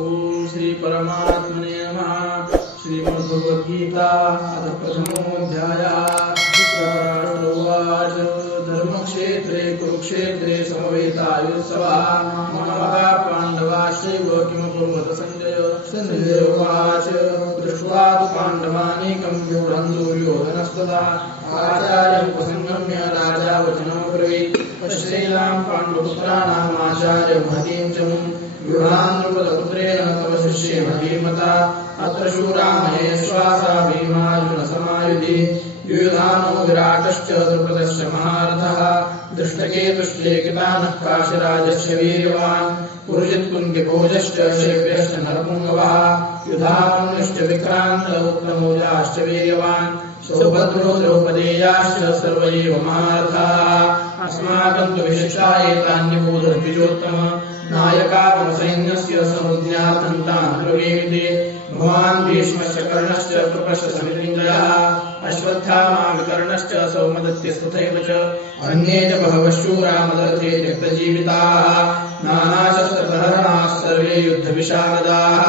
ओम श्री परमात्मने नमः। श्रीमद्भगवद्गीता अथ प्रथमोऽध्यायः। धृतराष्ट्रोवाच धर्मक्षेत्रे कुरुक्षेत्रे समवेतायुत्सवः महामगा पाण्डवाश्चैव किमकुर्वत सञ्जय। सञ्जय उवाच दृष्ट्वा तु पाण्डवानीकं व्यूढं दुर्योधनस्तदा आचार्योपसंगम्य राजा वचनमब्रवीत्। पश्यैलां पाण्डुपुत्राणाम् आचार्यमहतीं च मुं व्यूढान् नृपतपुत्रेण तव शिष्येण धीमता। अत्र शूरा महेश्वासा भीमार्जुनसमायुधि युयुधानो विराटश्च द्रुपदश्च महारथः। दृष्टकेतुश्चेकितानः काशिराजश्च वीर्यवान् पुरुषित्कुन्तिभोजश्च शैव्यश्च नरपुङ्गवः। युधामन्युश्च विक्रान्त उत्तमौजाश्च वीर्यवान् सौभद्रो द्रौपदेयाश्च सर्व एव महारथाः। अस्माकं तु विशिष्टा एतान्यभूतद्विजोत्तम नायका मम सैन्यस्य समुद्यार्थं तान् ब्रवीमि। भवान् भीष्मश्च कर्णश्च कृपश्च समितिञ्जयः अश्वत्थामा विकर्णश्च सौमदत्त्यस्तथैव च अन्ये च बहवः शूरा मदरथे त्यक्तजीविताः। नानाशस्त्रप्रहरणाः सर्वे युद्धविशारदाः।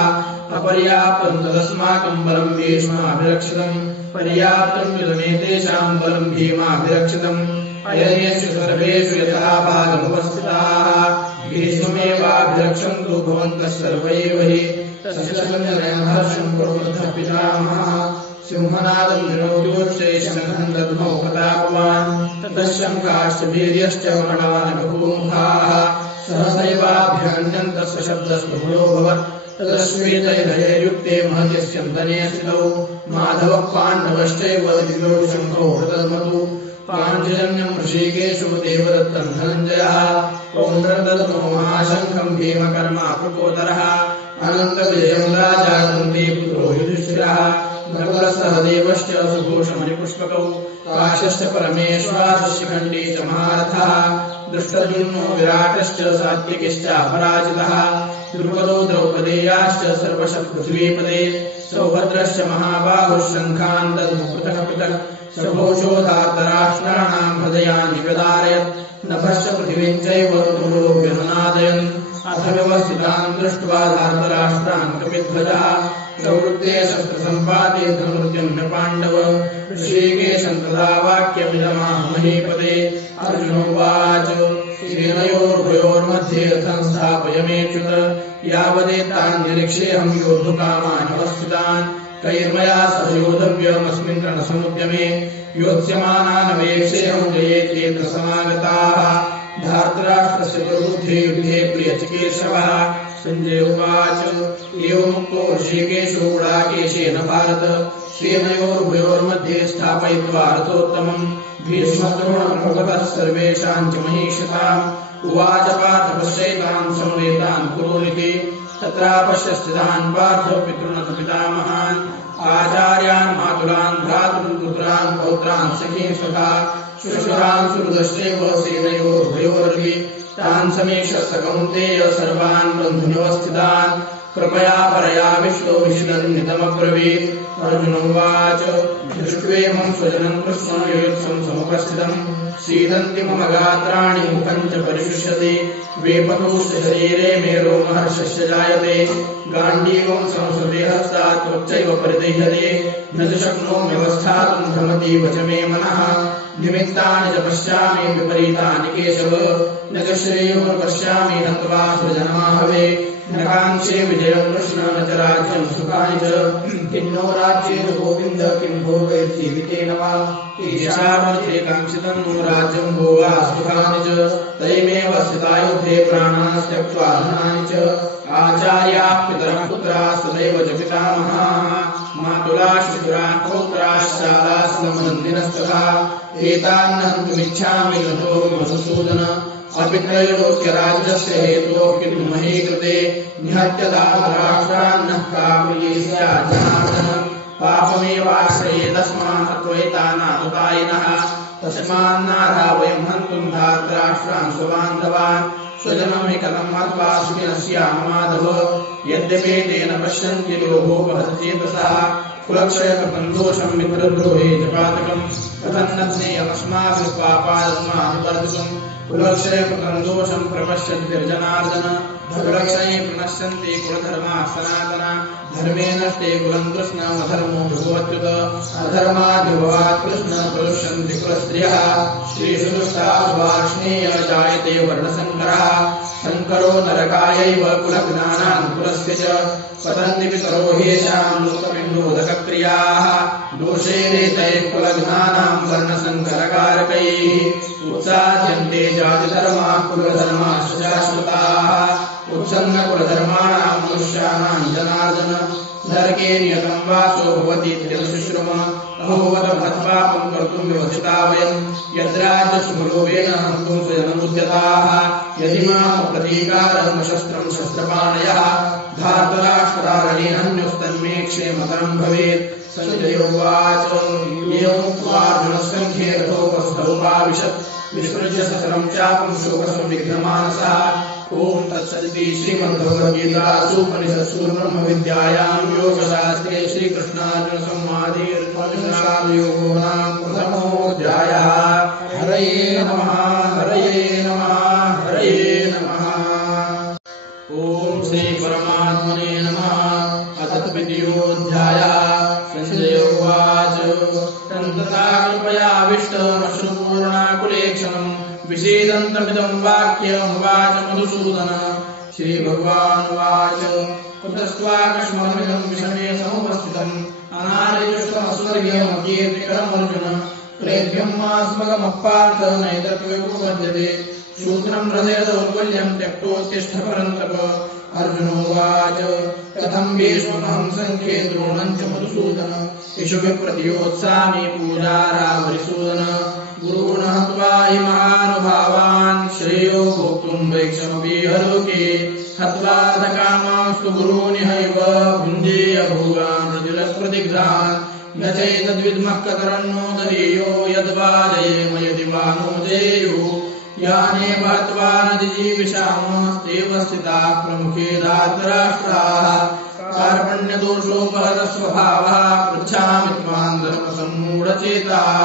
अपर्याप्तं तदस्माकं बलं भीष्माभिरक्षितम् पर्याप्तं युधमेतेषां बलं भीमाभिरक्षितम्। अयनेषु सर्वेषु यथा भागमुपस्थिताः भीष्ममेवाभिरक्षन्तु भवन्तः सर्व एव हि। तस्य सञ्जनयनहर्षं कुर्वन्तः पितामहः सिंहनादं विनोद्योच्चैशङ्खं दद्मौ प्रतापवान्। ततः शङ्खाश्च वीर्यश्च मृणानकपूमुखाः सहसैवाभ्यन्यन्तः सशब्दस्तुमुलोऽभवत्। ततश्वेतैर्हयैर्युक्ते महत्यस्यन्तने स्थितौ माधवः पाण्डवश्चैव दिव्यौ शङ्खौ प्रदद्मतु। पाञ्चजन्यम् ऋषिकेशो देवदत्तं धनञ्जयः पौण्ड्रदत्तो महाशङ्खं भीमकर्मा प्रकोदरः। अनन्तविजयं राजा कुन्तीपुत्रो युधिष्ठिरः नकुलसहदेवश्च सुघोषमणिपुष्पकौ काशश्च परमेश्वरः शिखण्डी च महारथः। दृष्टद्युम्नो विराटश्च सात्विकिश्च अपराजितः। द्रुपदो द्रौपदेयाश्च सर्वशः पृथिवीपदे सौभद्रश्च महाबाहुः शङ्खान् दद्मो पृथक् पृथक्। सघोषो धार्तराष्ट्राणां हृदयानि व्यदारयत् नभश्च पृथिवीं चैव तुमुलोऽभ्यनुनादयन्। अथ व्यवस्थितान् दृष्ट्वा धार्तराष्ट्रान् कपिध्वजः प्रवृत्ते शस्त्रसम्पाते धनुर्जन्य पाण्डव। ऋषिकेशं तदा वाक्यमिदमाह महीपते। अर्जुनोवाच सेनयोरुभयोर्मध्ये रथं स्थापयमेच्युत यावदेतान् निरीक्षेऽहं योद्धुकामानवस्थितान्। कैर्मया सह योद्धव्यमस्मिन् रणसमुद्यमे योत्स्यमानानवेक्षेऽहं जयेत्येत्र समागताः। धार्तराष्ट्रस्य दुर्बुद्धे युद्धे प्रियचिकीर्षवः। सञ्जय उवाच एवमुक्तो ऋषिकेशो गुडाकेशेन भारत सेनयोरुभयोर्मध्ये स्थापयित्वा रथोत्तमम्। भीष्मद्रोणमुपगतः सर्वेषां च महीक्षिताम् उवाच पार्थ पश्यैतान् समवेतान् कुरूनिति। तत्रापश्य स्थितान् पार्थ पितॄन् पितामहान् आचार्यान् मातुलान् भ्रातॄन् पुत्रान् पौत्रान् सखीन् सखा श्वशुरान् सुहृदश्चैव सेनयोरुभयोरपि। तान् समीक्ष्य स कौन्तेय सर्वान् बन्धुनिवस्थितान् कृपया परया विश्वो विषदन्नितमब्रवीत्। अर्जुनोवाच दृष्ट्वेमं स्वजनं कृष्णं युयुत्सं समुपस्थितम् सीदन्ति मम गात्राणि मुखं च परिशुष्यति। वेपतुश्च शरीरे मे रोमहर्षश्च जायते गाण्डीवं संसृते हस्तात् त्वच्चैव परिदह्यते। न च शक्नोम्यवस्थातुं भ्रमतीव च मे मनः निमित्तानि च पश्यामि विपरीतानि केशव। न च श्रेयोर्पश्यामि हत्वा स्वजनमाहवे न काङ्क्षे विजयं कृष्ण न च राज्यं सुखानि च। किन्नो राज्येन गोविन्द किं भोगैर्जीवितेन वा ईशामध्ये काङ्क्षितं नो राज्यं भोगा सुखानि च। तैमेव स्थिता युद्धे प्राणान् त्यक्त्वा धनानि च। आचार्याः पितरः पुत्राः सदैव च पितामहाः मातुलाः शिशुराः पौत्राः शालाः समनन्दिनस्तथा। एतान् हन्तुमिच्छामि यतो मधुसूदन अपि त्रैलोक्यराज्यस्य हेतोः किन्तु मही कृते निहत्य धार्तराष्ट्रान्नः का प्रिये स्यात् जनार्दन। पापमेवाश्रये तस्मात् त्वैतानातुतायिनः तस्मान्नार्हा वयं हन्तुं धार्तराष्ट्रान् स्वबान्धवान्। स्वजनमेकलं मत्वा सुखिनः स्याम माधव। यद्यपि तेन पश्यन्ति लोभोपहतचेतसः कुलक्षयकृतं दोषं मित्रद्रोहे च पातकम्। कथं न ज्ञेयमस्माभिः पापादस्माभिवर्तितुम्। कुलक्षये कृतं दोषं प्रपश्यद्भिर्जनार्दन कुलक्षये प्रणश्यन्ति कुलधर्माः सनातना धर्मे नष्टे कुलं कृष्ण अधर्मो विभवत्युत अधर्माद्विभवात् कृष्ण प्रदुष्यन्ति कुलस्त्रियः स्त्रीषु दुष्टाशुभार्ष्णेय जायते वर्णसङ्करः शङ्करो नरकायैव कुलज्ञानानुकुलस्य च पतन्ति पितरो ह्येषां लोकपिण्डोदकक्रियाः दोषेनेतैः कुलज्ञानां वर्णसङ्करकारकैः उत्साद्यन्ते जातिधर्माः कुलधर्माश्च शाश्वताः उत्सन्नकुलधर्माणां मनुष्याणां जनार्दन नरके नियतं वासो भवतीत्यनुशुश्रुम अहोवत महत्पापं कर्तुं व्यवसिता वयं यद्राज्यशुभलोभेन हन्तुं स्वजनमुद्यताः यदि मां प्रतीकारमशस्त्रं शस्त्रपाणयः धार्तराष्ट्रधारणे अन्योस्तन्मे क्षेमतरं भवेत् सञ्जय उवाच एवमुक्त्वार्जुनसङ्ख्ये रथोपस्थौपाविशत् विसृज्य ससरं चापं शोकसंविघ्नमानसः ॐ तत्सदिति श्रीमद्भगवद्गीतासूपनिषत्सु ब्रह्मविद्यायां योगशास्त्रे श्रीकृष्णार्जुनसंवादे योगो नाम प्रथमोऽध्यायः। हरये नमः हरये नमः हरये नमः। ॐ श्रीपरमात्मने नमः। अथ द्वितीयोऽध्यायः। संजय उवाच तन्तता कृपयाविष्टमश्रुपूर्णाकुलेक्षणम् विषेदन्तमिदं वाक्यमुवाच मधुसूदन। श्रीभगवानुवाच कुतस्त्वाकस्मान्मिदं विषमे समुपस्थितम् अनार्यजुष्टमस्वर्गीयमकीर्तिकरमर्जुन क्लेभ्यं मास्मगमः पार्थ नैतत्त्वयोपपद्यते शूद्रं हृदय दौर्बल्यं त्यक्तोत्तिष्ठ परन्तप। अर्जुनोवाच कथं भीष्ममहं सङ्ख्ये द्रोणं च मधुसूदन इषु विप्रतियोत्सामि पूजारावरिसूदन गुरूणः त्वा हि महानुभावान् श्रेयो भोक्तुं वैक्षमपीह लोके हत्वार्थकामांस्तु गुरूनिहैव भुञ्जीय भोगान् रजुलप्रतिग्रहान् न चैतद्विद्मः कतरन्नो दरीयो यद्वाजयेम यदि वा नो देयुः याने महत्वा न जिजीविषामः तेव स्थिताः प्रमुखे धार्तराष्ट्राः कार्पण्यदोषोपहतस्वभावः पृच्छामि त्वां धर्मसम्मूढचेताः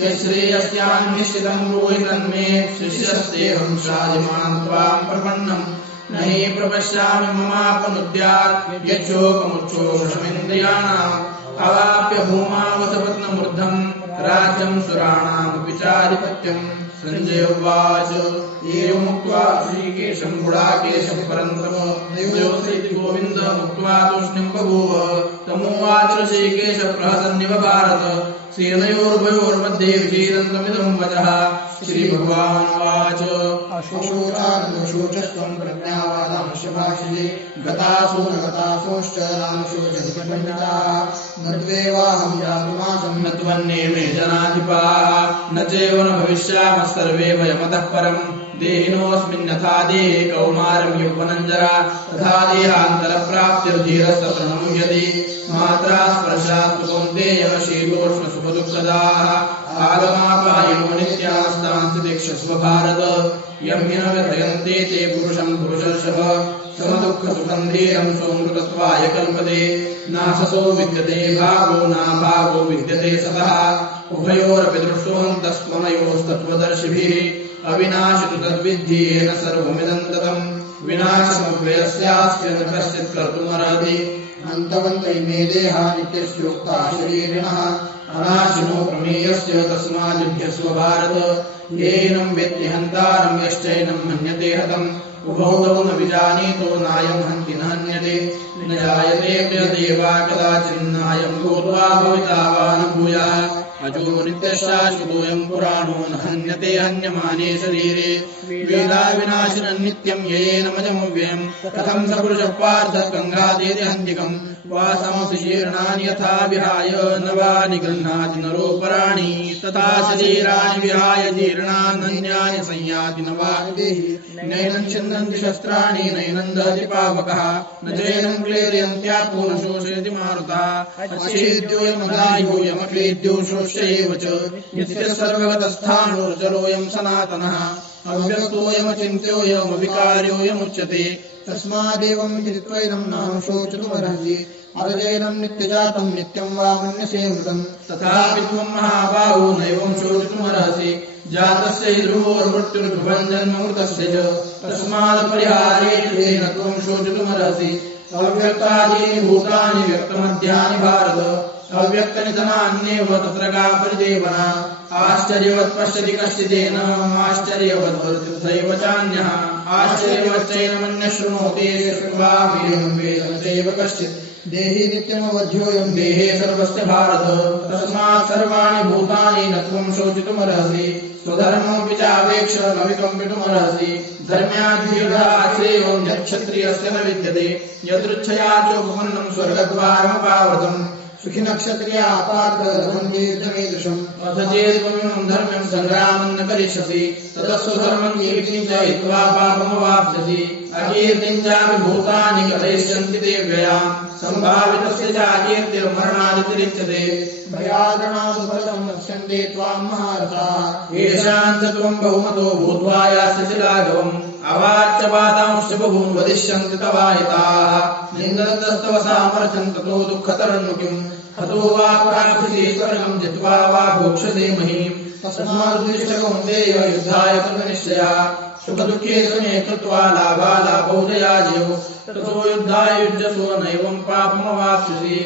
यश्रेयस्यान्निश्चितं ब्रूहि तन्मे शिष्यस्तेऽहं शाजिमान् त्वां प्रपन्नम् न हि प्रपश्यामि ममापनुद्यात् यच्छोकमुच्छोषमिन्द्रियाणाम् अवाप्य भूमावसपत्नमूर्धम् राज्यं सुराणामपि चाधिपत्यम्। संजय उवाच एवमुक्त्वा श्रीकेशं गुडाकेशं परन्तप नयोस्ति गोविन्दमुक्त्वा तूष्णीं बभूव तमुवाच श्रीकेश प्रहसन्निव भारत सेनयोरुभयोर्मध्ये विषीदन्तमिदं वचः। श्रीभगवानुवाच अशोचानुशोचस्त्वं प्रज्ञावादांशभाषिजे गतासु न गतासोश्च नानुशोचन्ति पण्डिताः न त्वेवाहं जातुमासं न त्वन्ये मे जनाधिपाः न चैव न भविष्यामः सर्वे वयमतः परम् देहिनोऽस्मिन्यथा देहे कौमारं यौवनं जरा तथा देहान्तरप्राप्तिर्धीरस्तत्र न मुह्यते मात्रा स्पर्शात् कौन्तेयः शीतोष्णसुखदुःखदाः आगमापायो नित्यास्तांस्ति तिक्षस्व भारत यं हि न व्यथयन्ते ते पुरुषं पुरुषर्षभ समदुःखसुखं धीरं सोऽमृतत्वाय कल्पते नाससो विद्यते भावो नाभावो विद्यते सतः उभयोरपि दृष्टोऽन्तस्त्वनयोस्तत्त्वदर्शिभिः अविनाशि तु तद्विद्धि येन सर्वमिदं ततम् विनाशमव्ययस्यास्य न कश्चित् कर्तुमर्हति अन्तवन्तैमे देहा नित्यस्योक्ता शरीरिणः अनाशिनो प्रमेयस्य तस्माद्युध्यस्व भारत येनं वेत्ति हन्तारं यश्चैनं मन्यते हतम् उभौ तौ न विजानीतो नायं हन्ति न हन्यते न जायते म्रियते वा कदाचिन्नायं भूत्वा भविता वा न भूयः अजो नित्यशाश्वतोऽयं पुराणो न हन्यते हन्यमाने शरीरे वेदाविनाशिनं नित्यं येनमजमव्ययम् कथं स पुरुषः पार्थ कङ्गादेति हन्तिकम् वासमसि जीर्णानि यथा विहाय न वा निगृह्णाति नरोपराणि तथा शरीराणि विहाय जीर्णान्यन्यानि संयाति न वा देहि नैनं छिन्दन्ति शस्त्राणि नैनं दहति पावकः न चैनं क्लेदयन्त्यापो न शोषयति मारुतः अच्छेद्योऽयमदाह्योऽयमपेद्यो शोष्यैव च नित्यः सर्वगतस्थाणोर्जरोऽयं सनातनः अव्यक्तोऽयमचिन्त्योऽयमविकार्योऽयमुच्यते तस्मादेवं चित्वैनं नाम शोचितुमर्हसि अरजैनं नित्यजातं नित्यं वा मन्यसे मृतम् तथापि त्वं महाबाहो नैवं शोचितुमर्हसि जातस्य हि ध्रुवोर्मृत्युर्भुवञ्जन्ममृतस्य च तस्मादपरिहारेण तेन त्वं शोचितुमर्हसि अव्यक्तादीनि भूतानि व्यक्तमध्यानि भारत अव्यक्तनिधनान्येव तत्र का परिदेवना आश्चर्यवत् पश्यति कश्चिदेन आश्चर्यवद् तथैव चान्यः आश्चर्यवच्चैनमन्यः शृणोति श्रुत्वापि वेद चैव कश्चित् देहि नित्यमवध्योऽयं देहे सर्वस्य भारत तस्मात् सर्वाणि भूतानि न त्वं शोचितुमर्हसि स्वधर्मोऽपि चावेक्ष न विकम्पितुमर्हसि धर्म्याद्विधाश्रेयो यक्षत्रियस्य न विद्यते यदृच्छया चोपपन्नं स्वर्गद्वारमपावृतम् सुखिनक्षत्रिया पार्थ लभन्तेर्जमेदृशम् अथ चेत्त्वमिमं धर्म्यं सङ्ग्रामं न करिष्यसि ततः स्वधर्मं कीर्तिं च हित्वा पापमवाप्स्यसि अकीर्तिं चापि भूतानि कथयिष्यन्ति ते व्ययाम् सम्भावितस्य च अकीर्तिर्मरणादितिरिच्यते भयाद्रणादुफलं नश्यन्ते त्वां महारथाः येषां च त्वं बहुमतो भूत्वा यास्यसि लाघवम् अवाच्य पातांश्च बहून् वदिष्यन्ति तवाहिताः निन्दन्तस्तव सामर्थ्यं ततो दुःखतरं किम् हतो वा प्राप्स्यसि स्वर्गं जित्वा वा भोक्ष्यसे महीम् तस्मादुद्दिश्य कौन्तेय युद्धाय कृतनिश्चया सुखदुःखे समे कृत्वा लाभालाभौ जयाजयो ततो युद्धाय युज्यसो नैवं पापमवाप्स्यसि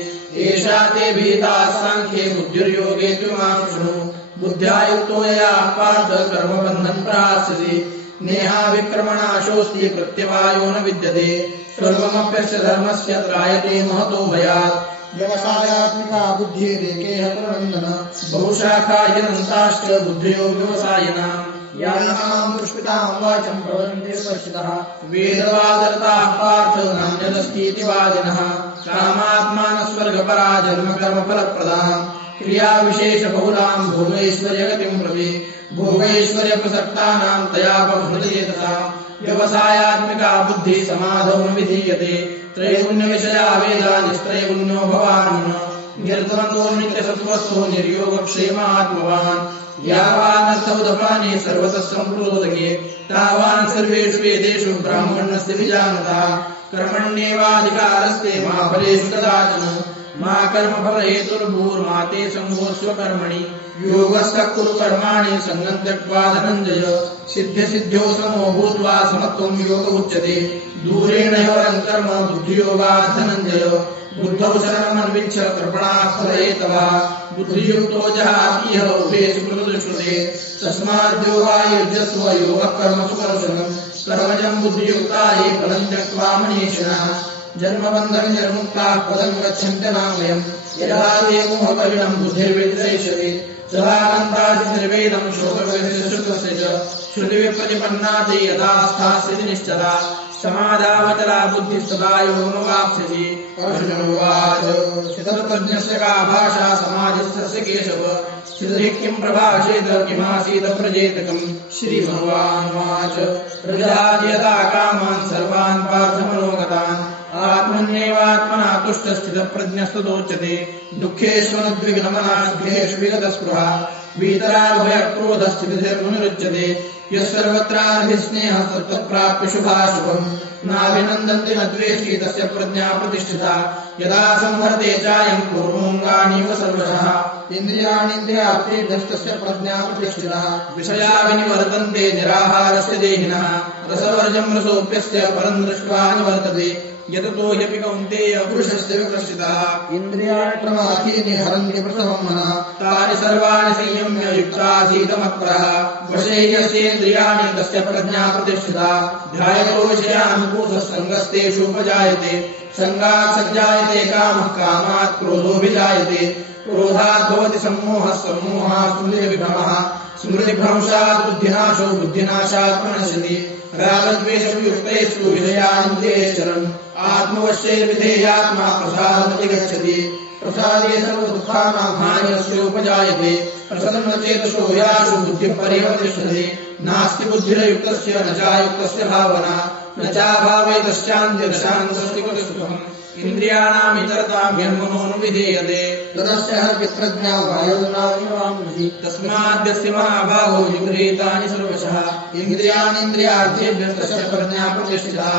एषा ते भीताः साङ्ख्ये बुद्धिर्योगे त्विमां शृणु बुद्ध्या युक्तो यया पार्थ कर्मबन्धं प्रहास्यसि नेहाविक्रमणाशोऽस्ति कृत्यवायो न विद्यते सर्वमप्यस्य धर्मस्य त्रायते महतो भयात् व्यवसायात्मिका बुद्धिरेकेह प्रनन्दन बहुशाखा ह्यनन्ताश्च बुद्धियो व्यवसायिनाम् यानां पुष्पितां वाचं प्रवदन्ते स्पर्शितः वेदवादरताः पार्थ नान्यदस्तीति वादिनः कामात्मानस्वर्गपरा जन्मकर्मफलप्रदाम् क्रियाविशेषबहुलां भोगैश्वर्यगतिं प्रति भोगैश्वर्यप्रसक्तानां तयापहृदयेतसा व्यवसायात्मिका बुद्धिः समाधौ न विधीयते त्रैगुण्यविषया वेदा निस्त्रैगुण्यो भवान् निर्द्वन्द्वो नित्यसत्त्वस्थो निर्योगक्षेमात्मवान् यावानर्थमुदपाने सर्वतः सम्प्रोदके तावान् सर्वेषु वेदेषु ब्राह्मणस्य विजानता कर्मण्येवाधिकारस्ते मा फलेषु कदाचन मा कर्मफलहेतुर्भूर्मा ते सङ्गो स्वकर्मणि योगस्थः कुरु कर्माणि सङ्गं त्यक्त्वा धनञ्जय सिद्ध्यसिद्ध्यो समो भूत्वा समत्वं योग उच्यते दूरेण ह्यवरं कर्म बुद्धियोगात् धनञ्जय बुद्धौ शरणमन्विच्छ कृपणाः फलहेतवः बुद्धियुक्तो जहातीह उभे सुकृतदुष्कृते तस्माद्योगायुज्यस्व योगः कर्मसु कौशलम् कर्मजं बुद्धियुक्ता ये फलं त्यक्त्वा मनीषिणः जन्मबन्धं निर्मुक्ताः पदं गच्छन्त्यनामयम् यदा ते मोहकलिनं बुद्धिर्विद्रयिष्यति सदानन्दादिनिर्वेदं शोकविश्रुतस्य च श्रुतिविप्रतिपन्ना ते यदा स्थास्यति निश्चला समाधावचला बुद्धिस्तदा योगमवाप्स्यसि अर्जुनोवाच चितप्रज्ञस्य का भाषा समाधिस्थस्य केशव चितैः किं प्रभाषेत किमासीत प्रजेतकम् श्रीभगवानुवाच प्रजायता कामान् सर्वान् पार्थमनोगतान् आत्मन्येवात्मना तुष्टस्थितप्रज्ञस्तदोच्यते दुःखेष्वनुद्विग्नमनः सुखेषु विगतस्पृहा वीतरागभयक्रोधस्थितिर्मुनिरुच्यते यः सर्वत्राभिस्नेहः तत्तत्प्राप्य शुभाशुभम् नाभिनन्दन्ति न द्वेष्टि तस्य प्रज्ञा प्रतिष्ठिता यदा संवर्ते चायं पूर्वोऽङ्गानीव सर्वशः इन्द्रियाणीन्द्रियार्थेभ्यस्तस्य प्रज्ञा प्रतिष्ठिता विषया विनिवर्तन्ते निराहारस्य देहिनः रसवर्जं रसोऽप्यस्य परं दृष्ट्वा निवर्तते यततो ह्यपि कौन्तेय पुरुषस्य विप्रस्थितः इन्द्रियाणि हरन्ति प्रथमं मनः तानि सर्वाणि संयम्य युक्तासीतमत्परः वशे यस्येन्द्रियाणि तस्य प्रज्ञा प्रतिष्ठिता ध्यायतो विषयान् भूतसङ्गस्तेषुपजायते सङ्गात् सज्जायते कामः कामात् क्रोधोऽभिजायते क्रोधात् भवति सम्मोहः सम्मोहात् स्मृतिविभ्रमः स्मृतिभ्रंशात् बुद्धिनाशो बुद्धिनाशात् प्रणश्यति रागद्वेषयुक्तेषु विषयानिन्द्रियैश्चरन् आत्मवश्यैर्विधेयात्मा प्रसादमति गच्छति प्रसादे सर्वदुःखानां हानिरस्योपजायते प्रसन्नचेतसो यासु बुद्धिः परिवर्तिष्यते नास्ति बुद्धिरयुक्तस्य न चायुक्तस्य भावना न चाभावैतश्चान्त्यशान्तस्ति कुतः सुखम् इन्द्रियाणामितरताभ्यन्मनोनुविधीयते ततश्च पित्रज्ञा वायुर्नामिवामृति तस्माद्यस्य महाभागो निगृहीतानि सर्वशः इन्द्रियाणीन्द्रियार्थेभ्यस्तस्य प्रज्ञा प्रतिष्ठिता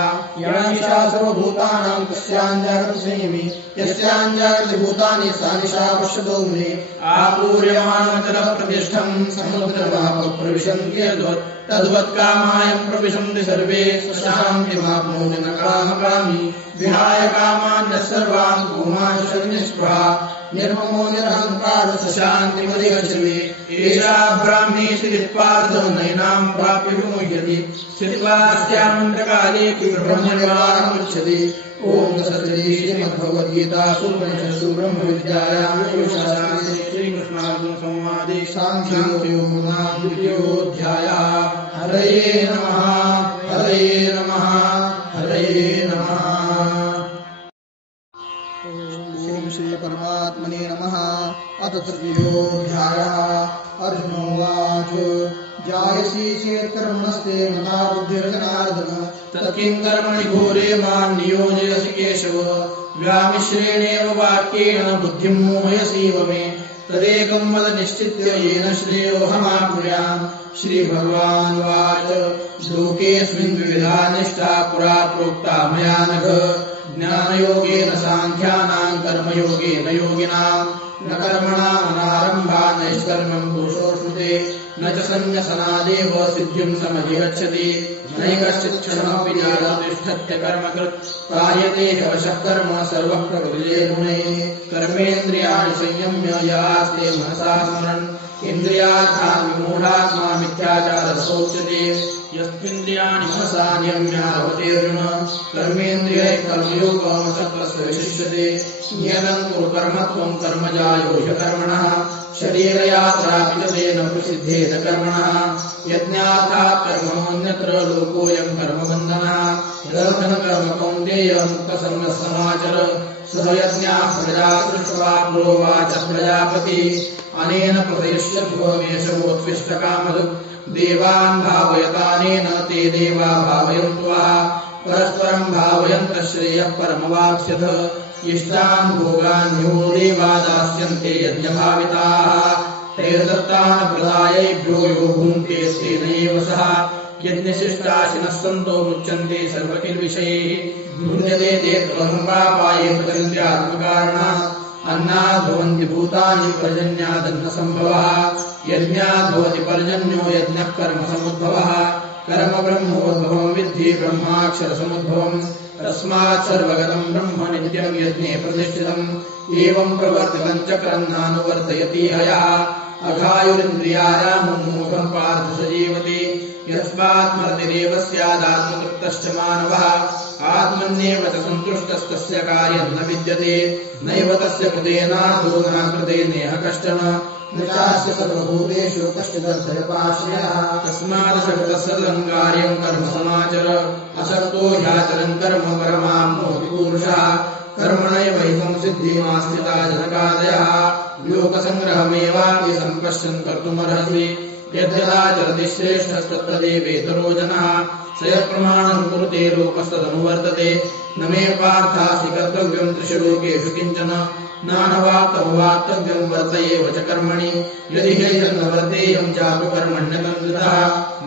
यानिशा सर्वभूतानां तस्याञ्जागृतसंयमी यस्याञ्जागृतभूतानि सा निशा पश्यतो मुने आपूर्यमाणमचलप्रतिष्ठम् समुद्रभावप्रविशन्ति तद्वत्कामायम् प्रविशन्ति सर्वे शान्तिमाप्नोति न कामकामी विहाय कामान्यः सर्वान् भूमाशनिष्पहा निर्ममो निरहङ्कार शान्तिमधिगच्छति एषा ब्राह्मी श्रीपार्थो नैनाम् प्राप्य विमुह्यति स्थित्वा अस्यामन्तकालेऽपि ब्रह्मनिर्वाणमुच्यते ॐ श्रीमद्भगवद्गीतासु उपनिषत्सु ब्रह्मविद्यायां योगशास्त्रे श्रीकृष्णार्जुनसंवादे सांख्ययोगो द्वितीयोऽध्यायः हरये नमः हरये नमः हरये नमः। श्रीपरमात्मने नमः। अथ तृतीयोऽध्यायः। अर्जुनोवाच जायसी चेत् कर्मणस्ते मता बुद्धिर्जनार्दन तत्किं कर्मणि घोरे मां नियोजयसि केशव व्यामिश्रेणेव वाक्येन बुद्धिं मोहयसीव मे तदेकं वद निश्चित्य येन श्रेयोऽहमाप्नुयाम्। श्रीभगवानुवाच श्लोकेऽस्मिन् विविधा निष्ठा पुरा प्रोक्ता मया नघ ज्ञानयोगेन साङ्ख्यानां कर्मयोगेन योगिनां न कर्मणामनारम्भा नैष्कर्म्यं पुरुषोऽश्नुते न च सन्न्यसनादेव सिद्धिं समधिगच्छति नैकश्चित् क्षणमपि तिष्ठत्य कर्मकृत् कार्यते ह्यवशः कर्म सर्वः प्रकृतिजे गुणैः कर्मेन्द्रियाणि संयम्य यास्ते मनसा स्मरन् इन्द्रियार्थान् विमूढात्मा मिथ्याचाररसोच्यते यस्मिन्द्रियाणि मनसा नियम्यारभतेऽर्जुन कर्मेन्द्रियैः कर्मयोगमसक्तस्य विशिष्यते नियतं कुरु कर्म त्वं कर्मजायो ह्यकर्मणः शरीरयात्रापि च तेन प्रसिद्धेन कर्मणः यज्ञार्थात् कर्मणोऽन्यत्र लोकोऽयं कर्मबन्धनः यदर्थं कर्म कौन्तेय मुक्तसङ्गः समाचर सह यज्ञाः प्रजा सृष्ट्वा प्रोवाच प्रजापति अनेन प्रदयिष्यध्वो मेषवोत्विष्टकामधुक् देवान् भावयतानेन ते देवा भावयन्त्वः परस्परं भावयन्तः श्रेयः परमवाप्स्यथ इष्टान् भोगान् यो देवा दास्यन्ते यज्ञभाविताः तैर्दत्तान् प्रदायैभ्यो यो भुङ्क्ते तेनैव सह यज्ञशिष्टाशिनः सन्तो मुच्यन्ते सर्वकिल्विषयैः भुञ्जते ते त्वहङ्पापाये प्रकृत्यात्मकारणात् अन्नाद् भवन्ति भूतानि पर्जन्यादन्नसम्भवः यज्ञाद् भवति पर्जन्यो यज्ञः कर्मसमुद्भवः कर्म ब्रह्मोद्भवम् विद्धि ब्रह्माक्षरसमुद्भवम् तस्मात् सर्वगतम् ब्रह्म नित्यम् यज्ञे प्रतिष्ठितम् एवम् प्रवर्तितम् चक्रम् नानुवर्तयति हयः अघायुरिन्द्रियारामम् मोघम् पार्थ स जीवति यस्मात् मर्तिरेव स्यादात्मतृप्तश्च मानवः आत्मन्येव च सन्तुष्टस्तस्य कार्यम् न विद्यते नैव तस्य कृतेनादो न कृतेनेह कश्चन न चास्य सर्वभूतेषु कश्चिदर्थयपाश्रयः तस्मादशकृतः कार्यम् कर्म समाचर असक्तो ह्याचरन् कर्म परमाप्नोति पुरुषः कर्मणैव हितं सिद्धिमास्थिता जनकादयः लोकसङ्ग्रहमेवापि सम्पश्यन् कर्तुमर्हसि यद्यदाचरति श्रेष्ठस्तत्तदेवेतरो जनः स यत्प्रमाणम् कुरुते लोकस्तदनुवर्तते न मे पार्थासि कर्तव्यम् त्रिषु लोकेषु किञ्चन नानवाप्तमवाप्तव्यम् वर्तयेव च कर्मणि यदि ह्यैतन्न वर्तेयम् चापि कर्मण्यतन्द्रितः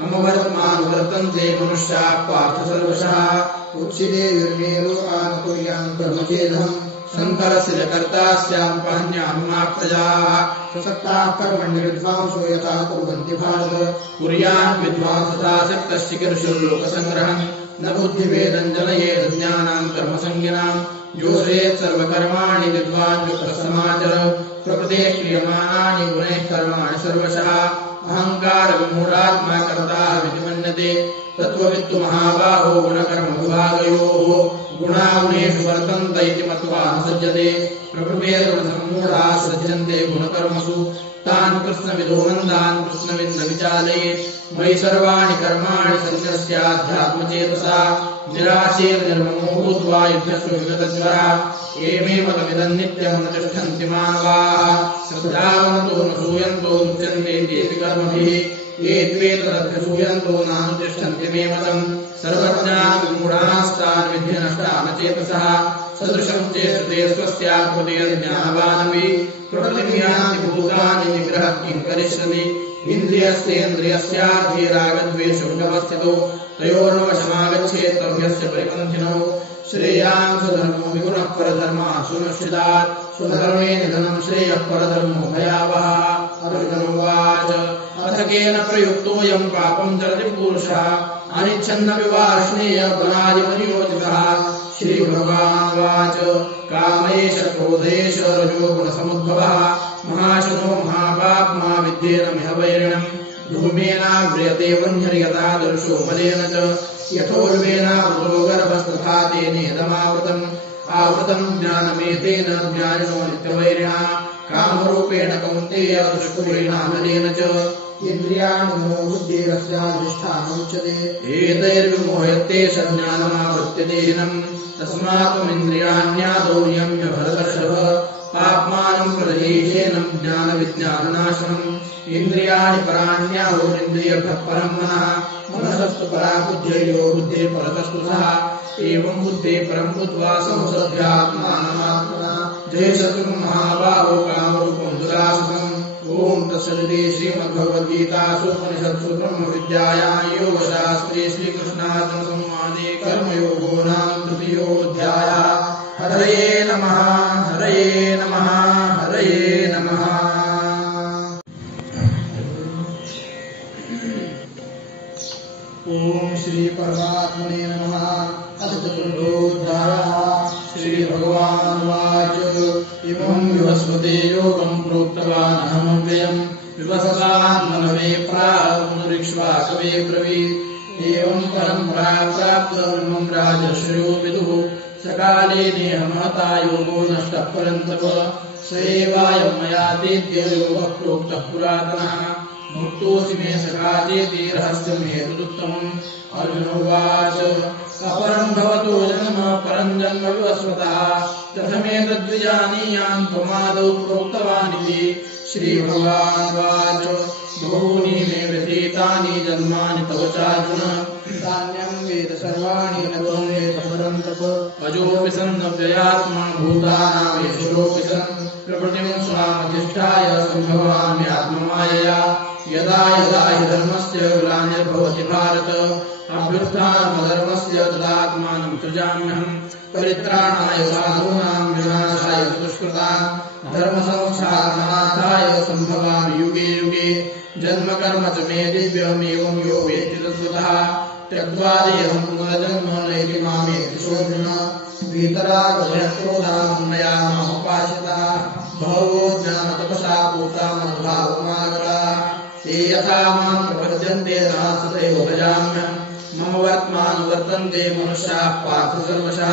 मम वर्तमानुवर्तन्ते मनुष्याः पार्थ सर्वशः उच्यते युर्मे लोकान् कुर्याम् कर्म चेदहम् शङ्करस्य च कर्ता स्याम् पाह्याम् मा प्रजाः ससक्ताः कर्मण्य विद्वांसो यथा कुर्वन्ति भारत कुर्यान् विद्वांसतासक्तः चिकीर्षुर्लोकसङ्ग्रहम् न बुद्धिभेदम् जनयेत् ज्ञानाम् कर्मसंज्ञानाम् योषयेत् सर्वकर्माणि विद्वान् युक्तः समाचर प्रकृतेः क्रियमाणानि गुणैः कर्माणि सर्वशः अहङ्कारविमूढात्मा कर्ताः विमन्यते तत्त्ववित्तु महाबाहो गुणकर्मविभागयोः गुणागुणेषु वर्तन्त इति मत्वा न सज्जते प्रकृतेर्गुणसम्मूढाः सज्जन्ते गुणकर्मसु तान् कृष्णविदो मन्दान् कृष्णविन्न विचालयेत् मयि सर्वाणि कर्माणि सन्न्यस्याध्यात्मचेतसा निराशेर्निर्ममो भूत्वा युध्यस्व विगतज्वरः एवमेव तमिदम् नित्यम् न तिष्ठन्ति मानवाः श्रद्धावन्तो न सूयन्तो मुच्यन्ते तेऽपि कर्मभिः ये द्वे तदर्थसूयन्तो नानुतिष्ठन्ति मे मतम् सर्वज्ञानविमूढास्तान् विद्धि नष्टानचेतसः सदृशम् चेष्टते स्वस्याकृते ज्ञानवानपि प्रकृतिम् यान्ति भूतानि निग्रहः किम् करिष्यति इन्द्रियस्येन्द्रियस्यार्थे रागद्वेषोऽवस्थितो तयोर्नवशमागच्छेत् तभ्यस्य परिपन्थिनो श्रेयान् स्वधर्मो विगुणः परधर्मः सुनिश्चितात् स्वधर्मे निधनम् श्रेयः परधर्मो भयावहः अर्जुनोवाच अथ केन प्रयुक्तोऽयम् पापम् चरति पुरुषः अनिच्छन्नपि वार्ष्णेय बलादिपरियोजितः श्रीभगवानुवाच कामैष क्रोधेश रजोगुणसमुद्भवः महाशनो महापाप्मा विद्येनमिह वैरिणम् धूमेनाव्रियते वह्निर्यथादर्शो मलेन च यथोर्वेनावृतो गर्भस्तथा तेनेदमावृतम् आवृतम् ज्ञानमेतेन ज्ञानिनो नित्यवैरिणा कामरूपेण कौन्तेय दुष्पूरेण मलेन च इन्द्रियाणि बुद्धिरस्याधिष्ठानमुच्यते एतैर्विमोह्यते सज्ञानमावृत्य देहिनम् तस्मात्त्वमिन्द्रियाण्यादौ नियम्य भरतर्षभ पाप्मानम् प्रदहेशेनम् ज्ञानविज्ञाननाशनम् इन्द्रियाणि पराण्याहुरिन्द्रियभ्यः परम् मनः मनसस्तु परा बुद्ध्ययो बुद्धे परतस्तु सः एवम् बुद्धे परम् बुद्ध्वा संसद्ध्यात्मानमात्मना जयशत्रुम् महाबाहो कामरूपम् दुरासुखम् ॐ तत्सदिति श्रीमद्भगवद्गीतासु उपनिषत्सु ब्रह्मविद्यायां योगशास्त्रे श्रीकृष्णार्जुनसंवादे कर्मयोगो नाम तृतीयोऽध्यायः। हरये नमः हरये नमः हरये नमः। ॐ श्री परमात्मने नमः। अथ चतुर्थोऽध्यायः। श्रीभगवानुवाच इमम् विवस्वते योगम् प्रोक्तवान् अहमव्ययम् विवस्वान् मनवे प्राहुरिक्ष्वाकवे ब्रवीत् एवम् परम्परा प्राप्तमिमम् राजर्षयो विदुः सकाले नेह महता योगो नष्टः परन्तप स एवायम् मया तेद्य योगः प्रोक्तः पुरातनः मुक्तोऽसि मे सखा चेति रहस्यम् हेतुदुत्तमम्। अर्जुनोवाच अपरम् भवतो जन्म परम् जन्म विवस्वतः कथमेतद्विजानीयाम् त्वमादौ प्रोक्तवानिति। श्रीभगवानुवाच बहूनि मे व्यतीतानि जन्मानि तव चार्जुन तान्यम् वेद सर्वाणि न त्वम् वेद परन्तप अजोऽपि सन्नव्ययात्मा भूतानामेषुरोऽपि सन् प्रकृतिम् स्वामधिष्ठाय सम्भवाम्यात्ममायया यदा यदा हि धर्मस्य ग्लानिर्भवति भारत अभ्युत्थानमधर्मस्य तदात्मानम् सृजाम्यहम् परित्राणाय साधूनाम् विनाशाय दुष्कृताम् धर्मसंस्थापनार्थाय सम्भवामि युगे युगे जन्म कर्म च मे दिव्यमेवम् यो वेत्ति तत्त्वतः त्यक्त्वा देहम् पुनर्जन्म नैति मामेति सोऽर्जुन वीतरागभयक्रोधाम् मया मामुपाश्रिताः बहवो ज्ञानतपसा पूता मद्भावमागताः ये यथा माम् प्रपद्यन्ते तथैव भजाम्यहम् मम वर्त्मानुवर्तन्ते मनुष्याः पार्थ सर्वशः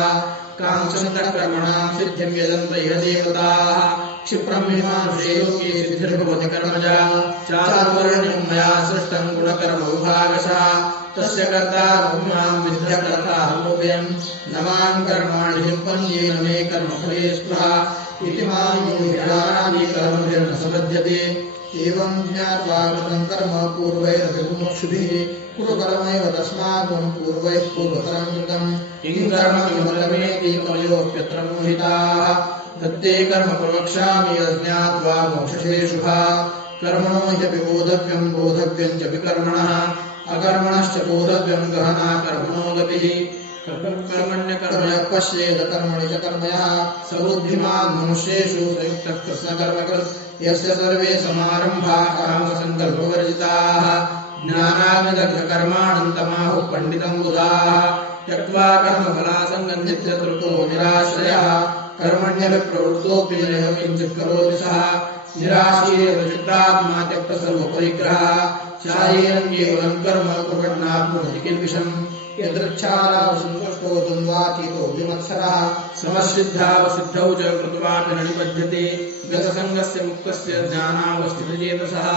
काञ्चनतः कर्मणाम् सिद्धिम् यजन्त इह देवताः क्षिप्रम् हि मानुषे लोके सिद्धिर्भवति कर्मजा चातुर्वर्ण्यम् मया सृष्टम् गुणकर्मविभागशः तस्य कर्तारम् माम् विद्यकर्तारमोऽव्ययम् न माम् कर्माणि लिम्पन्येन मे कर्मफले स्पृहा इति माम् यो हि कर्मभिर्न सबध्यते एवम् ज्ञात्वा कृतम् कर्म पूर्वैरभिमुमुक्षुभिः कुरु कर्मैव तस्मात् त्वम् पूर्वैः पूर्वतरम् कृतम् किम् कर्म किमकर्मेति कवयोऽप्यत्र मोहिताः तत्ते कर्म प्रवक्ष्यामि यज्ञात्वा मोक्षसे शुभा कर्मणो ह्यपि बोधव्यम् बोधव्यम् च विकर्मणः अकर्मणश्च बोधव्यम् गहना कर्मणो गतिः कर्मण्यकर्मयः पश्येद कर्मणि च कर्मयः स बुद्धिमान् मनुष्येषु संयुक्तः कृष्णकर्मकृत् यस्य सर्वे समारम्भाः कामसङ्कल्पवर्जिताः ज्ञानाग्निदग्धकर्माणम् तमाहुः पण्डितम् बुधाः त्यक्त्वा कर्मफलासङ्गम् नित्यतृप्तो निराश्रयः कर्मण्यपि प्रवृत्तोऽपि नैव किञ्चित् करोति सः निराशीरेव चित्तात्मा त्यक्तसर्वपरिग्रहः चार्येण केवलम् कर्म कुर्वन्नाप्नोति किल्बिषम् यदृच्छालावसन्तुष्टो द्वन्द्वातीतो विमत्सरः समसिद्धावसिद्धौ च कृतवान् न निबध्यते गतसङ्गस्य मुक्तस्य ज्ञानावस्थितचेतसः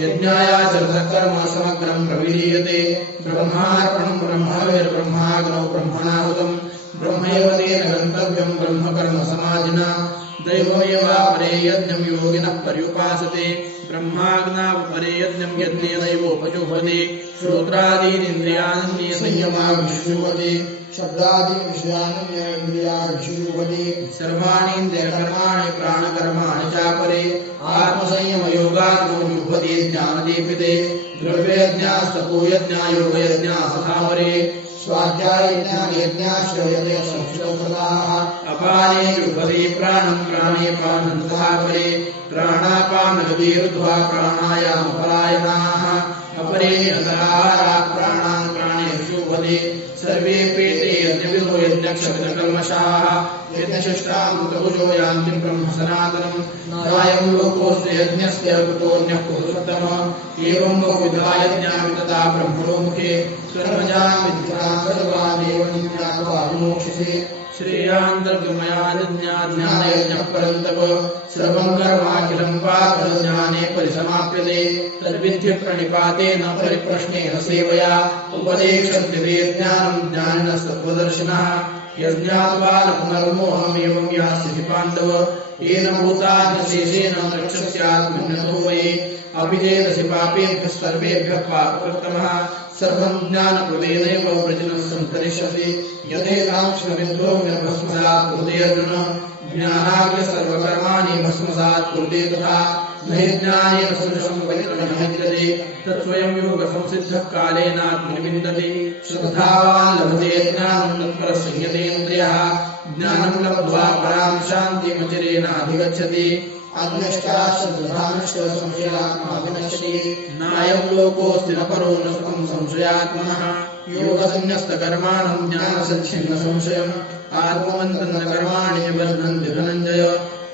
यज्ञायाचरतः कर्म समग्रम् प्रविलीयते ब्रह्मार्पणम् ब्रह्मविर्ब्रह्माग्नौ ब्रह्मणाहुतम् ब्रह्मैव तेन गन्तव्यम् ब्रह्मकर्म समाधिना दैवमेवापरे यज्ञं योगिनः पर्युपासते ब्रह्माज्ञापरे यज्ञं यज्ञे दैवोपजुह्वति श्रोत्रादीनिन्द्रियाणि संयमाभिषुवति शब्दादिविषयान्य इन्द्रियाभिषुवति सर्वाणीन्द्रियकर्माणि प्राणकर्माणि चापरे आत्मसंयमयोगाग्नो जुह्वति ज्ञानदीपिते द्रव्ययज्ञास्तपोयज्ञा योगयज्ञास्तथापरे स्वाध्यायज्ञानयज्ञाश्रयते संस्कृतकृताः अपाने जुह्वति प्राणं प्राणे पानं तथापरे प्राणापानगतिरुद्ध्वा प्राणायामपरायणाः अपरे अन्तराहारा प्राणान् प्राणे जुह्वति सर्वेऽपि ते यज्ञविधो यज्ञक्षपितकल्मषाः यज्ञशिष्टामृतभुजो यान्ति ब्रह्म सनातनम् नायं लोकोऽस्य यज्ञस्य कुतोऽन्यः पुरुषोत्तमः एवं बहुविधा यज्ञा वितता ब्रह्मणो मुखे कर्मजान् सर्वानेव ज्ञात्वा विमोक्षसे श्रेयान्तर्गमया ज्ञानयज्ञः परन्तप सर्वं कर्माखिलं पाकज्ञाने परिसमाप्यते तद्विद्य प्रणिपातेन परिप्रश्नेन सेवया उपदेशन्ते ज्ञानं ज्ञानिनः सत्त्वदर्शिनः यज्ञात्वा पुनर्मोहमेवं यास्यति पाण्डव येन भूतान्यशेषेण रक्षस्यात्मन्यतो वै अभिजेदसि पापेभ्यः सर्वेभ्यः पापकृत्तमः सर्वं ज्ञानकृतेनैव वृजनं संतरिष्यसि यथेतांशविद्धो भस्मसात् कुरुते अर्जुन ज्ञानाग्य सर्वकर्माणि भस्मसात् कुरुते तथा न हि ज्ञानेन सदृशं वैतरणमहिद्यते तत्स्वयं योगसंसिद्धः कालेनात्मनिविन्दति श्रद्धावान् लभते ज्ञानं तत्परः संयतेन्द्रियः ज्ञानं लब्ध्वा परां शान्तिमचिरेणाधिगच्छति अग्निष्टाश्च संशयात्मा विनश्यति नायं लोकोऽस्ति न परो न सुखं संशयात्मनः योगसन्न्यस्तकर्माणं ज्ञानसच्छिन्न संशयम् आत्मवन्तन्न कर्माणि निबध्नन्ति धनञ्जय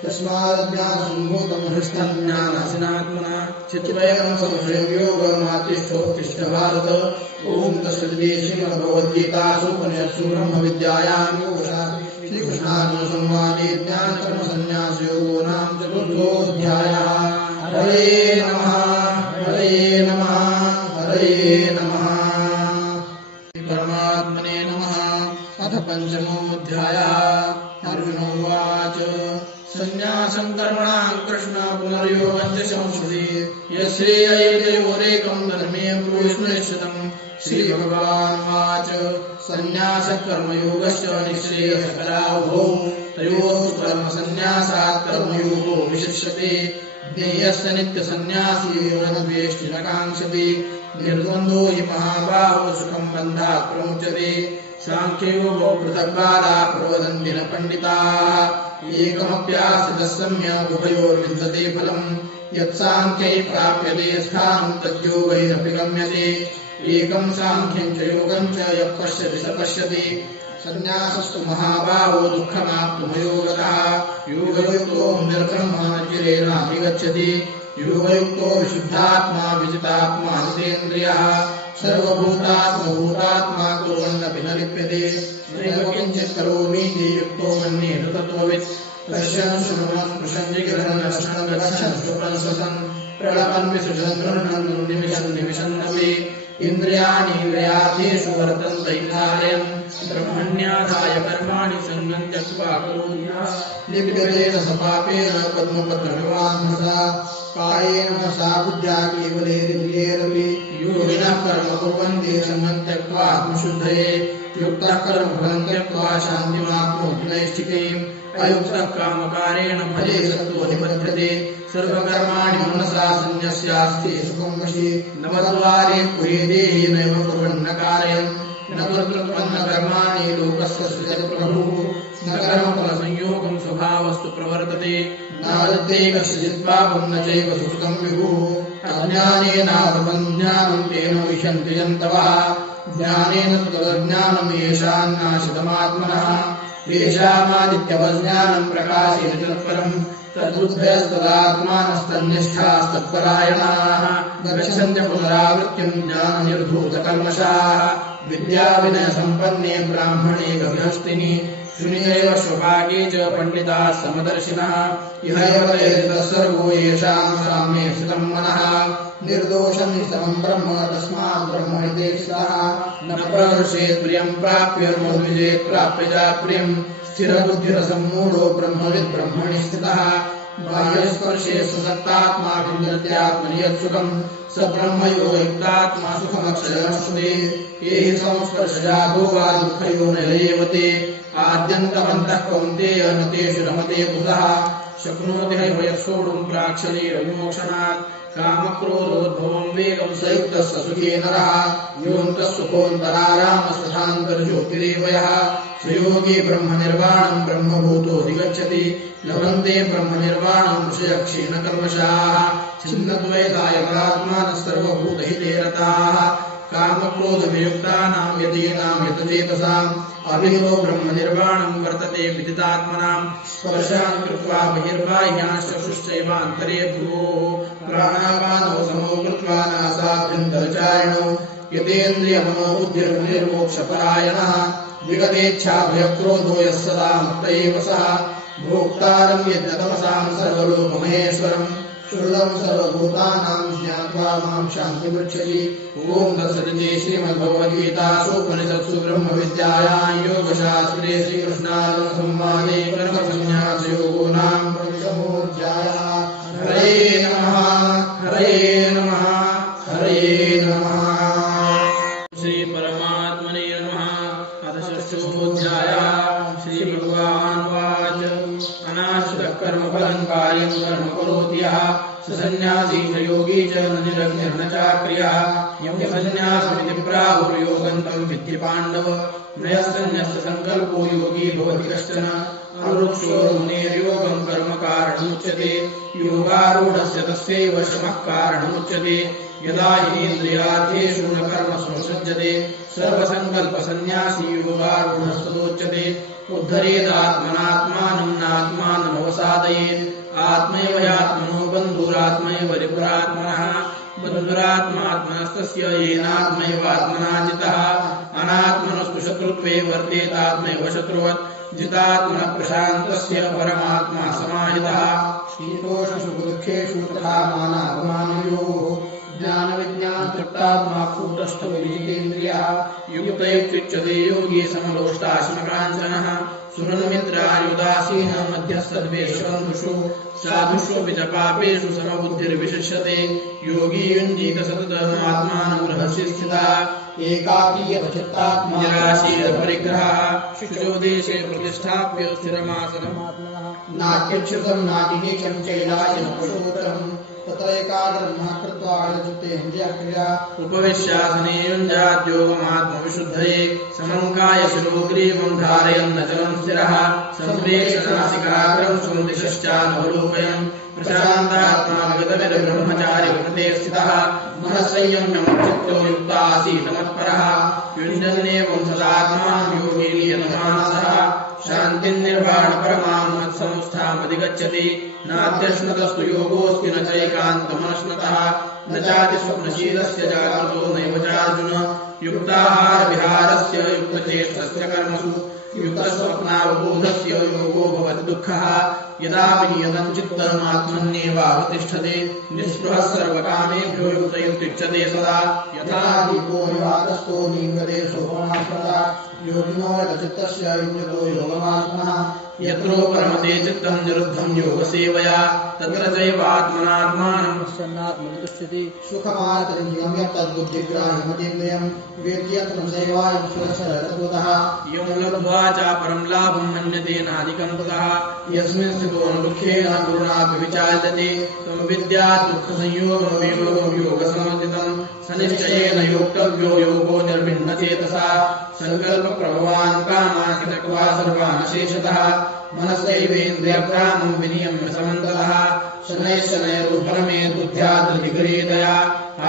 तस्माज्ञानसम्भूतं हृष्टं ज्ञानासिनात्मना चित्वयं संशयं योगमातिष्ठोत्तिष्ठ भारत ॐ तस्सद्वे श्रीमद्भगवद्गीतासूपनिषत्सु ब्रह्मविद्यायां योगशास्त्रे श्रीकृष्णार्जुनसंवादे ज्ञानकर्मसन्न्यासयोगो नाम चतुर्थोऽध्यायः हरे नमः हरे नमः हरे नमः परमात्मने नमः अथ पंचमोऽध्यायः अर्जुनोवाच सन्न्यासं कर्मणां कृष्ण पुनर्योगं च संस्कृति यश्रेयैर्योरेकं धर्मे पुरुषनिश्चितम् श्रीभगवानुवाच सन्न्यासः कर्मयोगश्च निःश्रेयसकरावुभौ तयोस्तु कर्मसन्न्यासात् कर्मयोगो विशिष्यते ज्ञेयस्य नित्यसन्न्यासी योगद्वेष्टि न काङ्क्षति निर्द्वन्द्वो हि महाबाहो सुखं बन्धात् प्रमुच्यते साङ्ख्ययोगो पृथग्बाला प्रवदन्ति न पण्डिताः एकमप्याश्रितः सम्यक् उभयोर्विन्दते फलम् यत्साङ्ख्यै प्राप्यते स्थानं तद्योगैरपि गम्यते एकं साङ्ख्यं च योगं च यः पश्यति स पश्यति सन्न्यासस्तु महाबाहो दुःखमाप्तुमयोगतः योगयुक्तो निर्ब्रह्मचिरेणाधिगच्छति योगयुक्तो विशुद्धात्मा विजितात्मा जितेन्द्रियः सर्वभूतात्मभूतात्मा कुर्वन्नपि न लिप्यते नैव किञ्चित् करोमीति युक्तो मन्येत तत्त्ववित् पश्यन् शृण्वन् स्पृशन् जिघ्रन् रक्षन् गच्छन् स्वपन् स्वसन् प्रलपन् विसृजन् गृह्णन् निमिषन् निमिषन्नपि इन्द्रियाणीन्द्रियार्थेषु वर्तन्त इन्द्रियन् ब्रह्मण्याधाय कर्माणि सङ्गं त्यक्त्वा करोति लिप्यतेन स पापेन पद्मपत्रमिवाम्भसा कायेन मनसा बुद्ध्या केवलेन्द्रियैरपि योगिनः कर्म कुर्वन्ति सङ्गं त्यक्त्वा आत्मशुद्धये युक्तः कर्मफलं त्यक्त्वा शान्तिमाप्नोति नैष्ठिकीम् अयुक्तः कामकारेण फले सत्त्वनिबध्यते सर्वकर्माणि मनसा सन्न्यस्यास्ते सुखं वशी नवद्वारे पुरे देहि नैव कुर्वन्न कार्यम् न कर्तृत्वन्न कर्माणि लोकस्य सृजति प्रभुः न कर्मफलसंयोगं स्वभावस्तु प्रवर्तते नादत्ते कस्यचित् पापं न चैव सुकृतं विभुः अज्ञानेनावृतं ज्ञानं तेन विशन्ति जन्तवः ज्ञानेन तदज्ञानं येषान्नाशितमात्मनः येषामादित्यवज्ञानं प्रकाशेन च तत्परम् तद्बुद्धयस्तदात्मानस्तन्निष्ठास्तत्परायणाः गच्छन्त्य पुनरावृत्तिं ज्ञाननिर्धूतकल्मषाः विद्याविनयसम्पन्ने ब्राह्मणे गृहस्थिनि शुनियैव स्वभागे च पण्डिताः समदर्शिनः इह एव सर्गो येषां साम्ये स्थितं मनः निर्दोषं निष्कलमं ब्रह्म तस्मात् ब्रह्मणिदेशितः न प्रहर्षेत् प्रियं प्राप्य मधुमिजेत् प्राप्य च प्रियं स्थिरबुद्धिरसम्मूढो ब्रह्मविद् ब्रह्मणि स्थितः बाह्यस्पर्शे ससक्तात्मा विन्दत्यात्मनि यत्सुखं स ब्रह्मयोगयुक्तात्मा सुखमक्षयमश्नुते ये हि संस्पर्शजा भोगा दुःखयो न एवते आद्यन्तमन्तः कौन्तेय न तेषु रमते कुतः शक्नोति हयसोढुं प्राक्षणीरविमोक्षणात् कामक्रोधोद्भवं वेगं स युक्तः स सुखे नरः योऽन्तः सुखोऽन्तरारामस्तथान्तर्ज्योतिरेव यः सुयोगी ब्रह्मनिर्वाणं ब्रह्मभूतोऽधिगच्छति लभन्ते ब्रह्मनिर्वाणं ऋषयक्षीणकल्मषाः छिन्नद्वैतायकात्मानः सर्वभूतहिते रताः कामक्रोधवियुक्तानां यतीनां यतचेतसाम् अभितो ब्रह्मनिर्वाणं वर्तते विदितात्मनां स्पर्शान् कृत्वा बहिर्बाह्याश्चक्षुश्चैवान्तरे भ्रुवोः प्राणापानौ समौ कृत्वा नासाभ्यन्तरचारिणौ यतेन्द्रियमनोबुद्धिर्निर्मोक्षपरायणः विगतेच्छाभयक्रोधो यः सदा मुक्त एव सः भोक्तारं यज्ञतमसां सर्वलोकमहेश्वरम् श्रुतं सर्वभूतानां ज्ञात्वा मां शान्तिमृच्छति ॐ तत्सदिति श्रीमद्भगवद्गीतासूपनिषत्सु ब्रह्मविद्यायां योगशास्त्रे श्रीकृष्णार्जुनसंवादे कर्मसन्न्यासयोगो नाम पंचमोऽध्यायः। हरे नमः हरे नमः हरे नमः। श्रीपरमात्मने नमः। अथ षष्ठोऽध्यायः। श्रीभगवानुवाच अनाश्रितः कर्मफलं कार्यं कर्म करोति यः स सन्न्यासी च योगी च न निरग्निर्न चाक्रियः यं सन्न्यासमिति प्राहुर्योगं तं विद्धि पाण्डव न यः सन्न्यस्तसङ्कल्पो योगी भवति कश्चन अनुरुक्षो मुनेर्योगं कर्म कारणमुच्यते योगारूढस्य तस्यैव शमः कारणमुच्यते यदा हीन्द्रियार्थेषु न कर्मसु सज्जते सर्वसङ्कल्पसन्न्यासी योगारूढस्तदोच्यते उद्धरेदात्मनात्मानं नात्मानमवसादयेत् आत्मैव ह्यात्मनो बन्धुरात्मैव रिपुरात्मनः बन्धुरात्मात्मनस्तस्य येनात्मैवात्मना जितः अनात्मनस्तु शत्रुत्वे वर्तेतात्मैव शत्रुवत् जितात्मनः प्रशान्तस्य परमात्मा समाहितः शीतोषु दुःखेषु तथा मानापमानयोः ज्ञानविज्ञानतृप्तात्मा कूटस्थविजितेन्द्रियः युक्तयुक्त्युच्यते योगी समलोष्टाश्मकाञ्चनः सुहृन्मित्रार्युदासीनः मध्यस्तद्वेषबन्धुषु साधुष्वपि च पापेषु समबुद्धिर्विशिष्यते योगी युञ्जीत सततमात्मानं रहसि स्थितः एकाकीयतचित्तात्मा निराशीरपरिग्रहः शुचो देशे प्रतिष्ठाप्य स्थिरमासनम् नाट्यच्युतं नाटिनीचं चैलायनं पशुपुत्रम् तत्रैकाग्रह्मः कृत्वा चित्तेन्द्रियक्रिया उपविश्यासने युञ्जाद्योगमात्मविशुद्धये समङ्काय शिरोग्रीवं धारयन्नचलं स्थिरः सम्प्रेक्षनासिकाग्रं स्वं दिशश्चानवलोकयन् प्रशान्तात्मा विगतविदब्रह्मचारि विगते स्थितः मनस्संयम्यमच्चित्तो युक्तासीत् मत्परः युञ्जन्नेवं सदात्मानं योगी नियतमानसः शान्तिर्निर्वाणपरमां मत्संस्थामधिगच्छति नात्यश्नतस्तु योगोऽस्ति न चैकान्तमनश्नतः न चातिस्वप्नशीलस्य जागृतो नैव चार्जुन युक्ताहारविहारस्य युक्तचेष्टस्य कर्मसु युक्तस्वप्नावबोधस्य योगो भवति दुःखः यदा विनियतं चित्तमात्मन्येवावतिष्ठते निःस्पृहः सर्वकामेभ्यो युक्तयुक्तिच्यते सदा यथा दीपो निवातस्थो नीङ्गते सोपमात्मता योगिनो यतचित्तस्य युञ्जतो योगमात्मनः यत्रोपरमते चित्तं निरुद्धं योगसेवया तत्र चैवात्मनात्मानं सन्नात्मनितिष्ठति सुखमार्तरियं यत्तद्बुद्धिग्राह्यमतीन्द्रियं वेद्यन्तं सैवायं सुरक्षरतः यं लब्ध्वा चापरं लाभं मन्यते नाधिकं ततः यस्मिन् स्थितो न दुःखेन गुरुणापि विचाल्यते तं विद्यात् दुःखसंयोगं योगसमर्जितं सनिश्चयेन योक्तव्यो योगो निर्भिन्नचेतसा सङ्कल्पप्रभवान् कामान् त्यक्त्वा सर्वान् शेषतः मनसैवेन्द्रियग्रामं विनियम्य समन्ततः शनैः शनैरुपरमेत् बुद्ध्या धृतिगरीतया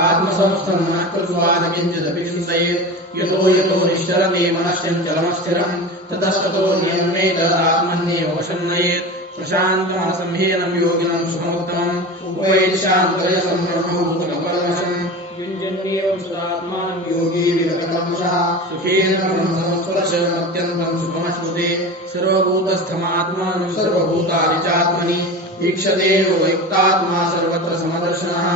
आत्मसंस्थं मनः कृत्वा न किञ्चिदपि चिन्तयेत् यतो यतो निश्चरते मनश्चञ्चलमस्थिरं ततस्ततो नियम्येतदात्मन्येव वशन्नयेत् प्रशान्तमनसंहीनं योगिनं सुखमुत्तमम् उपैशान्तरजसं ब्रह्मभूतकपर्वशम् युञ्जन्नेवं सदात्मानं योगी विगतकल्मषः सुखेन ब्रह्मसंस्पर्शमत्यन्तं सुखमश्नुते सर्वभूतस्थमात्मानं सर्वभूतानि चात्मनि ईक्षते योगयुक्तात्मा सर्वत्र समदर्शनः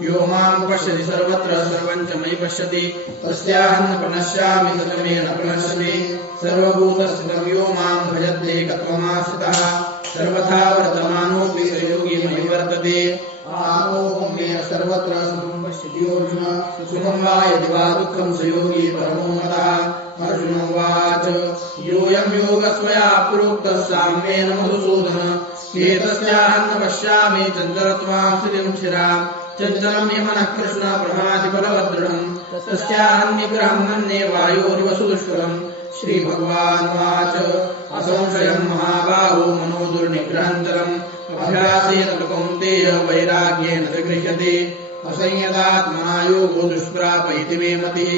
यो माम् पश्यति सर्वत्र सर्वम् च मयि पश्यति तस्याहम् न प्रणश्यामि स च मे न प्रणश्यति सर्वभूतस्थितम् यो माम् भजत्येकत्वमाश्रितः सर्वथा वर्तमानोऽपि स योगी मयि वर्तते आत्मोऽहम् मे सर्वत्र सुखम् पश्यति अर्जुन सुखम् वा यदि वा दुःखम् स योगी परमो मतः अर्जुन उवाच योऽयम् योगस्त्वया प्रोक्तः साम्येन मधुसूदन एतस्याहम् न पश्यामि चञ्चलत्वाम् स्थितिम् स्थिराम् चञ्चलम् हि मनः कृष्ण प्रमाथि बलवदृढम् तस्याहम् निग्रहम् मन्ये वायोरिव सुदुष्करम् श्रीभगवानुवाच असंशयम् महाबाहो मनो दुर्निग्रहम् चलम् अभ्यासेन तु कौन्तेय वैराग्येन च गृह्यते असंयतात्मना योगो दुष्प्राप इति मे मतिः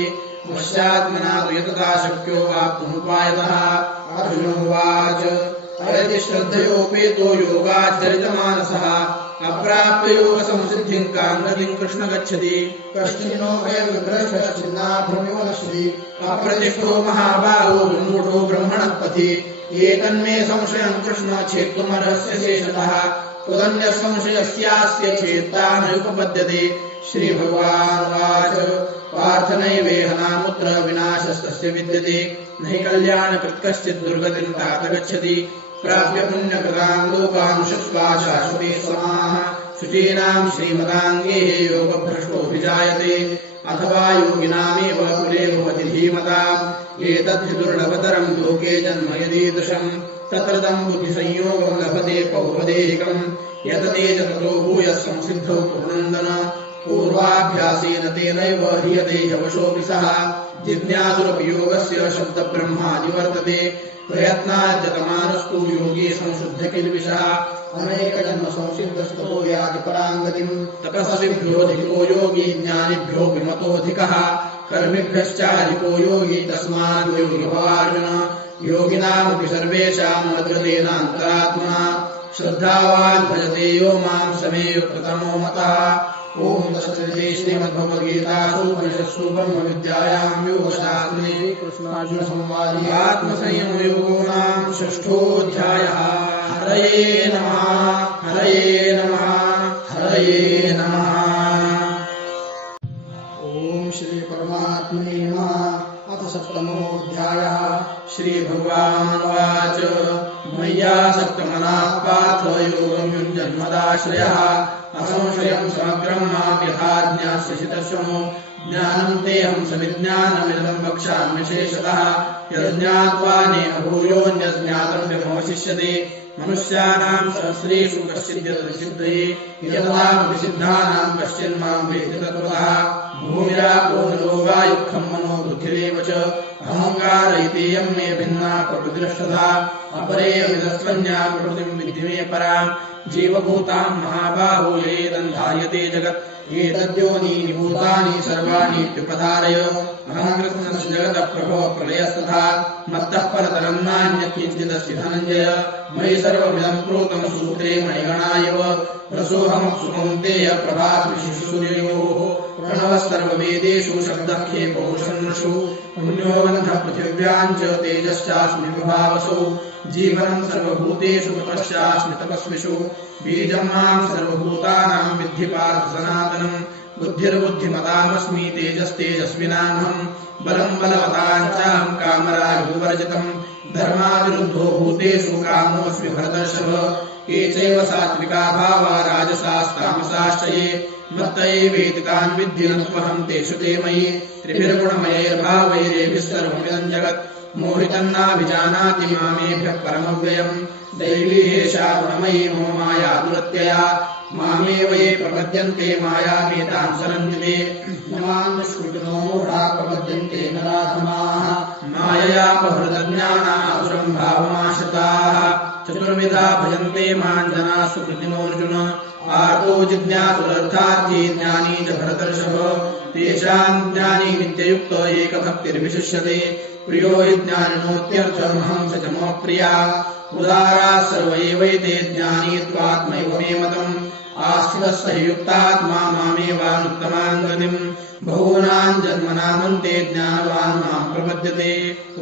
पश्चात्मना तु यतता शक्यो वाप्तुमुपायतः अर्जुन उवाच अयति श्रद्धयोपेतो योगाचरितमानसः अप्राप्य योगसंसिद्धिम् काम् गतिम् कृष्ण गच्छति कश्चिन्नो भ्रमिव नश्यति अप्रतिष्ठो महाबाहो विमूढो ब्रह्मणः पथि एतन्मे संशयम् कृष्ण छेत्तुमर्हस्य शेषतः त्वदन्यः संशयस्यास्य चेत्ता नयुपपद्यते श्रीभगवानुवाच पार्थनैवेह नामुत्र विनाशस्तस्य विद्यते न हि कल्याणकृत् कश्चित् दुर्गतिम् तात गच्छति प्राप्य पुण्यकृताम् लोकान् शुष्का शाश्वती समाः शुचीनाम् श्रीमदाङ्गे योगभ्रष्टोऽभिजायते अथवा योगिनामेव कुले भवति धीमताम् एतद्धि दुर्लभतरम् लोके जन्म यदीदृशम् तत्रदम् बुद्धिसंयोगम् लभते पौर्वदेहिकम् यतते च ततो भूयः संसिद्धौ कुरुनन्दन पूर्वाभ्यासेन तेनैव ह्रियते ह्यवशोऽपि सः जिज्ञासुरपि योगस्य शब्दब्रह्मादि वर्तते प्रयत्नाद्यतमानस्तु योगी संशुद्धकिल्बिषः अनेकजन्म संसिद्धस्ततो याति पराम् गतिम् तपस्विभ्योऽधिको योगी ज्ञानिभ्योऽपि मतोऽधिकः कर्मिभ्यश्चाधिको योगी तस्माद् योगी भवार्जुन योगिनामपि सर्वेषाम् अग्रतेनान्तरात्मना श्रद्धावान् भजते यो माम् समे युक्ततमो मतः ॐ तत्सदिति श्रीमद्भगवद्गीतासु उपनिषत्सु ब्रह्मविद्यायाम् योगशास्त्रे कृष्णार्जुनसंवादे आत्मसंयमयोगो नाम षष्ठोऽध्यायः हरये नमः हरये नमः हरये नमः। ॐ श्रीपरमात्मने नमः। अथ सप्तमोऽध्यायः। श्रीभगवानुवाच मय्यासक्तमनाः पार्थ योगम् युञ्जन्मदाश्रयः असंशयम् समग्रम् माम् यथा ज्ञास्यसि तत्त्वम् ज्ञानम् तेऽहम् सविज्ञानमिदम् वक्ष्याम्यशेषतः यज्ञात्वा नेह भूयोऽन्यज्ञातम् व्यमवशिष्यते मनुष्याणाम् सहस्रेषु कश्चिद्यतसिद्धये यततामपि सिद्धानाम् कश्चिन्माम् वेति तत्त्वतः भूमिरापो नरो वायुःखम् मनो बुद्धिरेव च अहङ्कार इतीयम् मे भिन्ना प्रकृतिरष्टधा अपरेयमिदस्त्वन्या प्रकृतिम् विद्धि मे पराम् जीवभूताम् महाबाहो येदम् धार्यते जगत् एतद्योनीनि भूतानि सर्वाणीत्युपधारय अहम् कृष्णस्य जगतः प्रभवः प्रलयस्तथा मत्तः परतरम् नान्यत् किञ्चिदस्ति धनञ्जय मयि सर्वमिदम् प्रोतम् सूत्रे मणिगणायव रसोऽहमप्सु कौन्तेय प्रभास्मि सूर्ययोः प्रणवः सर्ववेदेषु शब्दः खे पौरुषन्नृषु पुण्यो बन्धः पृथिव्याम् च तेजश्चास्मि विभावसौ जीवनम् सर्वभूतेषु तपश्चास्मि तपस्विषु बीजम् माम् सर्वभूतानाम् विद्धि पार्थ सनातनम् बुद्धिर्बुद्धिमतामस्मि तेजस्तेजस्विनामहम् बलम् बलवताम् चाहम् कामरागविवर्जितम् धर्माविरुद्धो भूतेषु कामोऽस्मि भरतर्षभ ये चैव सात्विका भावा राजसास्तामसाश्च ये मत्त एवेति तान् विद्धि न त्वहम् तेषु ते मयि त्रिभिर्गुणमयैर्भावैरेभिः सर्वमिदम् जगत् मोहितन्नाभिजानाति मामेभ्यः परमव्ययम् दैवी एषा गुणमयी मम माया दुरत्यया मामेव ये प्रपद्यन्ते मायामेताम् सरन्ति न माम् निष्कृतिनो मूढाः प्रपद्यन्ते नराधमाः माययापहृतज्ञानासुरम् भावमाश्रिताः चतुर्विधा भजन्ते माम् जनाः सुकृतिमोऽर्जुन आर्तो जिज्ञासुरर्थार्थी ज्ञानी च भरतर्षभ तेषाम् ज्ञानी नित्ययुक्त एकभक्तिर्विशिष्यते प्रियो हि ज्ञानिनोत्यर्थमहम् स च मम प्रिया उदाराः सर्व एवैते ज्ञानी त्वात्मैव मे मतम् आस्थितः स हि युक्तात्मा मामेवानुत्तमाम् गतिम् बहूनाम् जन्मनामन्ते ज्ञानवान् माम् प्रपद्यते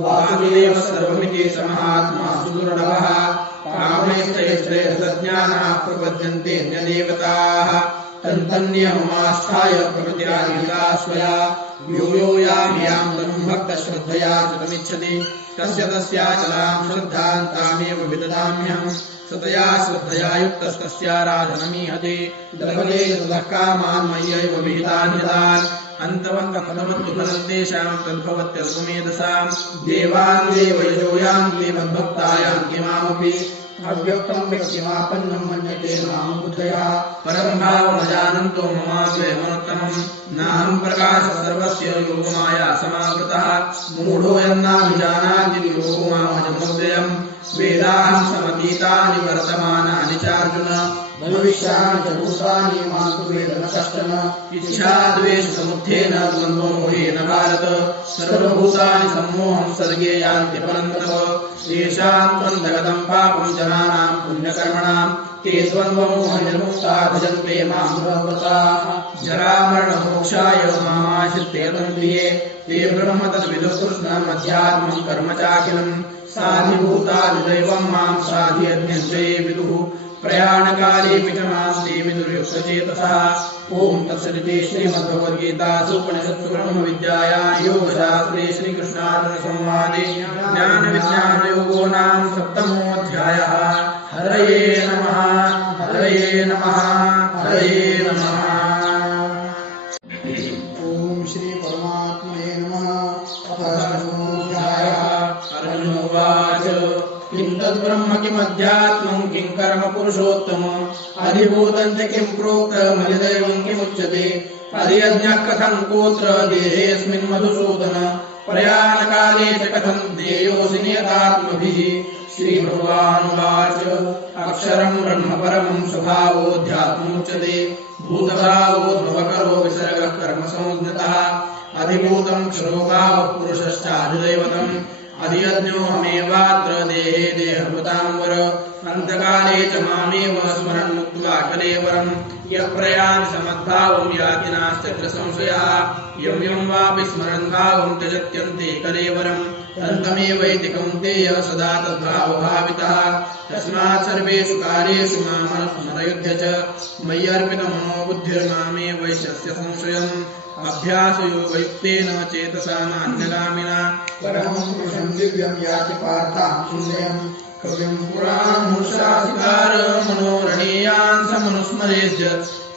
वासुदेव सर्वमिति स महात्मा सुदुर्लभः कामैश्चैश्चैर्हृतज्ञानाः प्रपद्यन्ते न्यदेवताः तन्तन्नियममास्थाय प्रकृत्यागीता स्वया यो यो यां तनुं भक्तश्रद्धया चितमिच्छति तस्य तस्याचलां श्रद्धां तामेव विददाम्यहम् सतया श्रद्धया युक्तस्तस्याराधनमीहते दलबले ततः कामान् मय्यैव विहितान्यदान् अन्तवन्तफलवन्तु फलं तेषां तद्भवत्यल्पमेधसाम् देवान् देवयजो यान्ति मद्भक्तायान्ति मामपि अव्यक्तं व्यक्तिमापन्नं मन्यते मां बुद्धया परं भावमजानन्तो ममाद्वयमनुत्तमम् नाहं प्रकाश सर्वस्य योगमाया समावृतः मूढो यन्नाभिजानाति योगमामजमव्ययम् वेदाहं समतीतानि वर्तमानानि चार्जुन भविष्याणि च भूतानि मां तु वेद न कश्चन इच्छाद्वेषसमुत्थेन द्वन्द्वमोहेन भारत सर्वभूतानि सम्मोहं सर्गे यान्ति परन्तप येषां त्वन्दगतं पापं जनानां पुण्यकर्मणां ते द्वन्द्वमोहनिर्मुक्ता भजन्ते मां भगवताः जरामरणमोक्षाय मामाश्रित्य तन्त्रिये ते ब्रह्म तद्विदुः कृष्णम् अध्यात्मं कर्म चाखिलम् साधिभूतादिदैवं मां साधियज्ञं च ये विदुः प्रयाणकालेऽपि च मां ते विदुर्युक्तचेतसः ॐ तत्सदिति श्रीमद्भगवद्गीतासु उपनिषत्सु ब्रह्मविद्यायां योगशास्त्रे श्रीकृष्णार्जुनसंवादे ज्ञानविज्ञानयोगो नाम सप्तमोऽध्यायः। हरये नमः हरये नमः हरये नमः। ॐ श्री परमात्मने नमः। अथ षष्ठोऽध्यायः। अर्जुनोवाच किं तद्ब्रह्म किमध्यात्मं किं कर्म पुरुषोत्तम अधिभूतं च किं प्रोक्तमधिदैवं किमुच्यते अधियज्ञः कथं कोत्र देहेऽस्मिन् मधुसूदन प्रयाणकाले च कथं देयोऽसि नियतात्मभिः। श्रीभगवानुवाच अक्षरं ब्रह्म परमं स्वभावोऽध्यात्ममुच्यते भूतभावोद्भवकरो विसर्गः कर्म संज्ञतः अधिभूतं क्षरोभावः पुरुषश्चाधिदैवतम् अधियज्ञोऽहमेवात्र देहे देहभृताम्बर अन्तकाले च मामेव स्मरन् मुक्त्वा कलेवरम् यः प्रयाति समद्भावं याति नास्त्यत्र संशयः यं यं वापि स्मरन् भावं त्यजत्यन्ते कलेवरम् अन्तमेवैति कौन्तेय सदा तद्भावभावितः तस्मात् सर्वेषु कालेषु मामनुस्मरयुध्य च मय्यर्पितमनो बुद्धिर्मामेव वैश्यस्य संशयम् अभ्यासयोगयुक्तेन चेतसा नान्यगामिना परमं पुरुषं दिव्यं याति पार्थां चिन्तयन् कविं पुराणमुषासिकार मनोरणीयान् समनुस्मरेद्य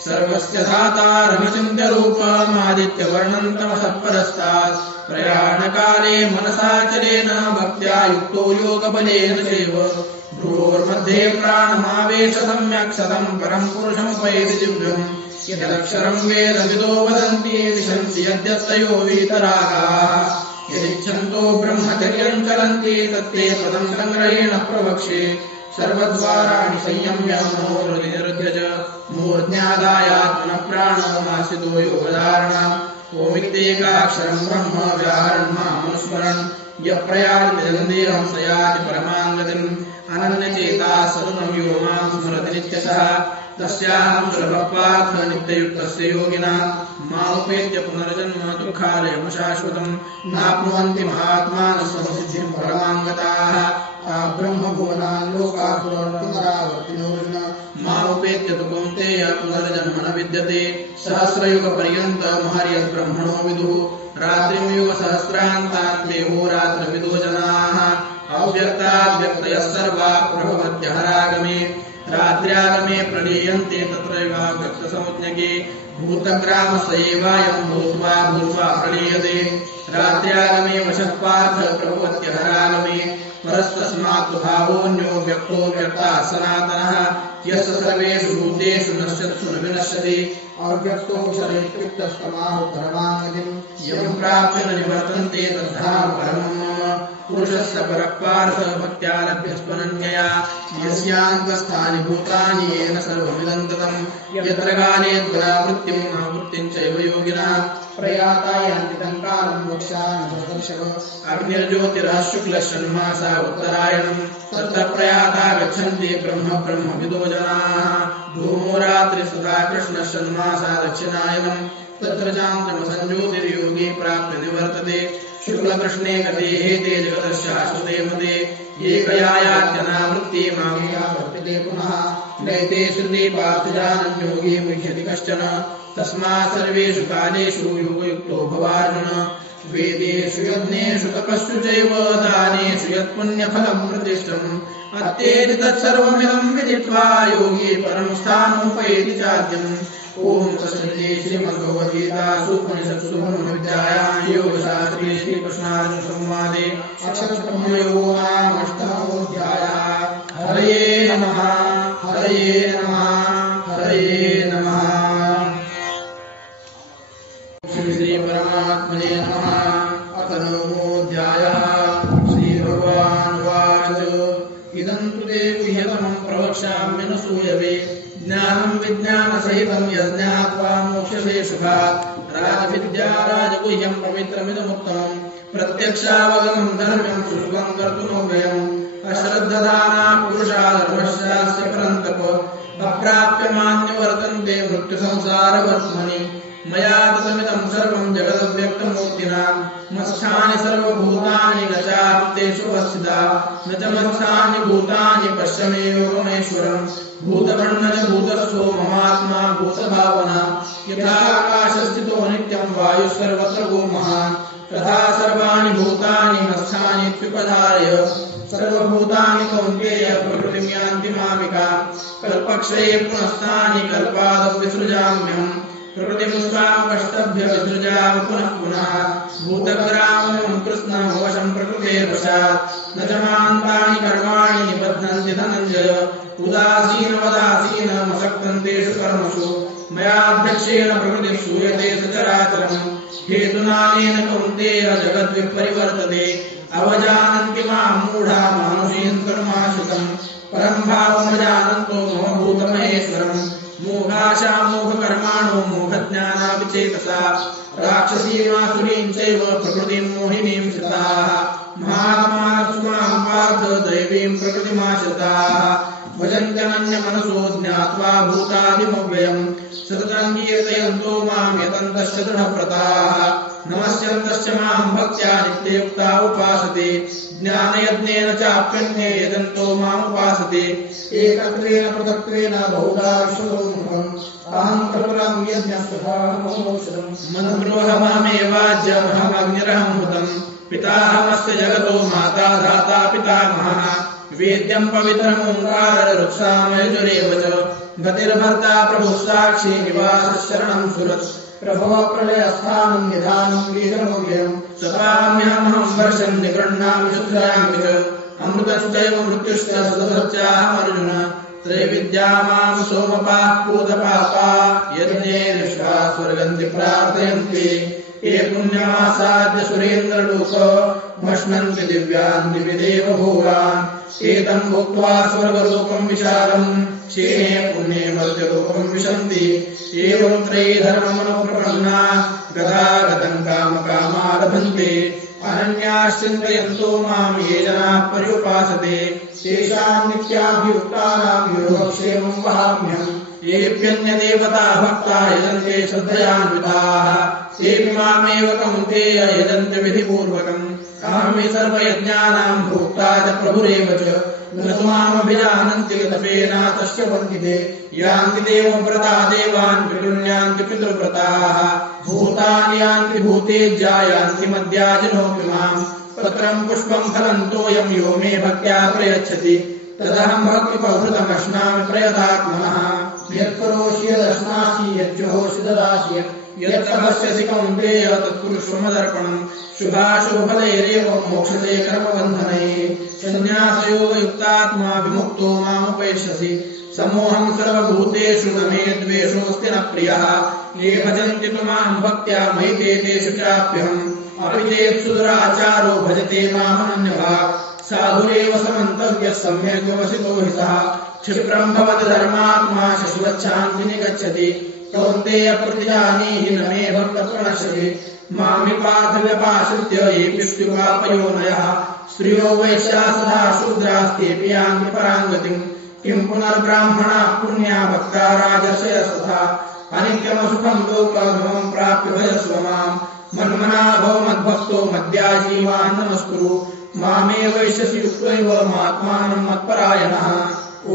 सर्वस्य धातारमचिन्त्य रूपमादित्यवर्णं तमसः परस्तात् प्रयाणकाले मनसाचलेन भक्त्या युक्तो योगबलेन चैव भ्रुवोर्मध्ये प्राणमावेश सम्यक् सतं परं पुरुषमुपैति दिव्यम् यदक्षरं वेदविदो वदन्ति दिशन्ति यद्यस्तयो वीतरागाः यदिच्छन्तो ब्रह्मचर्यं चलन्ति तत्ते पदं संग्रहेण प्रवक्ष्ये सर्वद्वाराणि संयम्य मनोहृदय च मूर्ध्यादायात्मनः प्राणमाश्रितो योगधारणम् ओमित्येकाक्षरं ब्रह्म व्याहरन् मामनुस्मरन् यः प्रयाति जगन्देहं स याति परमाङ्गतिम् अनन्यचेताः सततं यो मां स्मरति नित्यशः तस्याहं सुलभः पार्थ नित्ययुक्तस्य योगिना मामुपेत्य पुनर्जन्म दुःखालयं शाश्वतम् नाप्नुवन्ति महात्मानः संसिद्धिं परमाङ्गताः ब्रह्मभुवनान् लोकाः पुनरावर्तिनोऽर्जुन मामुपेत्य तु कौन्तेय पुनर्जन्म न विद्यते सहस्रयुगपर्यन्तमहर्यद्ब्रह्मणो विदुः रात्रिं युगसहस्रान्तात् देहोरात्रविदो जनाः अव्यक्ताद्व्यक्तयः सर्वा प्रभवत्यहरागमे रात्र्यागमे प्रलीयन्ते तत्रैवाव्यक्तसंज्ञके भूतग्रामस एवायं भूत्वा भूत्वा प्रलीयते रात्र्यागमे वशः पार्थ प्रभवत्यहरागमे परस्तस्मात् भावोऽन्यो व्यक्तो व्यक्ताः सनातनः यस्य सर्वेषु भूतेषु नश्यत्सु न विनश्यति अव्यक्तोऽक्षरेत्युक्तस्तमाहु परमाङ्गतिम् यं प्राप्य न निवर्तन्ते तद्धाम परमं मम पुरुषस्य परः पार्थ भक्त्या लभ्यस्त्वनन्यया यस्यान्तस्थानि भूतानि येन सर्वमिदं ततम् यत्र काले द्वयावृत्तिम् आवृत्तिं चैव योगिना प्रयाता यान्ति तं कालं मोक्षान् भरतर्षभ अग्निर्ज्योतिरः शुक्लः षण्मासा उत्तरायणम् तत्र प्रयाता गच्छन्ति ब्रह्म ब्रह्मविदो जनाः धूमो रात्रिस्तथा कृष्णः षण्मासा दक्षिणायनम् तत्र चान्द्रमसञ्ज्योतिर्योगी प्राप्य निवर्तते शुक्लकृष्णे गते हेते जगतशाश्वते मते एकयायात्यनावृत्ति मामया वर्तते पुनः नैते श्रुति पार्थजानं योगी मुह्यति कश्चन तस्मात् सर्वेषु कालेषु योगयुक्तो भवार्जुन वेदेषु यज्ञेषु तपस्सु चैव दानेषु यत्पुण्यफलम् प्रतिष्ठम् अत्येति तत्सर्वमिदं विदित्वा योगी परं स्थानमुपैति चाद्यम् ॐ तत्सदिति श्रीमद्भगवद्गीतासु उपनिषत्सु ब्रह्मविद्यायां योगशास्त्रे श्रीकृष्णार्जुनसंवादे अक्षरब्रह्मयोगो नाम अष्टमोऽध्यायः। हरये नमः हरये नमः हरये नमः। श्रीपरमात्मने नमः। अथ नवमोऽध्यायः। श्रीभगवानुवाच इदं तु ते गुह्यतमं प्रवक्ष्याम्यनसूयवे ज्ञानं विज्ञानसहितं यज्ञात्वा मोक्ष्यसे सुखात् राजविद्या राजगुह्यं पवित्रमिदमुत्तमं प्रत्यक्षावगमं धर्म्यं सुलभं कर्तुमव्ययम् अश्रद्धदाना पुरुषा धर्मस्यास्य परन्तप अप्राप्य मान्यवर्तन्ते मृत्युसंसारवर्त्मनि मया ततमिदं सर्वं जगदव्यक्तमूर्तिना मत्स्थानि सर्वभूतानि न चाप्तेषु अवस्थिता न च मत्स्थानि भूतानि पश्य मे योगमेश्वरम् भूतभण्ण च भूतस्थो ममात्मा भूतभावना यथा आकाशस्थितो नित्यं वायुः सर्वत्र गो महान् तथा सर्वाणि भूतानि मत्स्थानीत्युपधारय सर्वभूतानि कौन्तेय प्रकृतिं यान्ति मामिकाम् कल्पक्षये पुनस्तानि कल्पादविसृजाम्यहम् प्रकृतिं स्वामवष्टभ्य विसृजामि पुनः पुनः भूतग्रामं कृष्णं वशं प्रकृतेर्वशात् न च मान्तानि कर्माणि निबध्नन्ति धनञ्जय उदासीनवदासीनमसक्तं तेषु कर्मसु मयाध्यक्षेण प्रकृतिः श्रूयते सचराचरम् हेतुनानेन कौन्तेय जगद्विपरिवर्तते अवजानन्ति मां मूढा मानुषीं कर्माश्रितम् परं भावमजानन्तो मम भूतमहेश्वरम् मोहाशा मोहकर्माणो मोहज्ञानाविचेतसा राक्षसीमासुरीं चैव प्रकृतिं मोहिनीं श्रिताः महात्मानस्मां पार्थ दैवीं प्रकृतिमाश्रिताः भजन्त्यनन्यमनसो ज्ञात्वा भूतादिमव्ययम् सततं कीर्तयन्तो मां यतन्तश्च दृढव्रताः नमस्यन्तश्च मां भक्त्या नित्ययुक्ता उपासते ज्ञानयज्ञेन चाप्यन्ये यजन्तो मामुपासते एकत्वेन पृथक्त्वेन बहुधा विश्वमुखम् अहं प्रबलं यज्ञस्वभावमोक्षदम् मन्त्रोऽहमहमेवाज्यमहमग्निरहं हुतम् पिताहमस्य जगतो माता धाता पितामहः वेद्यं पवित्रमोङ्काररुक्सामयजुरेव च गतिर्भर्ता प्रभुः साक्षी निवासः शरणं सुरत् प्रभव प्रलयस्थानं निधानं लीलमव्ययम् सताम्यहमहं वर्षं निगृह्णामि शुद्धामि च अमृतश्चैव मृत्युश्च सदसत्याहमर्जुन त्रैविद्या मां सोमपाः पूतपापा यज्ञे निष्ठा स्वर्गन्ति प्रार्थयन्ति ये पुण्यमासाद्य सुरेन्द्रलोक भष्णन्ति दिव्यान् दिवि देवभोगान् एतं भुक्त्वा स्वर्गलोकं विशालम् क्षीणे पुण्ये मर्त्यलोकं विशन्ति एवं त्रयी धर्ममनुप्रपन्ना गतागतं कामकामा लभन्ते अनन्याश्चिन्तयन्तो मां ये जनाः पर्युपासते तेषां नित्याभियुक्तानां योगक्षेमं वहाम्यहम् येऽप्यन्यदेवता भक्ता यजन्ते श्रद्धयान्विताः तेऽपि मामेव कौन्तेय यजन्ति विधिपूर्वकम् अहमि सर्वयज्ञानां भोक्ता च प्रभुरेव च न तु मामभिजानन्ति तपेनातस्य वन्दिते यान्ति देवव्रता देवान् पितृण्यान्ति पितृव्रताः भूतानि यान्ति भूतेज्या यान्ति मद्याजिनोऽपि माम् पत्रं पुष्पं फलं तोयं यो मे भक्त्या प्रयच्छति तदहं भक्तिपौहृतमश्नामि प्रयतात्मनः यत्करोषि यदश्नासि यज्जुहोषि ददासि यत्तपस्यसि कौन्तेय तत्कुरुष्वमदर्पणम् शुभाशुभफलैरेव मोक्षते कर्मबन्धनैः सन्न्यासयोगयुक्तात्मा विमुक्तो मामुपैष्यसि समोऽहं सर्वभूतेषु न मे द्वेषोऽस्ति न प्रियः ये भजन्ति तु मां भक्त्या मयि तेषु चाप्यहम् अपि चेत् सुदुराचारो भजते मामनन्यभाक् साधुरेव समन्तव्यः सम्यग् व्यवसितो हि सः क्षिप्रं भवति धर्मात्मा शशिवच्छान्ति निगच्छति कौन्तेय प्रतिजानीहि न मे भक्तप्रणश्यति मामि पार्थव्यपाश्रित्य येऽपि स्त्युपापयोनयः स्त्रियो वैश्याः तथा शूद्रास्तेऽपि यान्ति पराङ्गतिम् किं पुनर्ब्राह्मणाः पुण्या भक्ता राजर्षयस्तथा अनित्यमसुखं लोकमं प्राप्य भजस्व माम् मन्मना भव मद्भक्तो मद्याजीवान् नमस्कुरु मामे वैश्यसि युक्तैव मात्मानं मत्परायणः।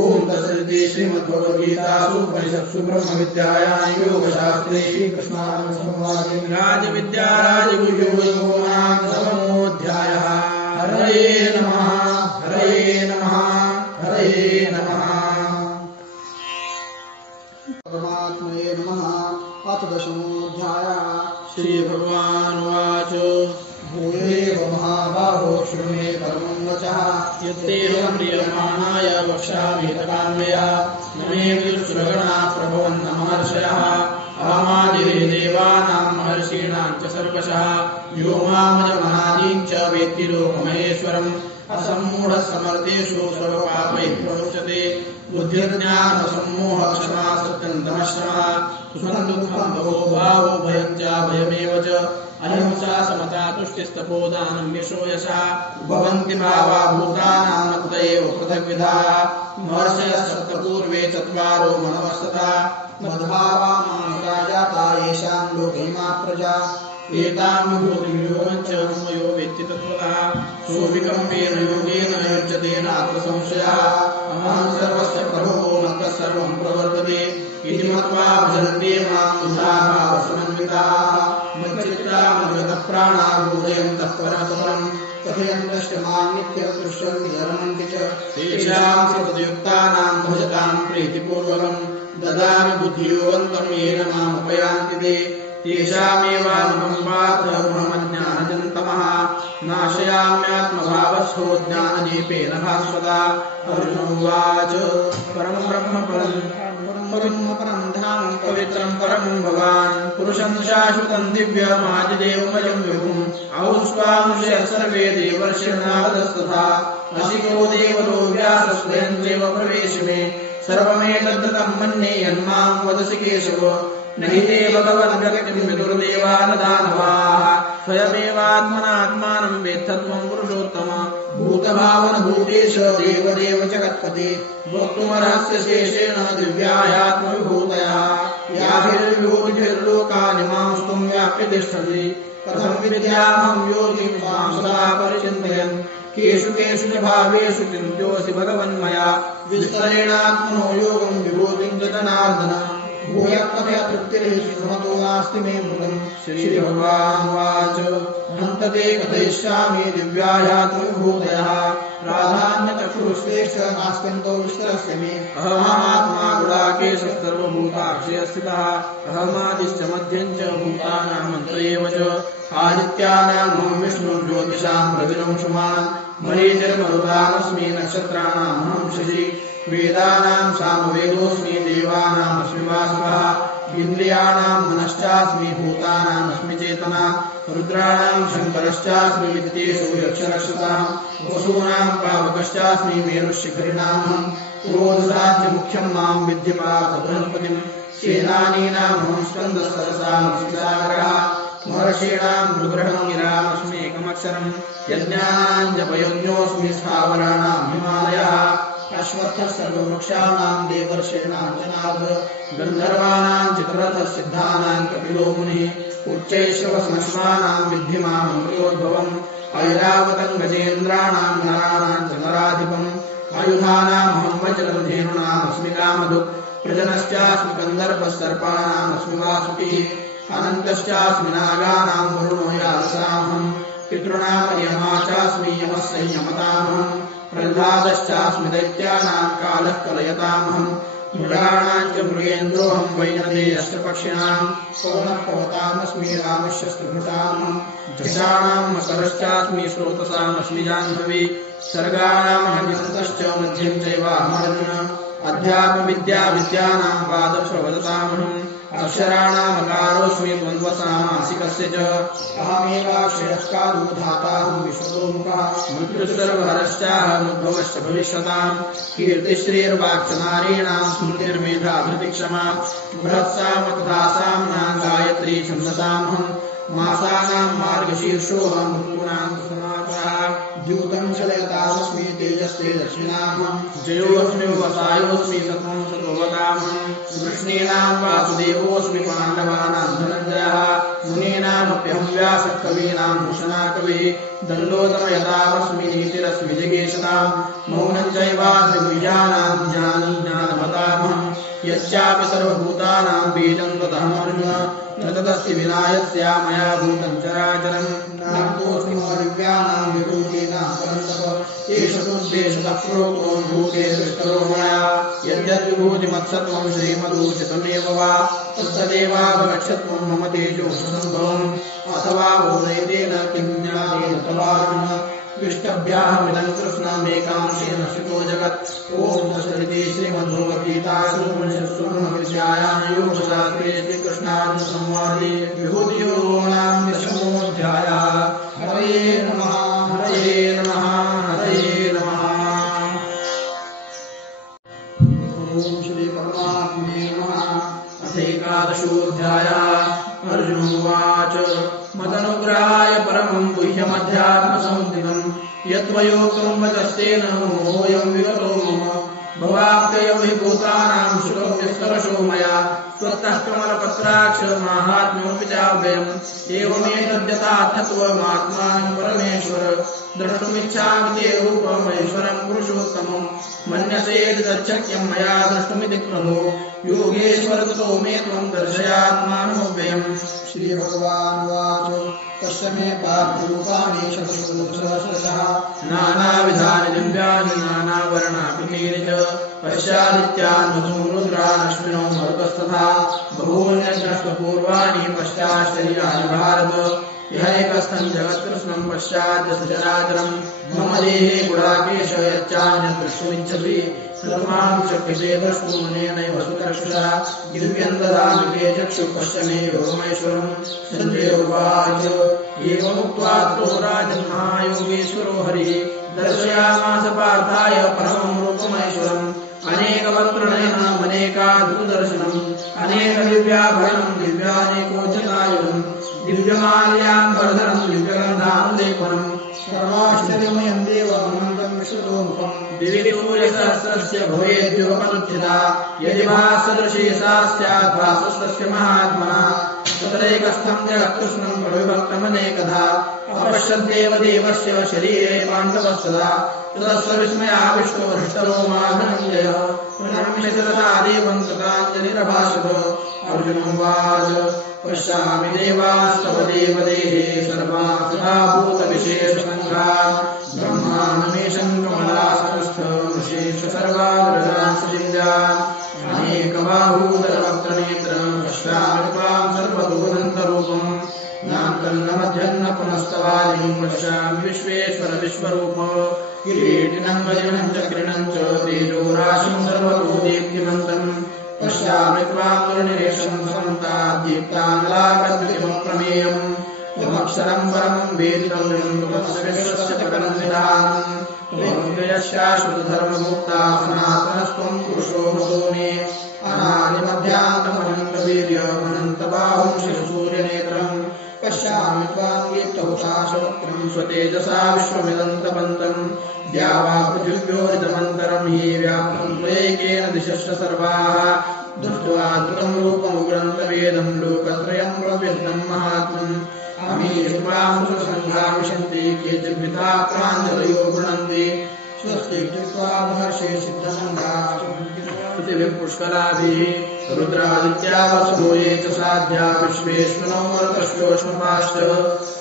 ओम तत्सदिति श्रीमद्भगवद्गीतासु उपनिषत्सु ब्रह्मविद्यायां योगशास्त्रे श्रीकृष्णार्जुनसंवादे राजविद्या राजगुह्योगनामोऽध्यायः। हरये नमः हरये नमः हरये नमः। परमात्मने नमः। अथ दशमोऽध्यायः। श्रीभगवानुवाच भूयेव महाबाहो शृणु मे परमं वचः। यत्तेन प्रीयमाणाय वक्ष्यामि तवान्वया न मे विदुषुरगणाः प्रभवन्न महर्षयः। अहमादिः देवानां महर्षीणां च सर्वशः यो मामजमनादीं च वेत्ति लोकमहेश्वरम्। असम्मूढः समर्थेषु सर्वपापैः प्रमुच्यते बुद्धिर्ज्ञानसम्मोहक्षमा सत्यं दमश्रमः सुखं दुःखं भवो भावो भयं च भयमेव च अहिंसा समता तुष्टिस्तपोदानं यशो यशः भवन्ति भावा भूतानां मत्त एव पृथग्विधाः। महर्षयः सप्तपूर्वे चत्वारो मनवस्तथा मद्भावा मानसा जाता येषां लोके इमा प्रजा। एतां विभूतिं च मयो वेत्ति तत्त्वतः सोऽविकम्पेन योगेन युज्यते नात्र संशयः। अहं सर्वस्य प्रभवो मत्तः सर्वं प्रवर्तते इति मत्वा भजन्ते मां बुधाः भावसमन्विताः। मच्चित्ता मद्गतप्राणा बोधयन्तः परस्परं कथयन्तश्च मां नित्यं तुष्यन्ति रमन्ति च। तेषां सततयुक्तानां भजतां प्रीतिपूर्वकं ददामि बुद्धियोगन्तं येन मामुपयान्ति ते। तेषामेवानुकम्पार्थमज्ञानजन्तमः नाशयाम्यात्मभावस्थो ज्ञानदीपेन भास्वता। अर्जुन उवाच परं ब्रह्म परं धाम पवित्रं परं भवान् पुरुषं शाश्वतं दिव्यमादिदेवमयं विभुम् औष्वांशयः सर्वे देवर्षिर्नारदस्तथा असिको देवलो व्यासस्वयं देव प्रवेशिमे सर्वमेतद्धतं मन्ये यन्मां वदसि केशव। न हि ते भगवद्व्यक्तिं विदुर्देवा न दानवाः स्वयमेवात्मनात्मानं वेत्थत्वं पुरुषोत्तम। भूतभावनभूतेश देवदेव जगत्पते वक्तुमर्हस्य शेषेण दिव्यायात्मविभूतयः। याभिर्विभूतिभिर्लोकानि मां स्तुं व्याप्य तिष्ठति कथं विद्यामहं योगिं मां सदा परिचिन्तयन्। केषु केषु च भावेषु चिन्त्योऽसि भगवन्मया विस्तरेणात्मनो योगं विभूतिं च जनार्दन। भूयः कथय तृप्तिर्हि समतो नास्ति मे मृतम्। श्रीभगवानुवाच हन्तते कथयिष्यामि दिव्यायात्मविभूतयः प्राधान्यचक्षुश्रेष्ठ नास्त्यन्तो विस्तरस्य मे। अहमात्मा गुडाकेशः सर्वभूताक्षयः स्थितः अहमादिश्च मध्यं च भूतानामन्त एव च। आदित्यानामहं विष्णुर्ज्योतिषां प्रविरंशुमान् मरीचिर्मरुतामस्मि नक्षत्राणामहं शशि। वेदानां सामवेदोऽस्मि देवानामस्मि वासवः। इन्द्रियाणां मनश्चास्मि भूतानामस्मि चेतना। रुद्राणां शङ्करश्चास्मि वित्तेषु यक्षरक्षतां। वसूनां पावकश्चास्मि मेरुशिखरिणामहं। क्रोधसाच्च मुख्यं मां विद्धि पार्थ बृहस्पतिम्। सेनानीनामहं स्कन्दस्तरसामस्मि सागरः। महर्षीणां भृगृहं गिरामस्म्येकमक्षरम्। यज्ञानां जपयज्ञोऽस्मि स्थावराणां हिमालयः। अश्वत्थः सर्ववृक्षाणां देवर्षीणां च नारद। गन्धर्वाणां चित्ररथः सिद्धानां कपिलो मुनिः। उच्चैश्रवसमश्वानां विद्धि माममृतोद्भवम्। ऐरावतं गजेन्द्राणां नराणां च नराधिपम्। आयुधानामहं वज्रं धेनूनामस्मि कामधुक्। प्रजनश्चास्मि गन्धर्वः सर्पाणामस्मि वासुकिः। अनन्तश्चास्मि नागानां वरुणो यादसामहम्। पितॄणां यमा चास्मि यमः संयमतामहम्। प्रह्लादश्चास्मि दैत्यानां कालः कलयतामहम्। मृगाणां च मृगेन्द्रोऽहं वैनतेयश्च पक्षिणां। पवनः पवतामस्मि रामश्चस्त्रभृतामहम्। झषाणां मकरश्चास्मि स्रोतसामस्मि जाह्नवी। सर्गाणामहनिसन्तश्च मध्यं चैवाहमर्जुन। अध्यात्मविद्या विद्यानां पादप्रवदतामहम्। अक्षराणामकारोऽस्मि द्वन्द्वसामासिकस्य च। अहमेवाक्षरस्कारो धाताहं विश्वतोमुखः। मृत्युसर्वहरश्चाहमुद्भवश्च भविष्यताम्। कीर्तिश्रीर्वाक्च नारीणां स्मृतिर्मेधा धृतिक्षमा। बृहत्सामतथासाम्नां गायत्री छन्दसामहम्। मासानां मार्गशीर्षोऽहं ऋतूनां समासः। द्यूतं शलयतामस्मि तेजस्तेजस्विनाहम् जयोऽस्मि वसायोऽस्मि सत्वं सतोवतामहम् कृष्णीनां वासुदेवोऽस्मि पाण्डवानां धनञ्जयः मुनीनामप्यहं व्यासः कवीनां भूषणा कविः दण्डोदमयतामस्मि नीतिरस्मि जिगीषताम् मौनं चैवास्मि गुह्यानां ज्ञानी ज्ञानवतामहम् यच्चापि सर्वभूतानां बीजं ततःमर्जुन न तदस्ति विना यस्या मया भूतं चराचरम् नान्तोऽस्मि दिव्यानां विभूतीनां परन्तप एष तुद्देशतः प्रोक्तो भूते दुष्करो मया यद्यद्विभूतिमत्सत्त्वं श्रीमदूचितमेव वा तत्तदेवावगच्छत्वं मम तेजोसम्भवम् अथवा बोधयतेन किं ज्ञानेन तवार्जुन विष्टभ्याहमिदं कृष्णमेकांशेन स्थितो जगत् ॐ तत्सदिति श्रीमद्भगवद्गीतासु उपनिषत्सु ब्रह्मविद्यायां योगशास्त्रे श्रीकृष्णार्जुनसंवादे विभूतियोगो नाम 10मोऽध्यायः। हरये नमः हरये नमः हरये नमः। ॐ श्री परमात्मने नमः। अथैकादशोऽध्यायः। अर्जुन उवाच मदनुग्रहाय परमं गुह्यमध्यात्मसंस्थितम् यत्त्वयोक्तं वचस्तेन मोहोऽयं विगतो मम भवाप्ययं हि भूतानां शुकव्यस्तरशो मया त्वत्तः कमलपत्राक्ष माहात्म्यमपि चाव्ययम् एवमेतद्यथार्थत्वमात्मानं परमेश्वर द्रष्टुमिच्छामि ते रूपमैश्वरं पुरुषोत्तमम् मन्यसे तच्छक्यं मया द्रष्टुमिति प्रभो योगेश्वर ततो मे त्वं दर्शयात्मानमव्ययम्। श्रीभगवानुवाच पश्य मे पार्थरूपाणि शतशोऽसहस्रशः नानाविधानि दिव्यानि नानावर्णाकृतीनि च पश्यादित्यान् मधुं रुद्रानश्विनौ मरुतस्तथा बहून्यद्रष्टपूर्वाणि पश्चाश्चर्याणि भारत ह्यैकस्थं जगत्कृष्णं पश्चाद्य सचराचरम् मम देहे गुडाकेश यच्चान्यत् द्रष्टुमिच्छसि सर्वमां शक्यते द्रष्टुमनेनैव सुचक्षुषा दिव्यं ददामि ते चक्षुः पश्य मे योगमैश्वरम्। सञ्जय उवाच एवमुक्त्वा ततो राजन्महायोगेश्वरो हरिः दर्शयामास पार्थाय परमं रूपमैश्वरम् अनेकवक्त्रनयनम् अनेकाद्भुतदर्शनम् अनेकदिव्याभरणम् दिव्यानेकोच्चतायुधम् दिव्यमाल्याम्बरधरम् दिव्यगन्धाम् लेपनम् सर्वाश्चर्यमयं देवमनन्तं विश्वरूपम् दिवि सूर्यसहस्रस्य भवेद्युगपदुत्थिता यदि भासदृशी सा स्यात् भासस्तस्य महात्मनः तत्रैकस्थं जगत्कृष्णं प्रविभक्तमनेकधा अपश्यद्देव देवस्य शरीरे पाण्डवस्तदा ततः विस्मयाविष्टो हृष्टरोमा धनञ्जयः प्रणम्य तथा देवं तथाञ्जलिरभाषत। अर्जुन उवाच पश्यामि देवास्तव देवदेहे सर्वासदा भूतविशेषसङ्घान् ब्रह्माण्डमीशं कमलासनस्थ विशेष सर्वाग्रजान् अनेकबाहूदरवक्त्रनेत्रं पश्यामि त्वां सर्वदूरन्तरूपम् नान्तन्न मध्यन्न पुनस्तवादिं पश्यामि विश्वेश्वर विश्वरूप किरीटिनं गजनं चक्रिणं च तेजोराशिं सर्वतो दीप्तिमन्तम् पश्यामि त्वां दुर्निरीक्षं समन्ताद्दीप्तानलाकद्युतिमं प्रमेयम् त्वमक्षरं परमं वेदितं त्वमस्य विश्वस्य परन्निधानम् शाश्वतधर्ममुक्ता सनातनस्त्वं पुरुषो मतो मे अनादिमध्यान्तमनन्तवीर्यमनन्तबाहुं शिवसूर्यनेत्रम् पश्यामि त्वां दीप्तहुताशवक्त्रं स्वतेजसा विश्वमिदन्तपन्तम् द्यावा पृथिव्योरिदमन्तरं हि व्याप्तं त्वयैकेन दिशश्च सर्वाः दृष्ट्वा द्रुतं रूपमुग्रं तवेदं लोकत्रयं प्रव्यर्थं महात्मम् अमीशुक्लां सुसङ्घा विशन्ति केचिद्विता प्राञ्जलयो गृह्णन्ति स्वस्ति कृत्वा महर्षे सिद्धसङ्घाः पृथिवीं पुष्कराभिः रुद्रादित्या वसवो ये च साध्या विश्वेश्वनो मरुतश्लोष्मपाश्च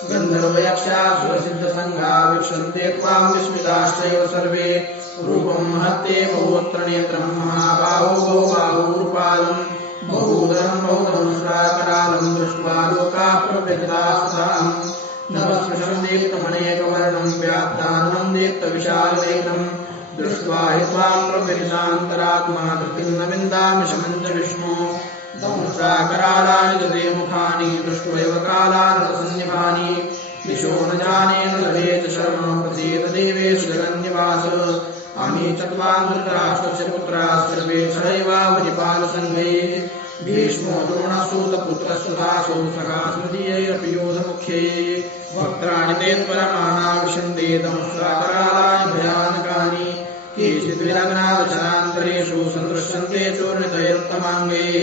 गन्धर्वयक्षासुरसिद्धसङ्घा वीक्षन्ते त्वां विस्मिताश्चैव सर्वे रूपं महत्ते बहुवक्त्रनेत्रं महाबाहो बहुबाहुरूपादम् बहूदरं बहुदंष्ट्राकरालं दृष्ट्वा लोकाः प्रव्यथिताः नभस्पृशं दीप्तमनेकवर्णं व्याप्ताननं दीप्तविशालनेत्रम् दृष्ट्वा हि त्वां प्रव्यथितान्तरात्मा धृतिं न विन्दामि शमं च विष्णो दंष्ट्राकरालानि च ते मुखानि दृष्ट्वैव कालानलसन्निभानि दिशो न जाने न लभे च शर्म प्रसीद देवेषु जगन्निवास अमी च त्वां धृतराष्ट्रस्य पुत्राः सर्वे सहैवावनिपालसङ्घैः भीष्मो द्रोणसूतपुत्रस्तथासौ सखा स्मदीयैरपि योधमुख्यैः वक्त्राणि परमाणा विशन्ते तमस्राकरालानि भयानकानि केचिद्विलग्नावचनान्तरेषु सन्दृश्यन्ते चूर्णितयोत्तमाङ्गैः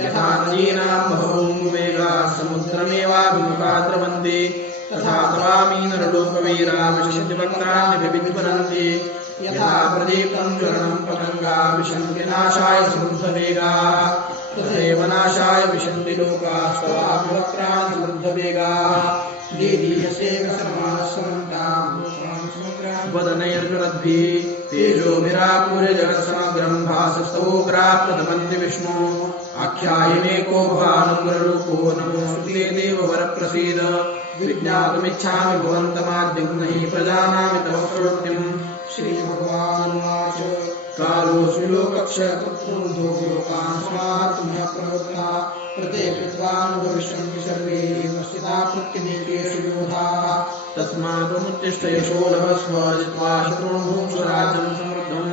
यथा नदीनां बहवोमुवेगाः समुद्रमेवाभिमुखा द्रवन्ति तथा तवामी नरलोकवीरा विशन्ति वक्त्राण्यभिविज्वलन्ति यथा प्रदीप्तं ज्वलनं पतङ्गा विशन्ति नाशाय समृद्धवेगाः तथैव नाशाय विशन्ति लोकाः तवापि वक्त्राणि समृद्धवेगाः वदनैर्ज्वलद्भिः तेजोभिरापूर्य जगत्समग्रं भासस्तवोग्राः प्रतपन्ति विष्णु आख्यायिनेको भानुग्ररूपो नमोऽस्तुते देववरप्रसीद विज्ञातुमिच्छामि भवन्तमाद्यं नहि प्रजानामि तव प्रवृत्तिम् श्रीभगवानुवाच कालोऽस्मि लोकक्षयपुत्रो लोकान् समाहर्तुमः प्रवृत्तः प्रत्येक विद्वान् भविष्यन्ति सर्वे नश्चिता प्रत्यनीकेषु योधाः तस्मादुमुत्तिष्ठ यशो लभस्व जित्वा शत्रून् भुङ्क्ष्व राज्यं समृद्धम्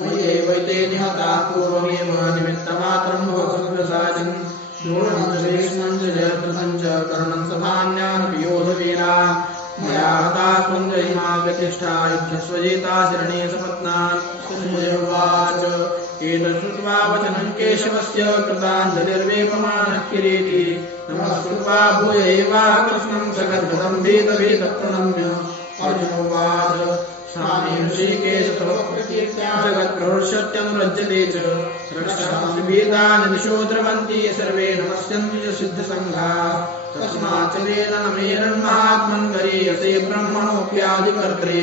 मय्यैवैते निहताः पूर्वमेव निमित्तमात्रं भव सद्व्यसाचिन् शूर्णं च शेषणं च जयद्रथं च कर्णं सभान्यानपि योधवीरा मया हताः त्वञ्जयिमा व्यतिष्ठा युध्यस्व जेतासि रणे सपत्नान् सुजयवाच एतत् श्रुत्वा वचनं केशवस्य कृताञ्जलिर्वेपमानः किरीटी नमस्कृत्वा भूय एवाकृष्णं सगद्गदं भीतभीतप्रणम्य अर्जुनोवाच स्वामी ऋषिकेश तव प्रकीर्त्या जगत्प्रहर्षत्यनुरज्यते च रक्षांसि भीतानि दिशो द्रवन्ति सर्वे नमस्यन्ति च सिद्धसङ्घाः तस्माच्च तेन नमेरन्महात्मन् गरीयसे ब्रह्मणोऽप्यादिकर्त्रे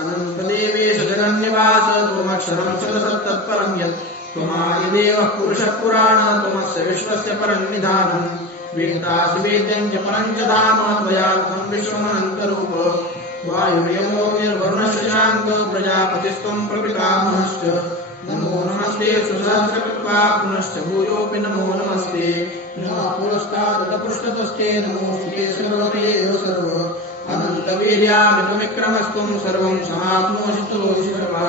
अनन्तदेवेश जगन्निवास त्वमक्षरं सरसत्तत्परं यत् त्वमादिदेवः पुरुषः पुराण त्वमस्य विश्वस्य परन्निधानम् वेदासि वेद्यं च परं च धाम त्वयार्थं विश्वमनन्तरूप वायुर्यमोऽग्निर्वरुणश्चाङ्क प्रजापतिस्त्वं प्रपितामहश्च नमो नमस्ते सुसहस्रकृत्वा पुनश्च भूयोऽपि नमो नमस्ते न पुरस्तादपृष्ठतस्ते नमोऽस्तुते सर्वमेव सर्व अनन्तवीर्यामितविक्रमस्त्वं सर्वं समाप्नोषि तोषि सर्वः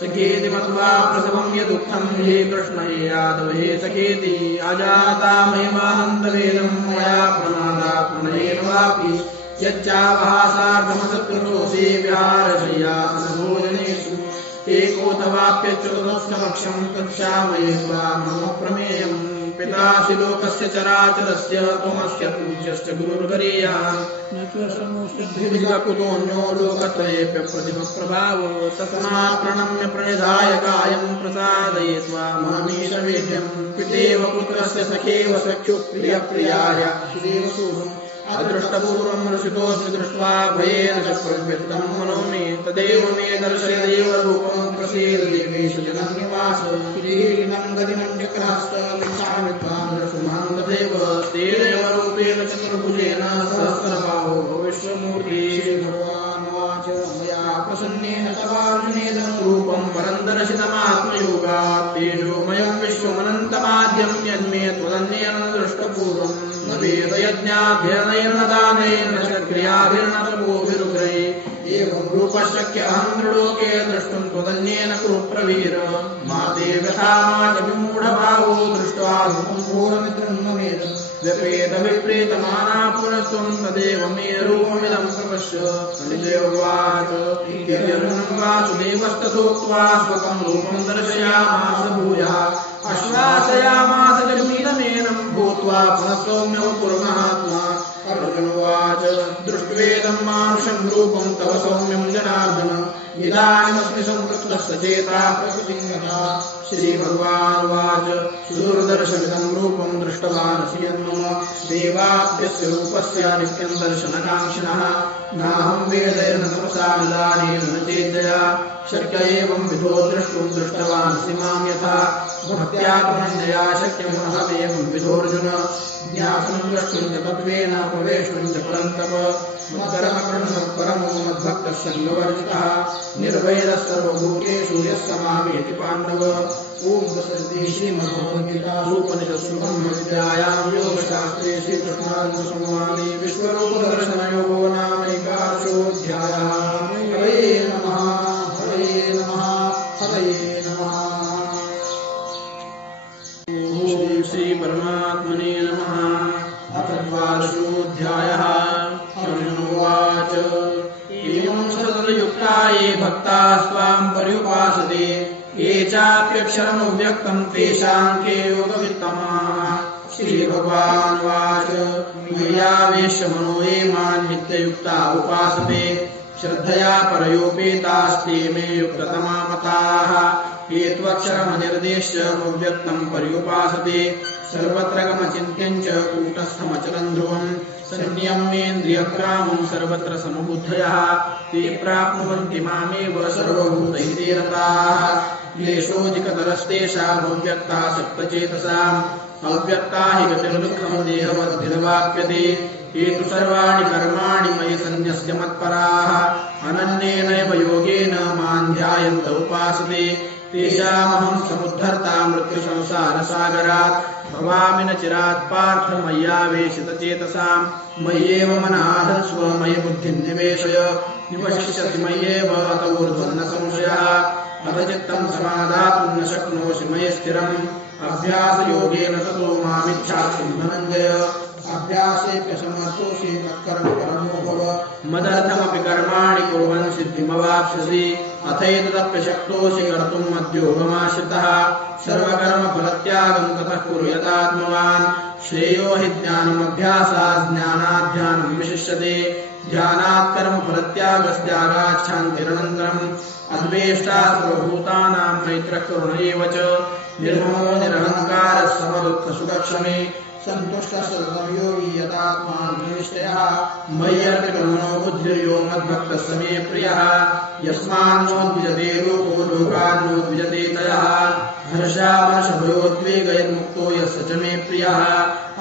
सखेति मत्वा प्रसवं यदुक्तं हे कृष्ण हे यादव हे सखेति अजातामयमाहन्तवेदं मया प्रमादात् प्रणयेन वापि यच्चावहासार्धमसत्कृतोऽसि विहारशय्यासनभोजनेषु एकोऽथवाप्यच्युतमक्षं तत्क्षामये स्वां मम प्रमेयम् पितासि लोकस्य चराचरस्य त्वमस्य पूज्यश्च गुरुर्गरीयान् न त्वसमोऽस्तिर्भिर्कुतोऽन्यो लोकत्रयेऽप्यप्रतिमप्रभावो तस्मात् प्रणम्य प्रणिधाय कायं प्रसादये स्वाममीशवेद्यं पितेव पुत्रस्य सखेव सख्युः प्रियप्रियाय श्रीवसूनुम् अदृष्टपूर्वं रचितोऽस्मि दृष्ट्वा भयेन च प्रव्यक्तं मनो मे तदेव मे दर्शय देवरूपं प्रसीद देवेश जगन्निवास किरीटिनं गदिनं चक्रहस्तमिच्छामि त्वां द्रष्टुमहं तथैव तेनैव रूपेण चतुर्भुजेन सहस्रबाहो विश्वमूर्ति श्रीभगवानुवाच मया प्रसन्नेन तवार्जुनेदं रूपं परं दर्शितमात्मयोगात् तेजोमयं विश्वमनन्तमाद्यं यन्मे त्वदन्येन दृष्टपूर्वम् न वेदयज्ञाध्ययनेन न दानेन न क्रियाभिर्न तपोभिरुग्रैः एवं रूपशक्य अहं नृलोके द्रष्टुं त्वदन्येन कुरु प्रवीर मा ते व्यथा मा च विमूढभावो दृष्ट्वा रूपं घोरमित्रं न वेद व्यपेतविप्रीतमाना पुनस्त्वं तदेव मे रूपमिदं प्रपश्य संजय उवाच अर्जुनं वासुदेवस्तथोक्त्वा स्वकं रूपं दर्शयामास भूयः आश्वासयामास जमीनमेनं भूत्वा पुनः सौम्यवपुर्महात्मा अर्जुनोवाच दृष्ट्वेदं मानुषं रूपं तव सौम्यं जनार्दन इदानीमस्मि संवृत्तः सचेता प्रकृतिं गता श्रीभगवानुवाच सुदुर्दर्शमिदं रूपं दृष्टवानसि यन्मम देवाप्यस्य रूपस्य नित्यं दर्शनकाङ्क्षिणः नाहं वेदैर्न तपसा न दानेन न चेदया शक्य एवं विधो द्रष्टुं दृष्टवानसि मां यथा भक्त्या पुनन्दया शक्यमहमेवं विधोऽर्जुन ज्ञातुं द्रष्टुं च तत्त्वेन प्रवेष्टुं च परन्तप मत्कर्मकर्मः परमो मद्भक्तः सङ्गवर्जितः निर्वैरः सर्वभूतेषु यः समावेति पाण्डव ॐ तत्सदिति श्रीमद्भगवद्गीतासूपनिषत्सु ब्रह्मविद्यायां योगशास्त्रे श्रीकृष्णार्जुनसंवादे विश्वरूपदर्शनयोगो नाम एकादशोऽध्यायः। हरये नमः हरये नमः हरये नमः। ॐ श्रीपरमात्मने नमः। अथ द्वादशोऽध्यायः। अर्जुन उवाच मद्भक्ता ये भक्तास्त्वाम् पर्युपासते ये चाप्यक्षरमव्यक्तम् तेषाम् के योगवित्तमाः। श्रीभगवानुवाच मय्यावेश्य मनो ये माम् नित्ययुक्ता उपासते श्रद्धया परयोपेतास्ते मे युक्ततमा मताः। ये त्वक्षरमनिर्देश्य अव्यक्तम् पर्युपासते सर्वत्र गमचिन्त्यम् च कूटस्थमचलम् ध्रुवम् संयम्येन्द्रियग्रामम् सर्वत्र समबुद्धयः ते प्राप्नुवन्ति मामेव सर्वभूतैते रताः। क्लेशोऽधिकतरस्तेषाम् अव्यक्ता सप्तचेतसाम् अव्यक्ता हि गतिर्दुःखम् देहवद्भिर्वाप्यते। ये तु सर्वाणि कर्माणि मयि सन्न्यस्य मत्पराः अनन्येनैव योगेन माम् ध्यायन्त उपासते तेषामहम् समुद्धर्ता मृत्युसंसारसागरात् भवामि न चिरात् पार्थ मय्यावेशितचेतसाम्। मय्येव मनाधत्स्व मयि बुद्धिम् निवेशय निवशिष्यसि मय्येव अत ऊर्ध्वम् न संशयः। अथ चित्तम् समादातुम् न शक्नोषि मयि स्थिरम् अभ्यासयोगेन ततो मामिच्छाप्तुम् धनञ्जय। अभ्यासेऽप्यसमर्थोऽसि मत्कर्म परमो भव। मदर्थमपि कर्माणि कुर्वन् सिद्धिमवाप्स्यसि अथैतदप्यशक्तोऽसि कर्तुम् मद्योगमाश्रितः। सर्वकर्मफलत्यागम् ततः कुरु यदात्मवान् श्रेयो हि ज्ञानमभ्यासात् ज्ञानात् ध्यानम् विशिष्यते। ध्यानात् कर्मफलत्यागस्त्यागात् शान्तिरनन्तरम् अद्वेष्टा सर्वभूतानाम् मैत्रः करुण एव च निर्ममो निरहङ्कारः समदुःखसुखक्षमे सन्तुष्टः सततयोगी यतात्मा निश्चयः। मय्यर्पितमनो बुद्धिर्यो मद्भक्तः स मे प्रियः। यस्मान्नोद्विजते लोको लोकान्नोद्विजते तयः हर्षामर्षभयोद्वेगैर्मुक्तो यस्य च मे प्रियः।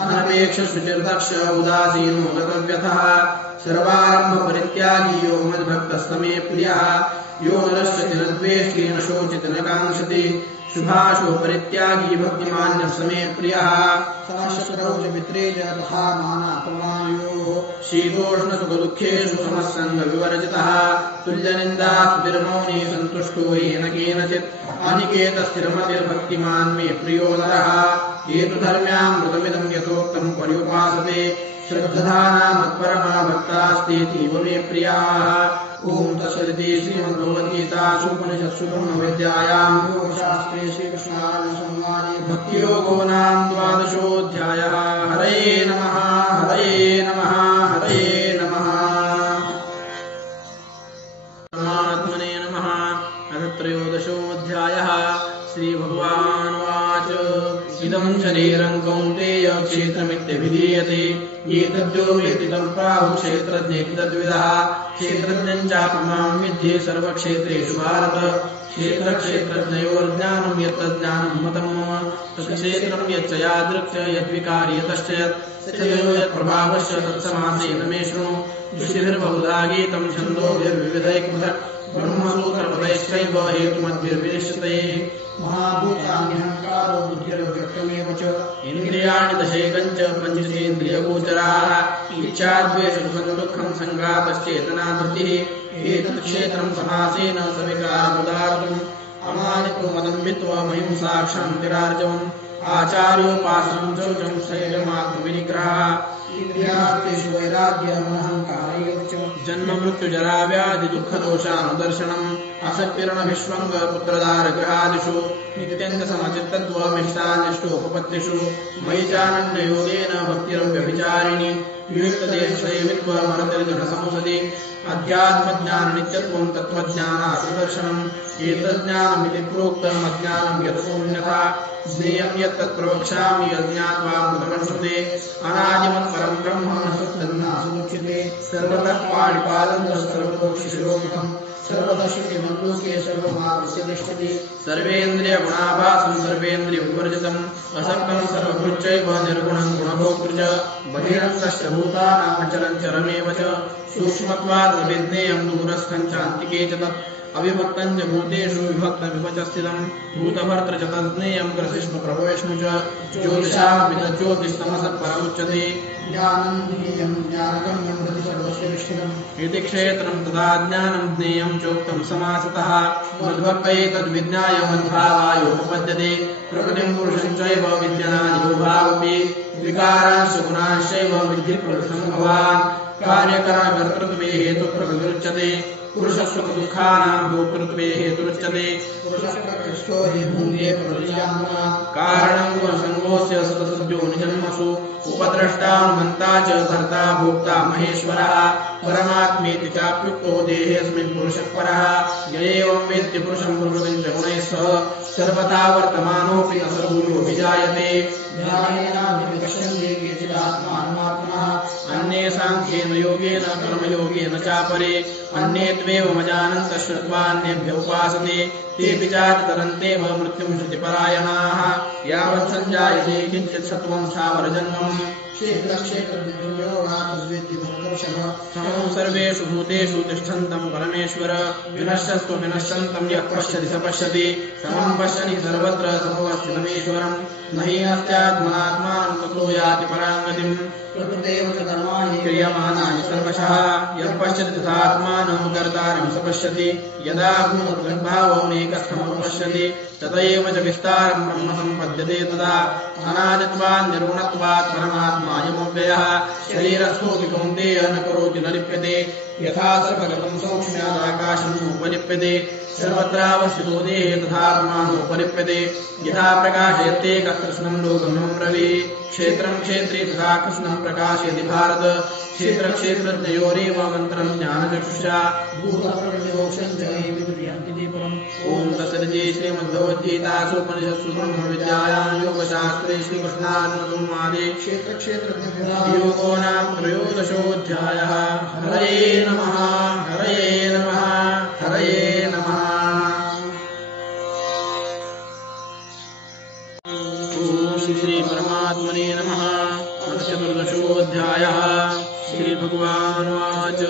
अनपेक्षशुचिर्दक्ष उदासीनो गतव्यथः सर्वारम्भपरित्यागी यो मद्भक्तः स मे प्रियः। यो न रक्षति न द्वेष्टि न शोचति न काङ्क्षति शुभाशो परित्यागी भक्तिमान्यः स मे प्रियः। समशत्रौ च मित्रे च तथा मानापमानयोः शीतोष्णसुखदुःखेषु समस्सङ्गविवर्जितः तुल्यनिन्दास्तुतिर्मौनी सन्तुष्टो येन केनचित् अनिकेतस्थिरमतिर्भक्तिमान् मे प्रियो नरः। ये तु धर्म्यामृतमिदम् यथोक्तम् पर्युपासते श्रद्धाना मत्परमा भक्तास्तेतीव मे प्रियाः। ॐ तत्सदिति श्रीमद्भगवद्गीतासु उपनिषत्सु ब्रह्मविद्यायाम् योगशास्त्रे श्रीकृष्णार्जुनसंवादे भक्तियोगो नाम द्वादशोऽध्यायः। हरये नमः हरये नमः हरये नमः। परमात्मने नमः। अथ त्रयोदशोऽध्यायः। श्रीभगवानुवाच इदम् शरीरम् कौन्तेय क्षेत्रमित्यभिधीयते एतद्यो वेति तं प्राहुः क्षेत्रज्ञेति तद्विदः। क्षेत्रज्ञम् चापि माम् विद्धि सर्वक्षेत्रेषु भारत। क्षेत्रक्षेत्रज्ञयोर्ज्ञानम् यत्तज्ज्ञानम् मतम् मम तत्क्षेत्रम् यच्च यादृक् यद्विकारि यतश्च यत् यत्प्रभावश्च तत्समासेन मे शृणु। ऋषिभिर्बहुधा गीतम् छन्दोभिर्विविधैः ब्रह्मसूत्रपदैश्चैव हेतुमद्भिर्विनिश्चितैः। महाभूतान्यहङ्कारो बुद्धिर्व्यक्तमेव च इन्द्रियाणि दशैकम् च पञ्चेन्द्रियगोचराः इच्छाद्वेषसुखम् दुःखम् सङ्गातश्चेतना धृतिः। एतत् क्षेत्रम् समासेन सविकारमुदार्तुम् अमानित्वमदम्बित्वम् अहिंसा क्षान्तिरार्जवम् आचार्योपासनम् शौचम् शैलमात्मविनिग्रहः। इन्द्रियार्थेषु वैराग्यमनहङ्कार एव च जन्ममृत्युजराव्याधिदुःखदोषानुदर्शनम् असत्पिरणभिष्वङ्गपुत्रदारगृहादिषु नित्यन्तसमचित्तत्वमिष्टानिष्टोपपत्तिषु मयि चानन्ययोगेन भक्तिरव्यभिचारिणि वियुक्तदेशैवित्वमरतिर्दृढसंसदि अध्यात्मज्ञाननित्यत्वम् तत्त्वज्ञानादर्शनम् एतज्ज्ञानमिति प्रोक्तम् अज्ञानम् यतोऽन्यथा ज्ञेयम् यत्तत् प्रवक्ष्यामि यज्ञात्वा मृतमश्नुते अनादिमत्परम् ब्रह्म न सुप्तन्नासुमुच्यते सर्वतः पाणिपादन्तः सर्वतोक्षिशिरोमुखम् सर्वतः श्रुतिमल्लोके सर्वमावृत्य तिष्ठति सर्वेन्द्रियगुणाभासम् सर्वेन्द्रियविवर्जितम् असक्तम् सर्वभृच्चैव निर्गुणम् गुणभोक्तृ च बहिरन्तश्च भूतानामचलम् चरमेव च सूक्ष्मत्वात् विज्ञेयम् दूरस्थम् चान्तिके च तत् अविभक्तम् च भूतेषु विभक्तमिव च स्थितम् भूतभर्तृ च तज्ज्ञेयम् ग्रसिष्णुप्रभविष्णु च ज्योतिषामपि तज्ज्योतिस्तमसः परमुच्यते ज्ञानम् ज्ञेयम् ज्ञानगम्यम् प्रति सर्वस्य विष्ठितम् इति क्षेत्रम् तदा ज्ञानम् ज्ञेयम् चोक्तम् समासतः मद्भक्तये तद्विज्ञाय मद्भावायोपपद्यते प्रकृतिम् पुरुषम् चैव विद्यनादिभावपि विकारांश्च गुणांश्चैव विद्धि प्रकृतिम् भवान् कार्यकरणकर्तृत्वे हेतुप्रकृतिरुच्यते पुरुषसुखदुःखानां भोक्तृत्वे हेतुरुच्यते पुरुषप्रकृष्टो हि भुङ्गे प्रकृतिजात्मना कारणं गुणसङ्गोऽस्य सतसद्यो निजन्मसु उपद्रष्टानुमन्ता च कर्ता भोक्ता महेश्वरः परमात्मेति चाप्युक्तो देहेऽस्मिन् पुरुषः परः य एवं वेत्ति पुरुषं प्रकृतिं च गुणैः सह सर्वथा वर्तमानोऽपि न सर्वोऽभिजायते ज्ञानेनाभिपश्यन्ति केचिदात्मानमात्मनः अन्ये साङ्ख्येन योगेन कर्मयोगेन चापरे अन्ये त्वेवमजानन्तः श्रुत्वान्येभ्य उपासते तेऽपि चातितरन्तेव मृत्युं श्रुतिपरायणाः यावत् सञ्जायते किञ्चित् सत्त्वं स्थावरजन्मम् समं सर्वेषु भूतेषु तिष्ठन्तं परमेश्वर विनश्यस्तु विनश्यन्तं यः पश्यति स पश्यति समं पश्यति सर्वत्र समवस्थितमीश्वरम् न हि अस्त्यात्मनात्मानं ततो याति पराङ्गतिम् प्रकृतेव च कर्माणि क्रियमाणानि सर्वशः यः पश्यति तथात्मानं कर्तारं स पश्यति यदा भूतद्भावमेकस्थमनुपश्यति तत एव च विस्तारं ब्रह्म सम्पद्यते तदा अनादित्वात् निर्गुणत्वात् परमात्मायमव्ययः शरीरस्थोऽपि कौन्तेय न करोति न लिप्यते यथा सर्वगतं सौक्ष्म्यादाकाशं उपलिप्यते सर्वत्रावस्थितो देहे तथात्मानोपलिप्यते यथा प्रकाशयत्येकः कृष्णं लोकमिमं रविः क्षेत्रं क्षेत्री तथा कृष्णं प्रकाशयति भारत क्षेत्रक्षेत्रज्ञयोरेव मन्त्रं ज्ञानचक्षुषा ॐ तत्सदिति श्रीमद्भगवद्गीतासूपनिषत्सु ब्रह्मविद्यायां योगशास्त्रे श्रीकृष्णार्जुनसंवादे योगो नाम त्रयोदशोऽध्यायः। हरये नमः हरये नमः हरये नमः। श्री परमात्मने नमः। चतुर्दशोऽध्यायः। श्रीभगवानुवाच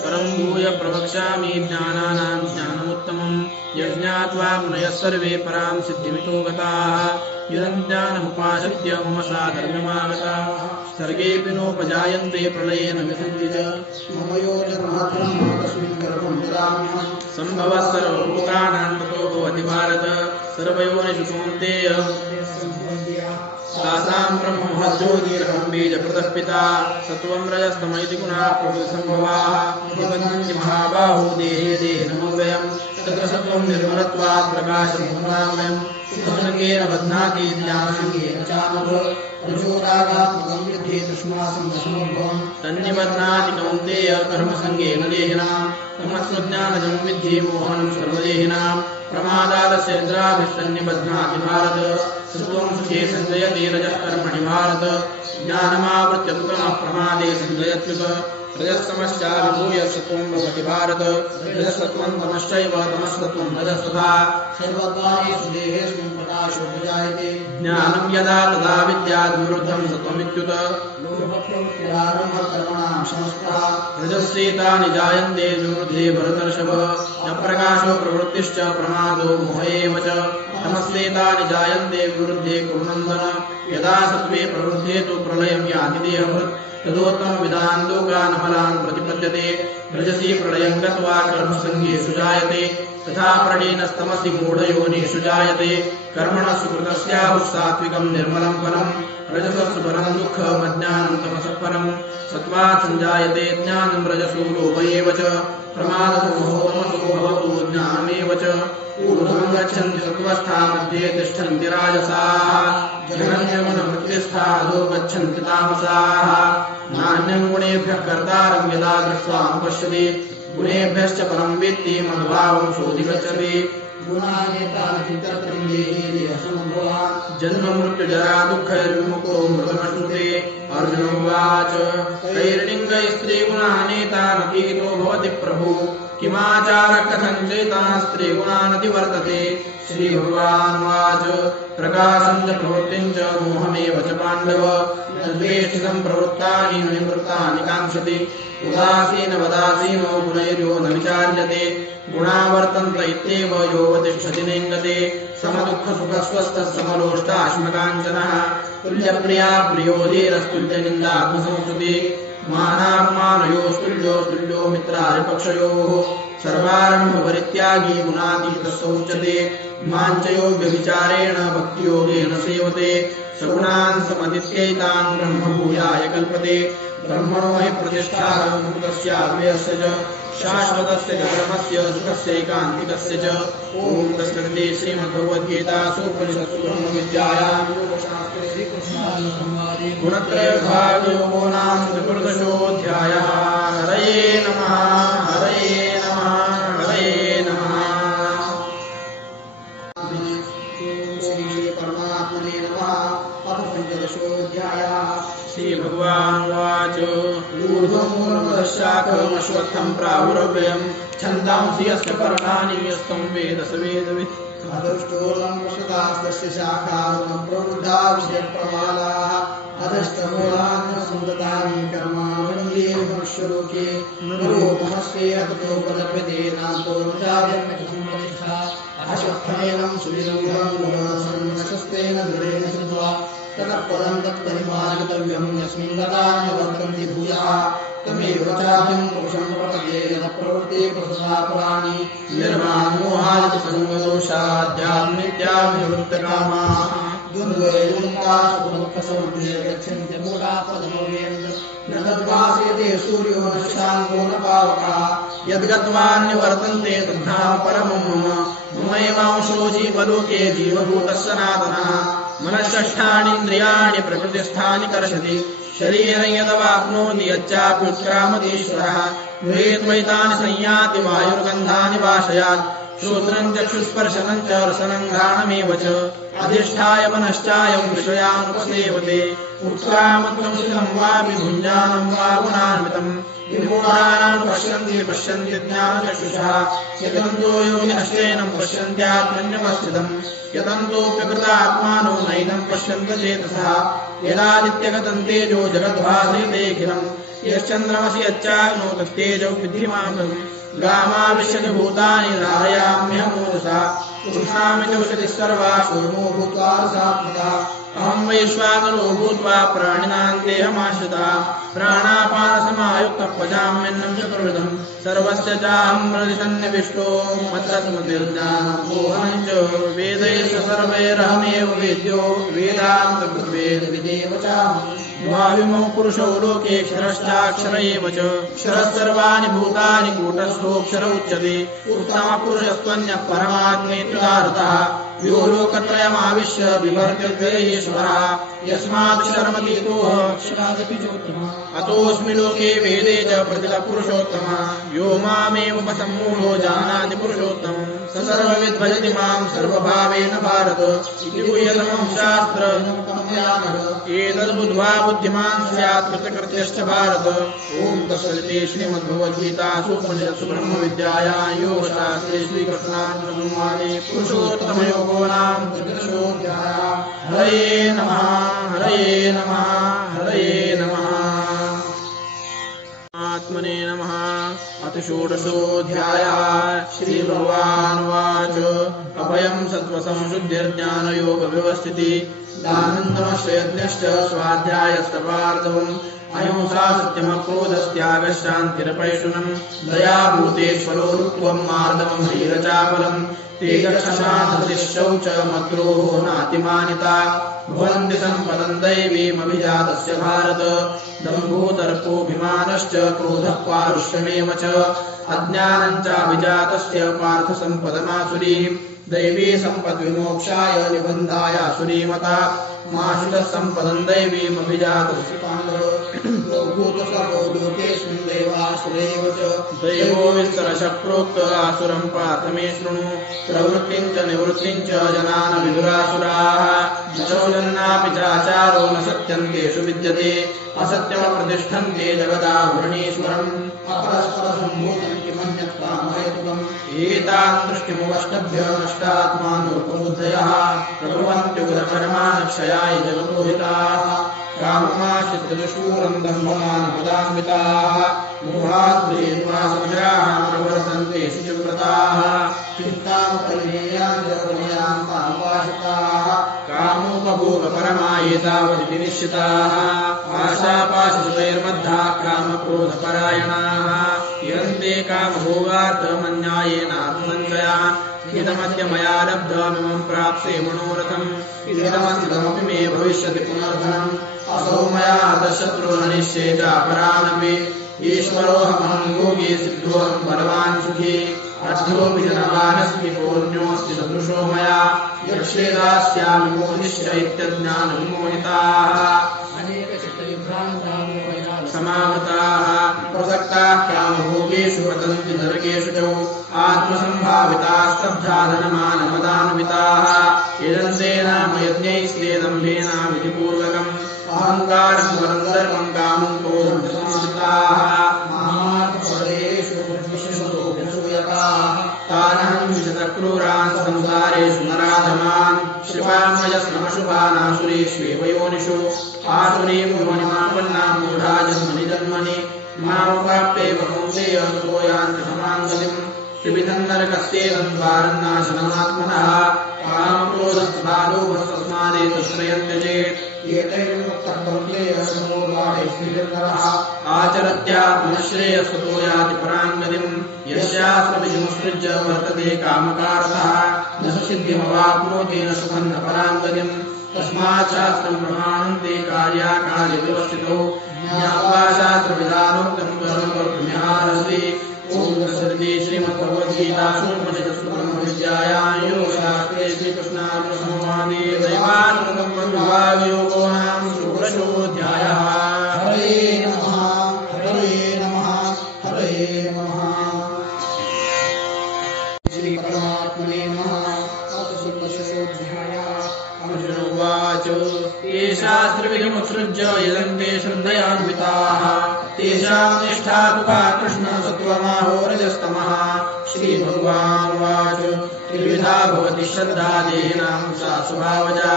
परं भूय प्रवक्ष्यामि ज्ञानानां ज्ञानमुत्तमम् यज्ञात्वा मुनयः सर्वे परां सिद्धिमितो गताः यदं ज्ञानमुपाश्रित्य मम साधर्म्यमागताः सर्गेऽपि नोपजायन्ते प्रलयेन विसन्ति च मम यो जन्मब्रह्म तस्मिन् गर्भं ददाम्यहम् सम्भवः सर्वभूतानां ततो भवति भारत सर्वयोनिषु कौन्तेय तासां ब्रह्ममहज्योतिरहं बीजप्रदः पिता सत्त्वं रजस्तम इति गुणाः प्रकृतिसम्भवाः निबध्नन्ति महाबाहो देहे देहिनमव्ययम् तत्र सत्त्वं निर्मलत्वात् प्रकाशमोहनामयम् सुखसङ्गेन बध्नाति ज्ञानसङ्गेन चानघ रजोरागात्मकं विद्धि तृष्णासङ्गसमुद्भवम् तन्निबध्नाति कौन्तेय कर्मसङ्गेन देहिनां तमस्वज्ञानजं विद्धि मोहनं सर्वदेहिनां प्रमादालस्य निद्राभिस्सन्निबध्नाति भारत सत्त्वं सुखे सञ्जयति रजः कर्मणि भारत ज्ञानमावृत्य कृतमः प्रमादे सञ्जयत्युत रजस्तमश्चाभिभूय सत्त्वं भवति भारत रजसत्त्वं तमश्चैव तमस्सत्त्वं रजस्तथा सर्वद्वारेषु देहेऽस्मिन् प्रकाशोपजायते ज्ञानं यदा तदा विद्यात् विरुद्धं सत्त्वमित्युत लोभप्रवृत्तिरारम्भः कर्मणां समस्तः रजस्येतानि जायन्ते विवृद्धे भरतर्षभ न प्रकाशो प्रवृत्तिश्च प्रमादो मोह एव च तमस्येतानि जायन्ते विवृद्धे कुरुनन्दन यदा सत्त्वे प्रवृद्धे तु प्रलयं याति देहभृत् तदोत्तमविदान् लोकान् फलान् प्रतिपद्यते रजसि प्रलयं गत्वा कर्मसङ्गेषु जायते तथा प्रणीनस्तमसि मूढयोनिषु जायते कर्मणः सुकृतस्याहुः सात्विकं निर्मलं फलम् रजसस्तु परं दुःखमज्ञानं तमसः परम् सत्त्वात् सञ्जायते ज्ञानं रजसो लोभ एव च प्रमादो मोहो तमसो भवतु ज्ञानमेव च ऊर्ध्वं गच्छन्ति सत्त्वस्था मध्ये तिष्ठन्ति राजसाः जघन्यगुणवृत्तिस्था अधो गच्छन्ति तामसाः नान्यं गुणेभ्यः कर्तारं यदा दृष्ट्वा पश्यति गुणेभ्यश्च परं वेत्ति मद्भावं सोऽधिगच्छति जन्म मृत्युजरा दुःखैर्विमुक्तो मृतमश्नुते अर्जुन उवाच कैर्लिङ्गैस्त्रीगुणानेतानतीतो भवति प्रभु किमाचार कथं चैतान् स्त्रीगुणानतिवर्तते श्रीभगवानुवाच प्रकाशं च प्रवृत्तिं च मोहमेव च पाण्डव द्वेष्टितं प्रवृत्तानि निवृत्तानि काङ्क्षति उदासीनवदासीनो गुणैर्यो न विचार्यते गुणा वर्तन्त इत्येव योऽवतिष्ठति नेङ्गते समदुःखसुखस्वस्थः समलोष्टाश्मकाञ्चनः तुल्यप्रिया प्रियो धीरस्तुल्यनिन्दात्मसंस्तुति मानापमानयोस्तुल्यो तुल्यो मित्रारिपक्षयोः सर्वारम्भपरित्यागी गुणातीतः स उच्यते माञ्चयोग्यविचारेण भक्तियोगेन सेवते सगुणान् समदित्यैतान् ब्रह्मभूयाय कल्पते ब्रह्मणो हि प्रतिष्ठा मुक्तस्याद्वयस्य च शाश्वतस्य च धर्मस्य सुखस्यैकान्तिकस्य च। ॐ तत्सदिति श्रीमद्भगवद्गीतासु उपनिषत्सु ब्रह्मविद्यायां गुणत्रयविभागयोगो नाम चतुर्दशोऽध्यायः। हरये नमः हरये नमः हरये नमः। श्री परमात्मने नमः। अथ पञ्चदशोऽध्यायः। श्रीभगवानुवाच ऊर्ध्वमूलमदशाखमश्वत्थं प्राहुरव्ययं छन्दांसि यस्य पर्णानि यस्तं वेद स वेदवित्। अधुष्टोलं वसुदास्तस्य शाखाः प्रवृद्धा विषयप्रमालाः अधस्तमूलान्यसन्ततानि कर्माणि मनुष्यलोके नरोपहस्ते अततोपलभ्यते नान्तो न चाजन्मसम्पतिष्ठा अश्वत्थमेनं सुविदुःखं दृढेन श्रुत्वा ततः पदं तत्परिमार्गितव्यं यस्मिन् गता न वर्तन्ति भूयः तमेव चाद्यं पुरुषं प्रपद्ये यतः प्रवृत्ते प्रसदा पुराणि निर्माणमोहादितसङ्गदोषाध्यात्मित्याभिवृत्तकामाः द्वन्द्वैर्मुक्तासुखदुःखसमुद्रे गच्छन्ति मूढाः पदमव्येन्द्र न तद्वासेते सूर्यो न शशाङ्को न पावकः यद्गत्वान्यवर्तन्ते तद्धाम परमं मम ममैवांशो जीवलोके जीवभूतः सनातनः मनःषष्ठानीन्द्रियाणि प्रकृतिस्थानि कर्षति शरीरं यदवाप्नोति यच्चाप्युत्क्रामतीश्वरः गृहीत्वैतानि संयाति वायुर्गन्धानि वाशयात् श्रोत्रं चक्षुस्पर्शनं च रसनं घ्राणमेव च अधिष्ठाय मनश्चायं विषयानुपसेवते उत्क्रामत्वं सुखं वापि भुञ्जानं वा गुणान्वितम् विमूढानानुपश्यन्ति पश्यन्ति ज्ञानचक्षुषः यतन्तो योगिनश्चैनं पश्यन्त्यात्मन्यवस्थितम् यतन्तोऽप्यकृतात्मानो नैनं पश्यन्त चेतसः यदादित्यगतं तेजो जगद्भासयतेऽखिलम् यश्चन्द्रमसि यच्चाग्नो तत्तेजो विद्धिमानम् गामाविश्यति भूतानि धारयाम्यहमोजसा उष्णामि च उशतिः सर्वा सोमो भूत्वा रसात्मकः अहं वैश्वानरो भूत्वा प्राणिनां देहमाश्रितः प्राणापानसमायुक्तः पचाम्यन्नं चतुर्विधम् सर्वस्य चाहं हृदिसन्निविष्टो मत्तस्मृतिर्ज्ञानमोहनं च वेदैश्च सर्वैरहमेव वेद्यो वेदान्तकृद्वेदविदेव चाहम् द्वाविमौ पुरुषौ लोके क्षरश्चाक्षर एव च क्षरः सर्वाणि भूतानि कूटस्थोऽक्षर उच्यते उत्तमपुरुषस्त्वन्यः परमात्मेत्युदाहृतः यो लोकत्रयमाविश्य बिभर्त्यव्ययेश्वरः यस्मात् शर्मतीतोऽक्षरादपि चोत्तमः अतोऽस्मि लोके वेदे च प्रतितः पुरुषोत्तमः यो मामेवोपसम्मूढो जानाति पुरुषोत्तमम् स सर्वविद् भजति मां सर्वभावेन भारत इति गुह्यतमं शास्त्रम् एतद्बुद्ध्वा बुद्धिमान् स्यात् कृतकृत्यश्च भारत। ॐ तत्सदिति श्रीमद्भगवद्गीतासु उपनिषत्सु ब्रह्मविद्यायां योगशास्त्रे श्रीकृष्णार्जुनसंवादे पुरुषोत्तमयोगो नाम चतुर्दशोऽध्यायः। हरये नमः हरये नमः हरये नमः। आत्मने नमः। अथ षोडशोऽध्यायः। श्रीभगवानुवाच अभयं सत्त्वसंशुद्धिर्ज्ञानयोगव्यवस्थितिः दानन्दमश्च स्वाध्यायस्तपार्थवम् अहिंसा सत्यमक्रोधस्त्यागश्शान्तिरपैशुनम् दयाभूतेश्वरोरुत्वम् मार्दवम् ह्रीरचापलम् तेजक्षमाधतिश्चौचमद्रोहो नातिमानिता भवन्ति सम्पदम् दैवीमभिजातस्य भारत दम्भोदर्पोऽभिमानश्च क्रोधः पारुष्यमेव च अज्ञानम् चाभिजातस्य पार्थसम्पदमासुरीम् दैवी सम्पद्विमोक्षाय निबन्धाय सुरीमता माशुतः सम्पदम् दैवीमभिजातस्य पाण्डवभूतसर्वो लोकेऽस्मिन् देवासुरेव च दैवो विस्तरशः प्रोक्त आसुरम् पार्थ मे शृणु प्रवृत्तिम् च निवृत्तिम् च जनान विदुरासुराः न चौजन्नापि चाचारो न सत्यम् तेषु विद्यते असत्यमप्रतिष्ठन्ते जगदाहुरणीश्वरम् अपरस्परसम्भूतम् किमन्यत्कामहेतुकम् एतान् दृष्टिमुपष्टभ्य नष्टात्मानोपबुद्धयः प्रभवन्त्युग्रकर्माणक्षयाय जगतोहिताः काममाश्रित्यशूरम् दम्भमानपदान्विताः मोहाद्वेष्मा समग्राः प्रवर्तन्ते शुचिव्रताः चित्तामुपरिमेयान् कामवासिताः कामोपभोगपरमायेतावदिति निश्चिताः आशापाशुतैर्बद्धाः कामक्रोधपरायणाः यन्ते कामभोगार्थमन्यायेनात्मसञ्चयान् इदमद्य मया लब्धमिमम् प्राप्स्ये मनोरथम् इदमस्तिदमपि मे भविष्यति पुनर्धनम् असौ मया हतशत्रुर्हनिष्ये चापरानपि ईश्वरोऽहमहं योगी सिद्धोऽहं बलवान् सुखी अर्थोऽपि जनवानस्मि पूर्णोऽस्ति सदृशो मया यक्षेदास्यामि मोहिश्च इत्यज्ञानविमोहिताः समागताः प्रसक्ताः कामभोगेषु पतन्ति नरकेषु च आत्मसम्भाविताः स्तब्धा धनमानमदान्विताः यजन्ते नाम यज्ञैस्तेदम्भेन विधिपूर्वकम् अहङ्कारम् बलम् दर्पम् कामम् क्रोधम् च संस्थिताः तानहम् विशतक्रूरान् संसारेषु नराधमान् श्रिपामयश्रमशुभानासुरेष्वेव योनिषु आसुरीं योनिमापन्नां मूढा जन्मनि जन्मनि मामुपाप्येव कौन्तेय ततो यान्ति समाङ्गतिम् त्रिविधम् नरकस्येतद्वारन्नाशनमात्मनः कामक्रोधस्तदालोभस्तस्मादेतत्रयम् त्यजेत् आचरत्यात्मश्रेयस्ततो याति पराङ्गतिम् यस्यास्त्रविधिमुत्सृज्य वर्तते कामकारतः न स सिद्धिमवाप्नोति न सुखम् न पराङ्गतिम् तस्मात् शास्त्रम् प्रमाणन्ते कार्याकार्यव्यवस्थितौ ज्ञात्वा शास्त्रविधानोक्तम् कर्म कर्तुमिहारसि श्रीमद्भगवद्गीतासु उपनिषत्सु ब्रह्मविद्यायां योगशास्त्रे श्रीकृष्णार्जुनसंवादे दैवात्मकब्रह्मविभागयोगो नाम षोडशोऽध्यायः। हरे नमः हरे नमः हरे नमः। श्रीपरमात्मने नमः। अर्जुन उवाच ये शास्त्रविधिमुत्सृज्य यजन्ते श्रद्धयान्विताः तेषां निष्ठा तु का कृष्ण सत्त्वमाहोरजस्तमः। श्रीभगवानुवाच त्रिविधा भवति श्रद्धा देहिनां सा स्वभावजा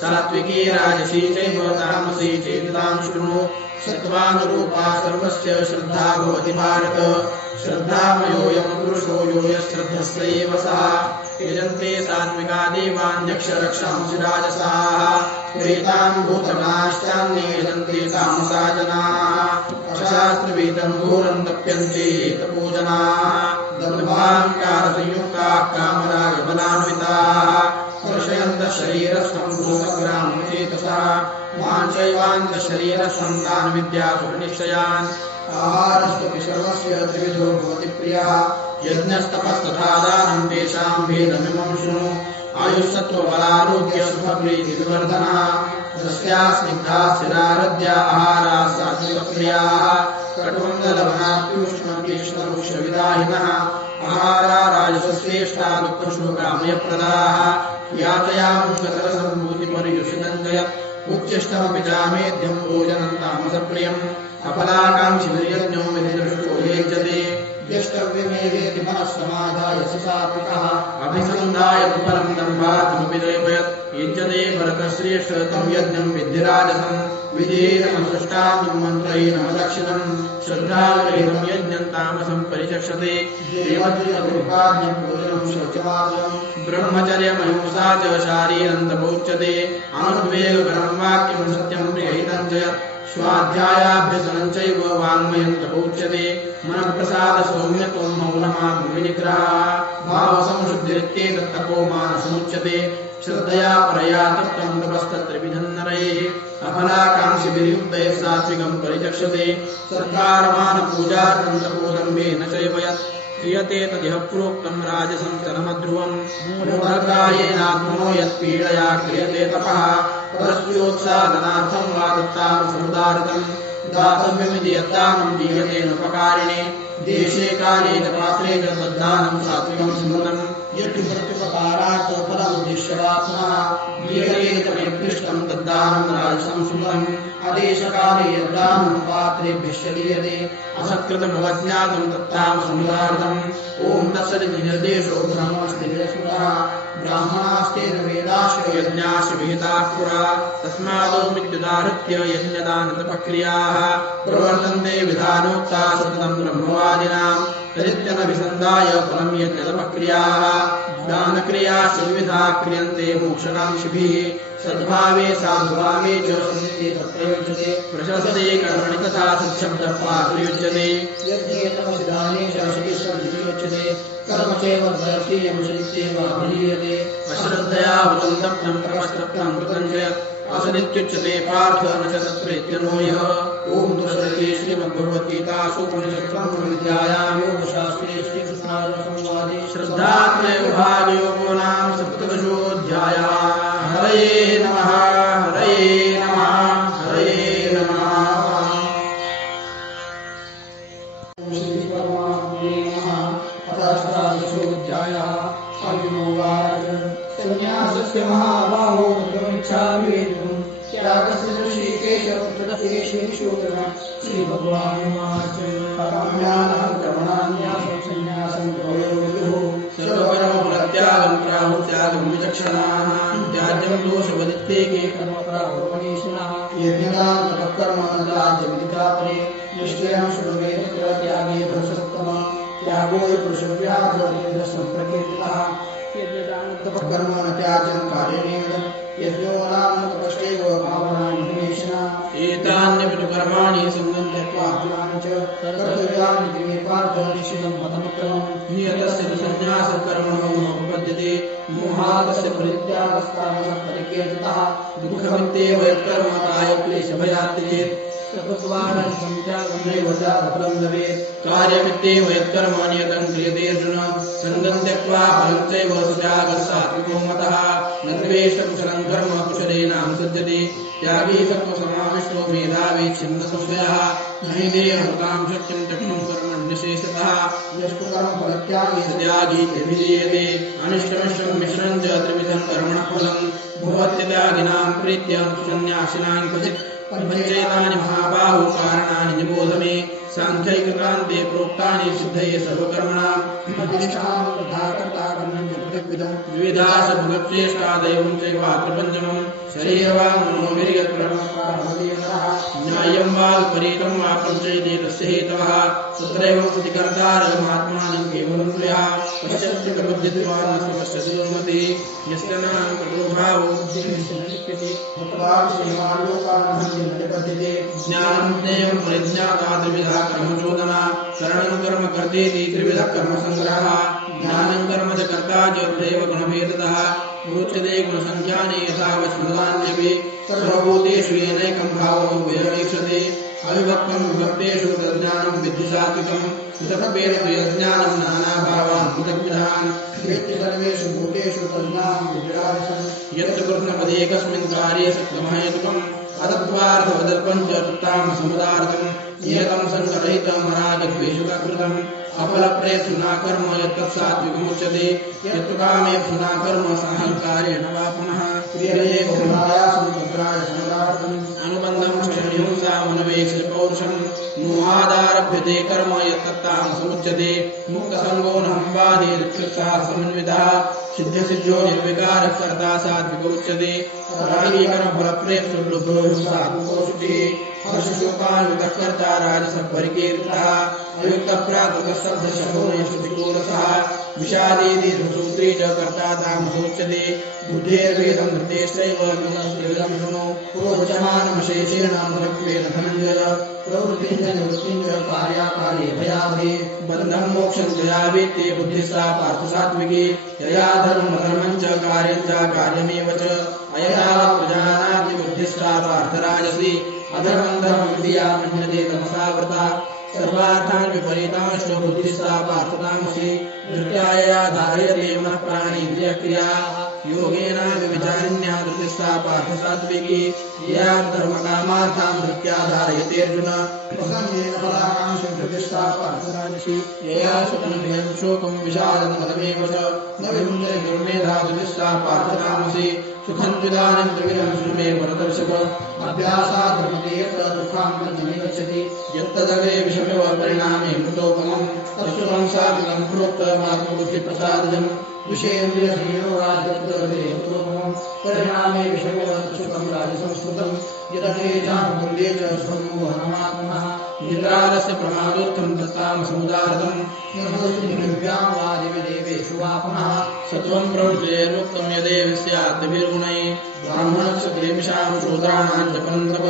सात्विकी राजसी चैव तामसी चेतां शृणु सत्त्वानुरूपा सर्वस्य श्रद्धा भवति भारत। श्रद्धामयोऽयं पुरुषो यो यश्रद्धस्य एव सः यजन्ते सात्विका देवान्यक्षरक्षांसि राजसाः प्रेतान् भूतगणाश्चान्ये यजन्ते तामसा जनाः अशास्त्रविदम् घोरम् तप्यन्ते तपोजनाः दर्भाङ्कारसंयुक्ताः कामरागबलान्विताः दर्शयन्तः शरीरस्थम् भूतग्रामचेतसः मां चैवान्तशरीरस्थम् तान् विद्यासुरनिश्चयान् आहारस्तपि सर्वस्य त्रिविधो भवति प्रियः यज्ञस्तपस्तथा दानम् तेषाम् भेदमिमम् शृणु आयुःसत्त्वबलारोग्य सुखप्रीतिविवर्धनः तस्या स्निग्धा स्थिरारद्या आहाराः सात्विकप्रियाः कटुन्दलवनात्युष्णतीक्ष्णवृक्षविदाहिनः आहारा राजसश्रेष्ठा दुःखशोकामयप्रदाः यातयामुष्णतरसम्भूतिपर्युषितञ्जयत् उच्छिष्टमपि चामेध्यम् भोजनम् तामसप्रियम् अपलाकाङ्क्षिभिर्यज्ञो विधिदृष्टो येज्यते द्रष्टव्यमेवेति मनः समाधाय सात्विकः अभिसन्धाय फलम् दम्भार्थमपि लेपयत् युज्यते भरतश्रेष्ठ तं यज्ञम् विद्धिराजसम् विधेयमसृष्टान्नं मन्त्रैरमदक्षिणम् श्रद्धाविरहितम् यज्ञम् तामसम् परिचक्षते देवद्रुपाद्यम् भोजनम् शौचमार्जनम् ब्रह्मचर्यमहिंसा च शारीरन्तपोच्यते अनुद्वेगकरम् वाक्यम् सत्यम् प्रियहितम् च स्वाध्यायाभ्यसनम् चैव वाङ्मयन्तपोच्यते मनःप्रसाद सौम्यत्वम् मौनमात्मविनिग्रहः भावसंशुद्धिरित्येतत्तपो मानसमुच्यते श्रद्धया परया तप्तम् तपस्तत्त्रिविधम् नरैः अफलाकाङ्क्षिभिर्युक्तैः सात्विकम् परिचक्षते सत्कारमानपूजार्थम् तपोदम्भेन चैवयत् क्रियते तदिह प्रोक्तम् राजसं चरमध्रुवम् मूढकायेनात्मनो यत्पीडया क्रियते तपः परस्योत्सादनार्थम् वा दत्तानुसमुदारितम् दातव्यमिति यद्दानम् दीयते नोपकारिणे देशे काले च पात्रे च तद्दानम् सात्विकम् स्मृतम् यत्कृपकारार्थफलमुद्दिश्य वा पुनः दीयते च निर्दिष्टम् तद्दानम् राजसं स्मृतम् अदेशकाले यद्दानम् पात्रेभ्यश्च दीयते असत्कृतमवज्ञातम् तत्तामसमुदारितम् ॐ तत्सदिति निर्देशो ब्रह्मस्ति स्मृतः ब्राह्मणास्तेन वेदाश्च यज्ञाश्च विहिताः पुरा तस्मादोमित्युदाहृत्य यज्ञदानतपक्रियाः प्रवर्तन्ते विधानोक्ताः सततम् ब्रह्मवादिनाम् तदित्यनभिसन्धाय फलम् यज्ञतपक्रियाः दानक्रियाश्च विविधाः क्रियन्ते मोक्षकाङ्क्षिभिः सद्भावे साधुभावे च सन्ति तत्रयुज्यते प्रशस्ते कर्मणि तथा सच्छब्दः पात्रयुज्यते यज्ञे तपसिदाने च श्रीश्वरयुज्यते कर्म चैव द्वयतीयं शैत्येव अभिधीयते अश्रद्धया वृतं तप्तं तपस्तप्तं कृतं च असदित्युच्यते पार्थ न च तत्प्रेत्यनो यः। ॐ तत्सदिति श्रीमद्भगवद्गीतासु उपनिषत्सु विद्यायां योगशास्त्रे श्रीकृष्णार्जुनसंवादे श्रद्धात्रयविभागयोगो नाम सप्तदशोऽध्यायः। हरये नमः हरये नमः हरये नमः। श्रीपरमात्मने नमः। अष्टादशोऽध्यायः। अर्जुनो उवाच सन्न्यासस्य महाबाहो तत्त्वमिच्छामि वेदितुम् त्यागस्य ऋषिकेश तदशेषेषोदन। श्रीभगवानुवाच कर्मण्यानहं कर्मणान्यासं सन्न्यासं कवयो विदुः। सर्वकर्मफलत्यागं प्राहुत्यागं विचक्षणाः त्याज्यं दोषवदित्येके कर्म प्राहुर्मनीषिणः। यज्ञदान तपः कर्म त्याज्यमिति चापरे निश्चयं शृणुवे तत्र त्यागे भरसत्तमः। त्यागो हि पुरुषव्याघ्रः सम्प्रकीर्तितः। यज्ञदान तपः कर्म न त्याज्यं कार्यमेव यज्ञो नाम तपश्चैव पावनानि मनीषिणः। एतान्यपि तु कर्माणि सङ्गं त्यक्त्वा फलानि च कर्तव्यानि इति मे पार्थ निश्चितं मतमुत्तमम्। नियतस्य तु सन्न्यासकर्मणो नोपपद्यते मोहातस्य परित्यागस्तामसः परिकीर्तितः। दुःखमित्येव यत्कर्म कायक्लेशभयात् चेत् तपस्वानसंत्यागं नैव त्यागफलं लभेत्। कार्यमित्येव यत्कर्म नियतं क्रियते अर्जुन सङ्गं त्यक्त्वा फलं चैव स त्यागः सात्विको मतः। न द्वेष्टकुशलं कर्म कुशलेनां सज्जते त्यागी सत्त्वसमाविष्टो मेधावी छिन्नसंशयः। न हि देहभृतां शक्यं त्यक्तुं कर्मण्यशेषतः यस्तु कर्मफलत्यागे स त्यागी अभिधीयते। अनिष्टमिष्टं मिश्रं च त्रिविधं कर्मणः फलं भवत्यत्यागिनां प्रीत्या सन्न्यासिनां क्वचित् पञ्चेतानि महाबाहो कारणानि निबोध मे। साङ्ख्यैककान्ते प्रोक्तानि सिद्धये सर्वकर्मणाम् अधिष्ठानं तथा कर्ता कर्मं च पृथग्विधम्। द्विविधा च भगवच्चेष्टा दैवं चैवात्र पञ्चमम् शरीरवाङ्मनोभिर्यत्प्रभवः न्याय्यं वा विपरीतं वा प्रचयते तस्य हेतवः तत्रैव प्रतिकर्तारमात्मानं केवलं त्वया पश्यत्य प्रबुद्धित्वान् न पश्यति दुर्मति यस्य न कृतोभावो ज्ञानं ज्ञेयं परिज्ञाता त्रिविधा कर्मचोदना करणं कर्म कर्तेति त्रिविधः कर्मसङ्ग्रहः। ज्ञानं कर्म च कर्ता च तथैव गुणभेदतः उच्यते गुणसङ्ख्याने यथावच्छ्रुतान्यपि सर्वभूतेषु येनैकं भावो व्यवीक्षते। अविभक्तं विभक्तेषु तज्ज्ञानं विद्धि सात्विकम् पृथक्त्वेन तु यज्ञानं नानाभावान् पृथग्विधान् वेत्ति सर्वेषु भूतेषु तज्ज्ञानं विद्यादिशम्। यत्र कृष्णपदेकस्मिन् कार्ये सत्त्वमहेतुकम् अतत्त्वार्थवदल्पं च तामसमुदार्थम् नियतं सङ्गरहितमरागद्वेषुककृतम् अफलप्रेप्सुना कर्म यत्तत्सात्विकमुच्यते। यत्तु कामेप्सुना कर्म साहङ्कारेण वा पुनः क्रियते बहुलायासं तत्राय समुदार्थम्। अनुबन्धं क्षयहिंसामनवेक्ष्य पौरुषम् मोहादारभ्यते कर्म यत्तत्तामसमुच्यते। मुक्तसङ्गो न हम्बादेर्युत्साह समन्वितः सिद्ध्यसिद्ध्यो निर्विकारः कर्ता सात्विकोच्यते। रागी कर्मफलप्रेप्सुर्लुब्धो सात्विको शुचिः हर्षशोकान्वितः कर्ता राजसः परिकीर्तितः अयुक्तप्राकृतः शब्दशब्दोनिष्ठतिकोलसः विषादी दीर्घसूत्री च कर्ता तामसोच्यते। बुद्धेर्वेदं निर्देशैव त्रिविधं शृणु पुरोचमानमशेषेण मृत्वेन धनञ्जय प्रवृत्तिं च निवृत्तिं च कार्याकार्ये भयावहे बन्धं मोक्षं च या वेत्ते बुद्धिः सा पार्थसात्विकी यया धर्मं च कार्यं च कार्यमेव च अयया प्रजानाति बुद्धिः सा पार्थराजसी अधर्मं धर्ममिति या मन्यते तमसा वृता सर्वार्थान् विपरीतांश्च बुद्धिः सा पार्थतामसी धृत्यायया धारयते मनः प्राणेन्द्रियक्रिया योगेन विचारिण्या धृतिः सा पार्थसात्विकी या धर्मकामार्थान् धृत्या धारयते अर्जुन प्रसन्नेन फलाकाङ्क्षं धृतिः सा पार्थराजसी यया सुखं भयं शोकं विषादं मदमेव च न विमुञ्चति दुर्मेधा धृतिः सा पार्थतामसी सुखं त्विदानीं त्रिविधं शृणु मे भरतर्षभ अभ्यासात् धर्मते यत्र दुःखान्तं न निगच्छति यत्तदग्रे विषमिव परिणामे मृतोपमम् तत्सुखं सात्विकं प्रोक्तमात्मबुद्धिप्रसादजम् विषयेन्द्रियसंयोगाद्यत्तदग्रे परिणामे विषमिव सुखं राजसंस्कृतम् यदग्रे चानुकूल्ये च सुखं मोहनमात्मनः निद्रालस्य प्रमादोत्थं तत्तामसमुदाहृतम् निर्दोषिभ्यां वा देवेषु वा पुनः सत्वं प्रवृत्तेर्मुक्तं यदेव स्यात् त्रिभिर्गुणैः ब्राह्मणक्षत्रियमिषां शूद्राणां च परन्तप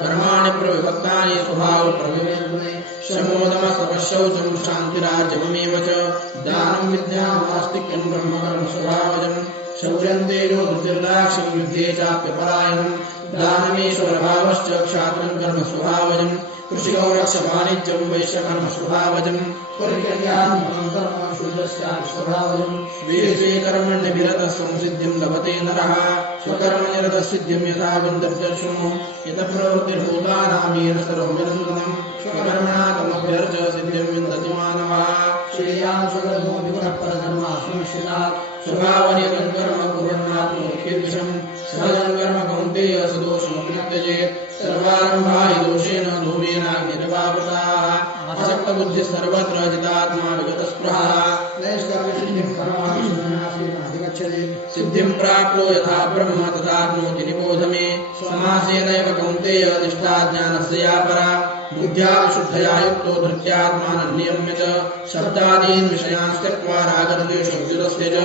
कर्माणि प्रविभक्तानि स्वभावप्रविभक्तैः शमोदमसपश्शौचं शान्तिरार्जवमेव च दानं विद्याम् आस्तिक्यं ब्रह्मकर्म स्वभावजम् शौर्यं तेजो बुद्धिर्दाक्ष्यं युद्धे चाप्यपलायनम् दानमीश्वरभावश्च क्षात्रं कर्म स्वभावजम् कृषिको रक्षवाणिज्यं वैश्यकर्म स्वभावजम् स्वीये कर्मण्यभिरतः संसिद्धिं लभते नरः स्वकर्मनिरतः सिद्धिं यथा विन्दर्शृणु यतः प्रवृत्तिर्भूतानामेन सर्वं विनन्दनम् स्वकर्मणा तमभ्यर्च सिद्धिं विन्दति मानवः श्रेयान् स्वकर्मो विपुनः परधर्माश्रमश्रिताः स्वभावनिरतं कर्म कुर्वन्नात्मोऽप्यद्विषम् सहजं कर्म कौन्तेय सदोषमपि न त्यजेत् सर्वारम्भा हि दोषेण धूमेनाग्निरवावृताः असक्तबुद्धिः सर्वत्र जितात्मा विगतस्पृहः सिद्धिं प्राप्तो यथा ब्रह्म तथाप्नोति निबोध मे समासेनैव कौन्तेय निष्ठा ज्ञानस्य या परा बुद्ध्या विशुद्धया युक्तो धृत्यात्मानं नियम्य च शब्दादीन् विषयान् त्यक्त्वा रागद्वेषोऽव्युदस्य च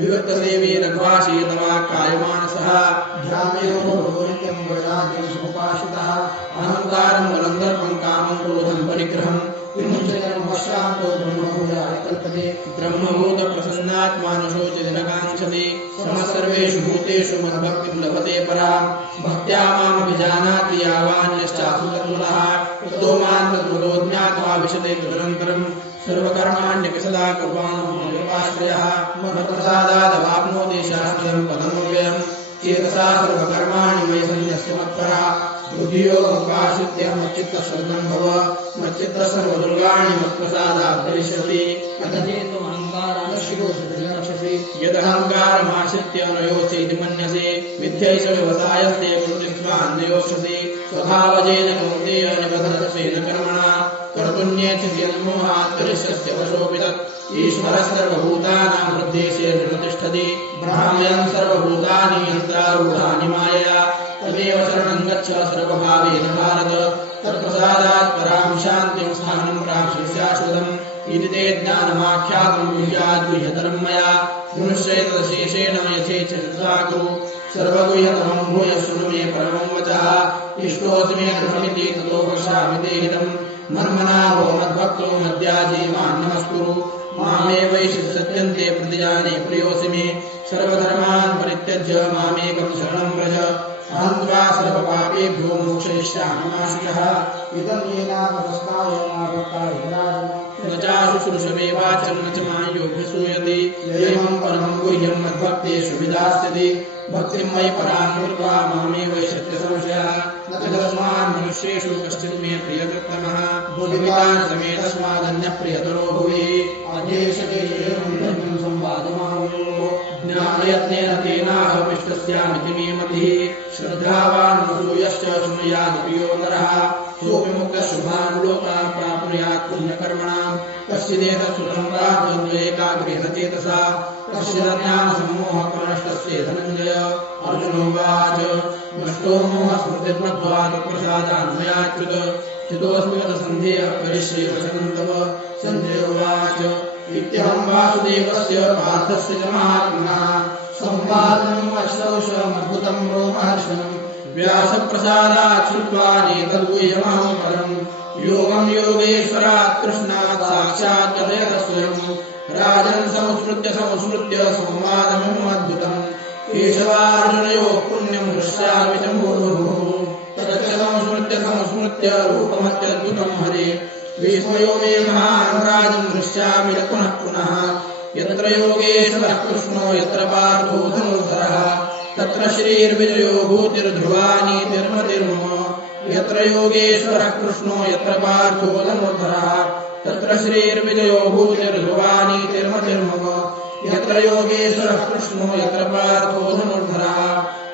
विविक्तसेवी रघ्वासी तवा कायमानसः ध्यामेवोपाशितः अहङ्कारं बलं दर्पं कामं क्रोधं परिग्रहं ब्रह्मभूतप्रसन्नात्मानुशोचिदिनकाङ्क्षति समः सर्वेषु भूतेषु मद्भक्तिं लभते परा भक्त्या मामभिजानाति यावान्यश्चासुततुलः ततो मां तद्वतो ज्ञात्वा विशते तदनन्तरम् सर्वकर्माण्यपि सदा कृपाश्रयः मत्प्रसादादवाप्नोति शाश्वतं पदमव्ययम् चेतसा सर्वकर्माणि मयि सन्न्यस्य मत्परः बुद्धियोगमुपाश्रित्य मच्चित्तस्वर्गं भव मच्चित्तः सर्वदुर्गाणि मत्प्रसादात् भविष्यति यदहङ्कारमाश्रित्य न योत्सेति मन्यसे मिथ्यैष व्यवसायस्ते कृतित्वान्नयोष्यसि स्वभावजेन कौन्तेय निबद्धस्वेन कर्मणा कर्तुन्येच्छन्मोहात् करिष्यस्य वशोऽपि तत् ईश्वरः सर्वभूतानां हृद्देशे निर्तिष्ठति भ्राम्यन् सर्वभूतानि यन्त्रारूढानि मायया तदेव शरणं गच्छ सर्वभावेन भारत तत्प्रसादात् परां शान्तिं स्थानं प्राप्स्यसि शाश्वतम् इति ते ज्ञानमाख्यातं गुह्याद्गुह्यतरं मया मनुष्यैतदशेषेण यथेच्छा कुरु सर्वगुह्यतमं भूय शृणु मे परमं वचः इष्टोऽसि मे दृढमिति ततो वक्ष्यामि ते हितम् मन्मना वो मद्भक्तो मद्याजी मां नमस्कुरु मामेवैषि सत्यन्ते प्रतिजाने प्रियोऽसि मे सर्वधर्मान् परित्यज्य मामेकं शरणं व्रज अहं त्वा सर्वपापेभ्यो मोक्षयिष्यामि मा शुचः इदं येनापदस्ताय नाभक्ताय न चाशुश्रूषमेवाचन्न च मायोऽभ्यसूयते एवं परमं गुह्यं मद्भक्तेषु विधास्यति भक्तिं मयि परां कृत्वा मामेवैषत्य संशयः न च तस्मान् मनुष्येषु कश्चित् मे प्रियकृत्तमः भुवितान् समे तस्मादन्यः प्रियतरो भुवि अध्येशते एवं संवादमावयो ज्ञानयत्नेन तेनाहमिष्टस्यामिति मे मतिः श्रद्धावान् मसूयश्च शृणुयादपि यो नरः सोऽपि मुक्तः शुभान् लोकान् प्राप्नुयात् पुण्यकर्मणाम् कश्चिदेतच्छ्रुतं प्राप्तोऽन्वेकाग्रेण चेतसा कश्चिदज्ञानसम्मोहः प्रनष्टस्य धनञ्जय अर्जुनोवाच नष्टो मोहस्मृतिर्मध्वा तत्प्रसादान्मयाच्युत चितोऽस्मि गतसन्धेयः परिश्रेयवचनं तव सञ्जय उवाच इत्यहं वासुदेवस्य पार्थस्य च महात्मनः संवादनम् अश्रौषमद्भुतं रोमहर्षणम् व्यासप्रसादात् श्रुत्वा नेतद्गुह्यमहं परम् योगं योगेश्वरात् कृष्णात् साक्षात् कथयतः स्वयम् राजन् संस्मृत्य संवादमिमम् अद्भुतम् केशवार्जुनयोः पुण्यं हृष्यामि च मुहुर्मुहुः तच्च संस्मृत्य रूपमत्यद्भुतं हरे विस्मयो मे महान् राजन् हृष्यामि च पुनः पुनः यत्र योगेश्वरः कृष्णो यत्र पार्थो धनुर्धरः तत्र श्रीर्विजयो भूतिर्ध्रुवा नीतिर्मतिर्मम यत्र योगेश्वरः कृष्णो यत्र पार्थो धनुर्धरः तत्र श्रीर्विजयो भूतिर्ध्रुवा नीतिर्मतिर्मम यत्र योगेश्वरः कृष्णो यत्र पार्थो धनुर्धरः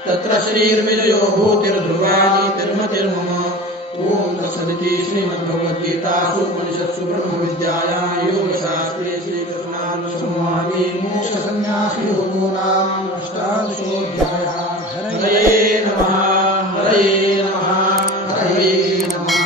तत्र श्रीर्विजयो भूतिर्ध्रुवा नीतिर्मतिर्मम ओम तत्सदिति श्रीमद्भगवद्गीतासु उपनिषत्सु ब्रह्मविद्यायां योगशास्त्रे श्रीकृष्णार्जुनसंवादे मोक्षसंन्यासयोगो नाम अष्टादशोऽध्यायः। हरये नमः हरये नमः हरये नमः।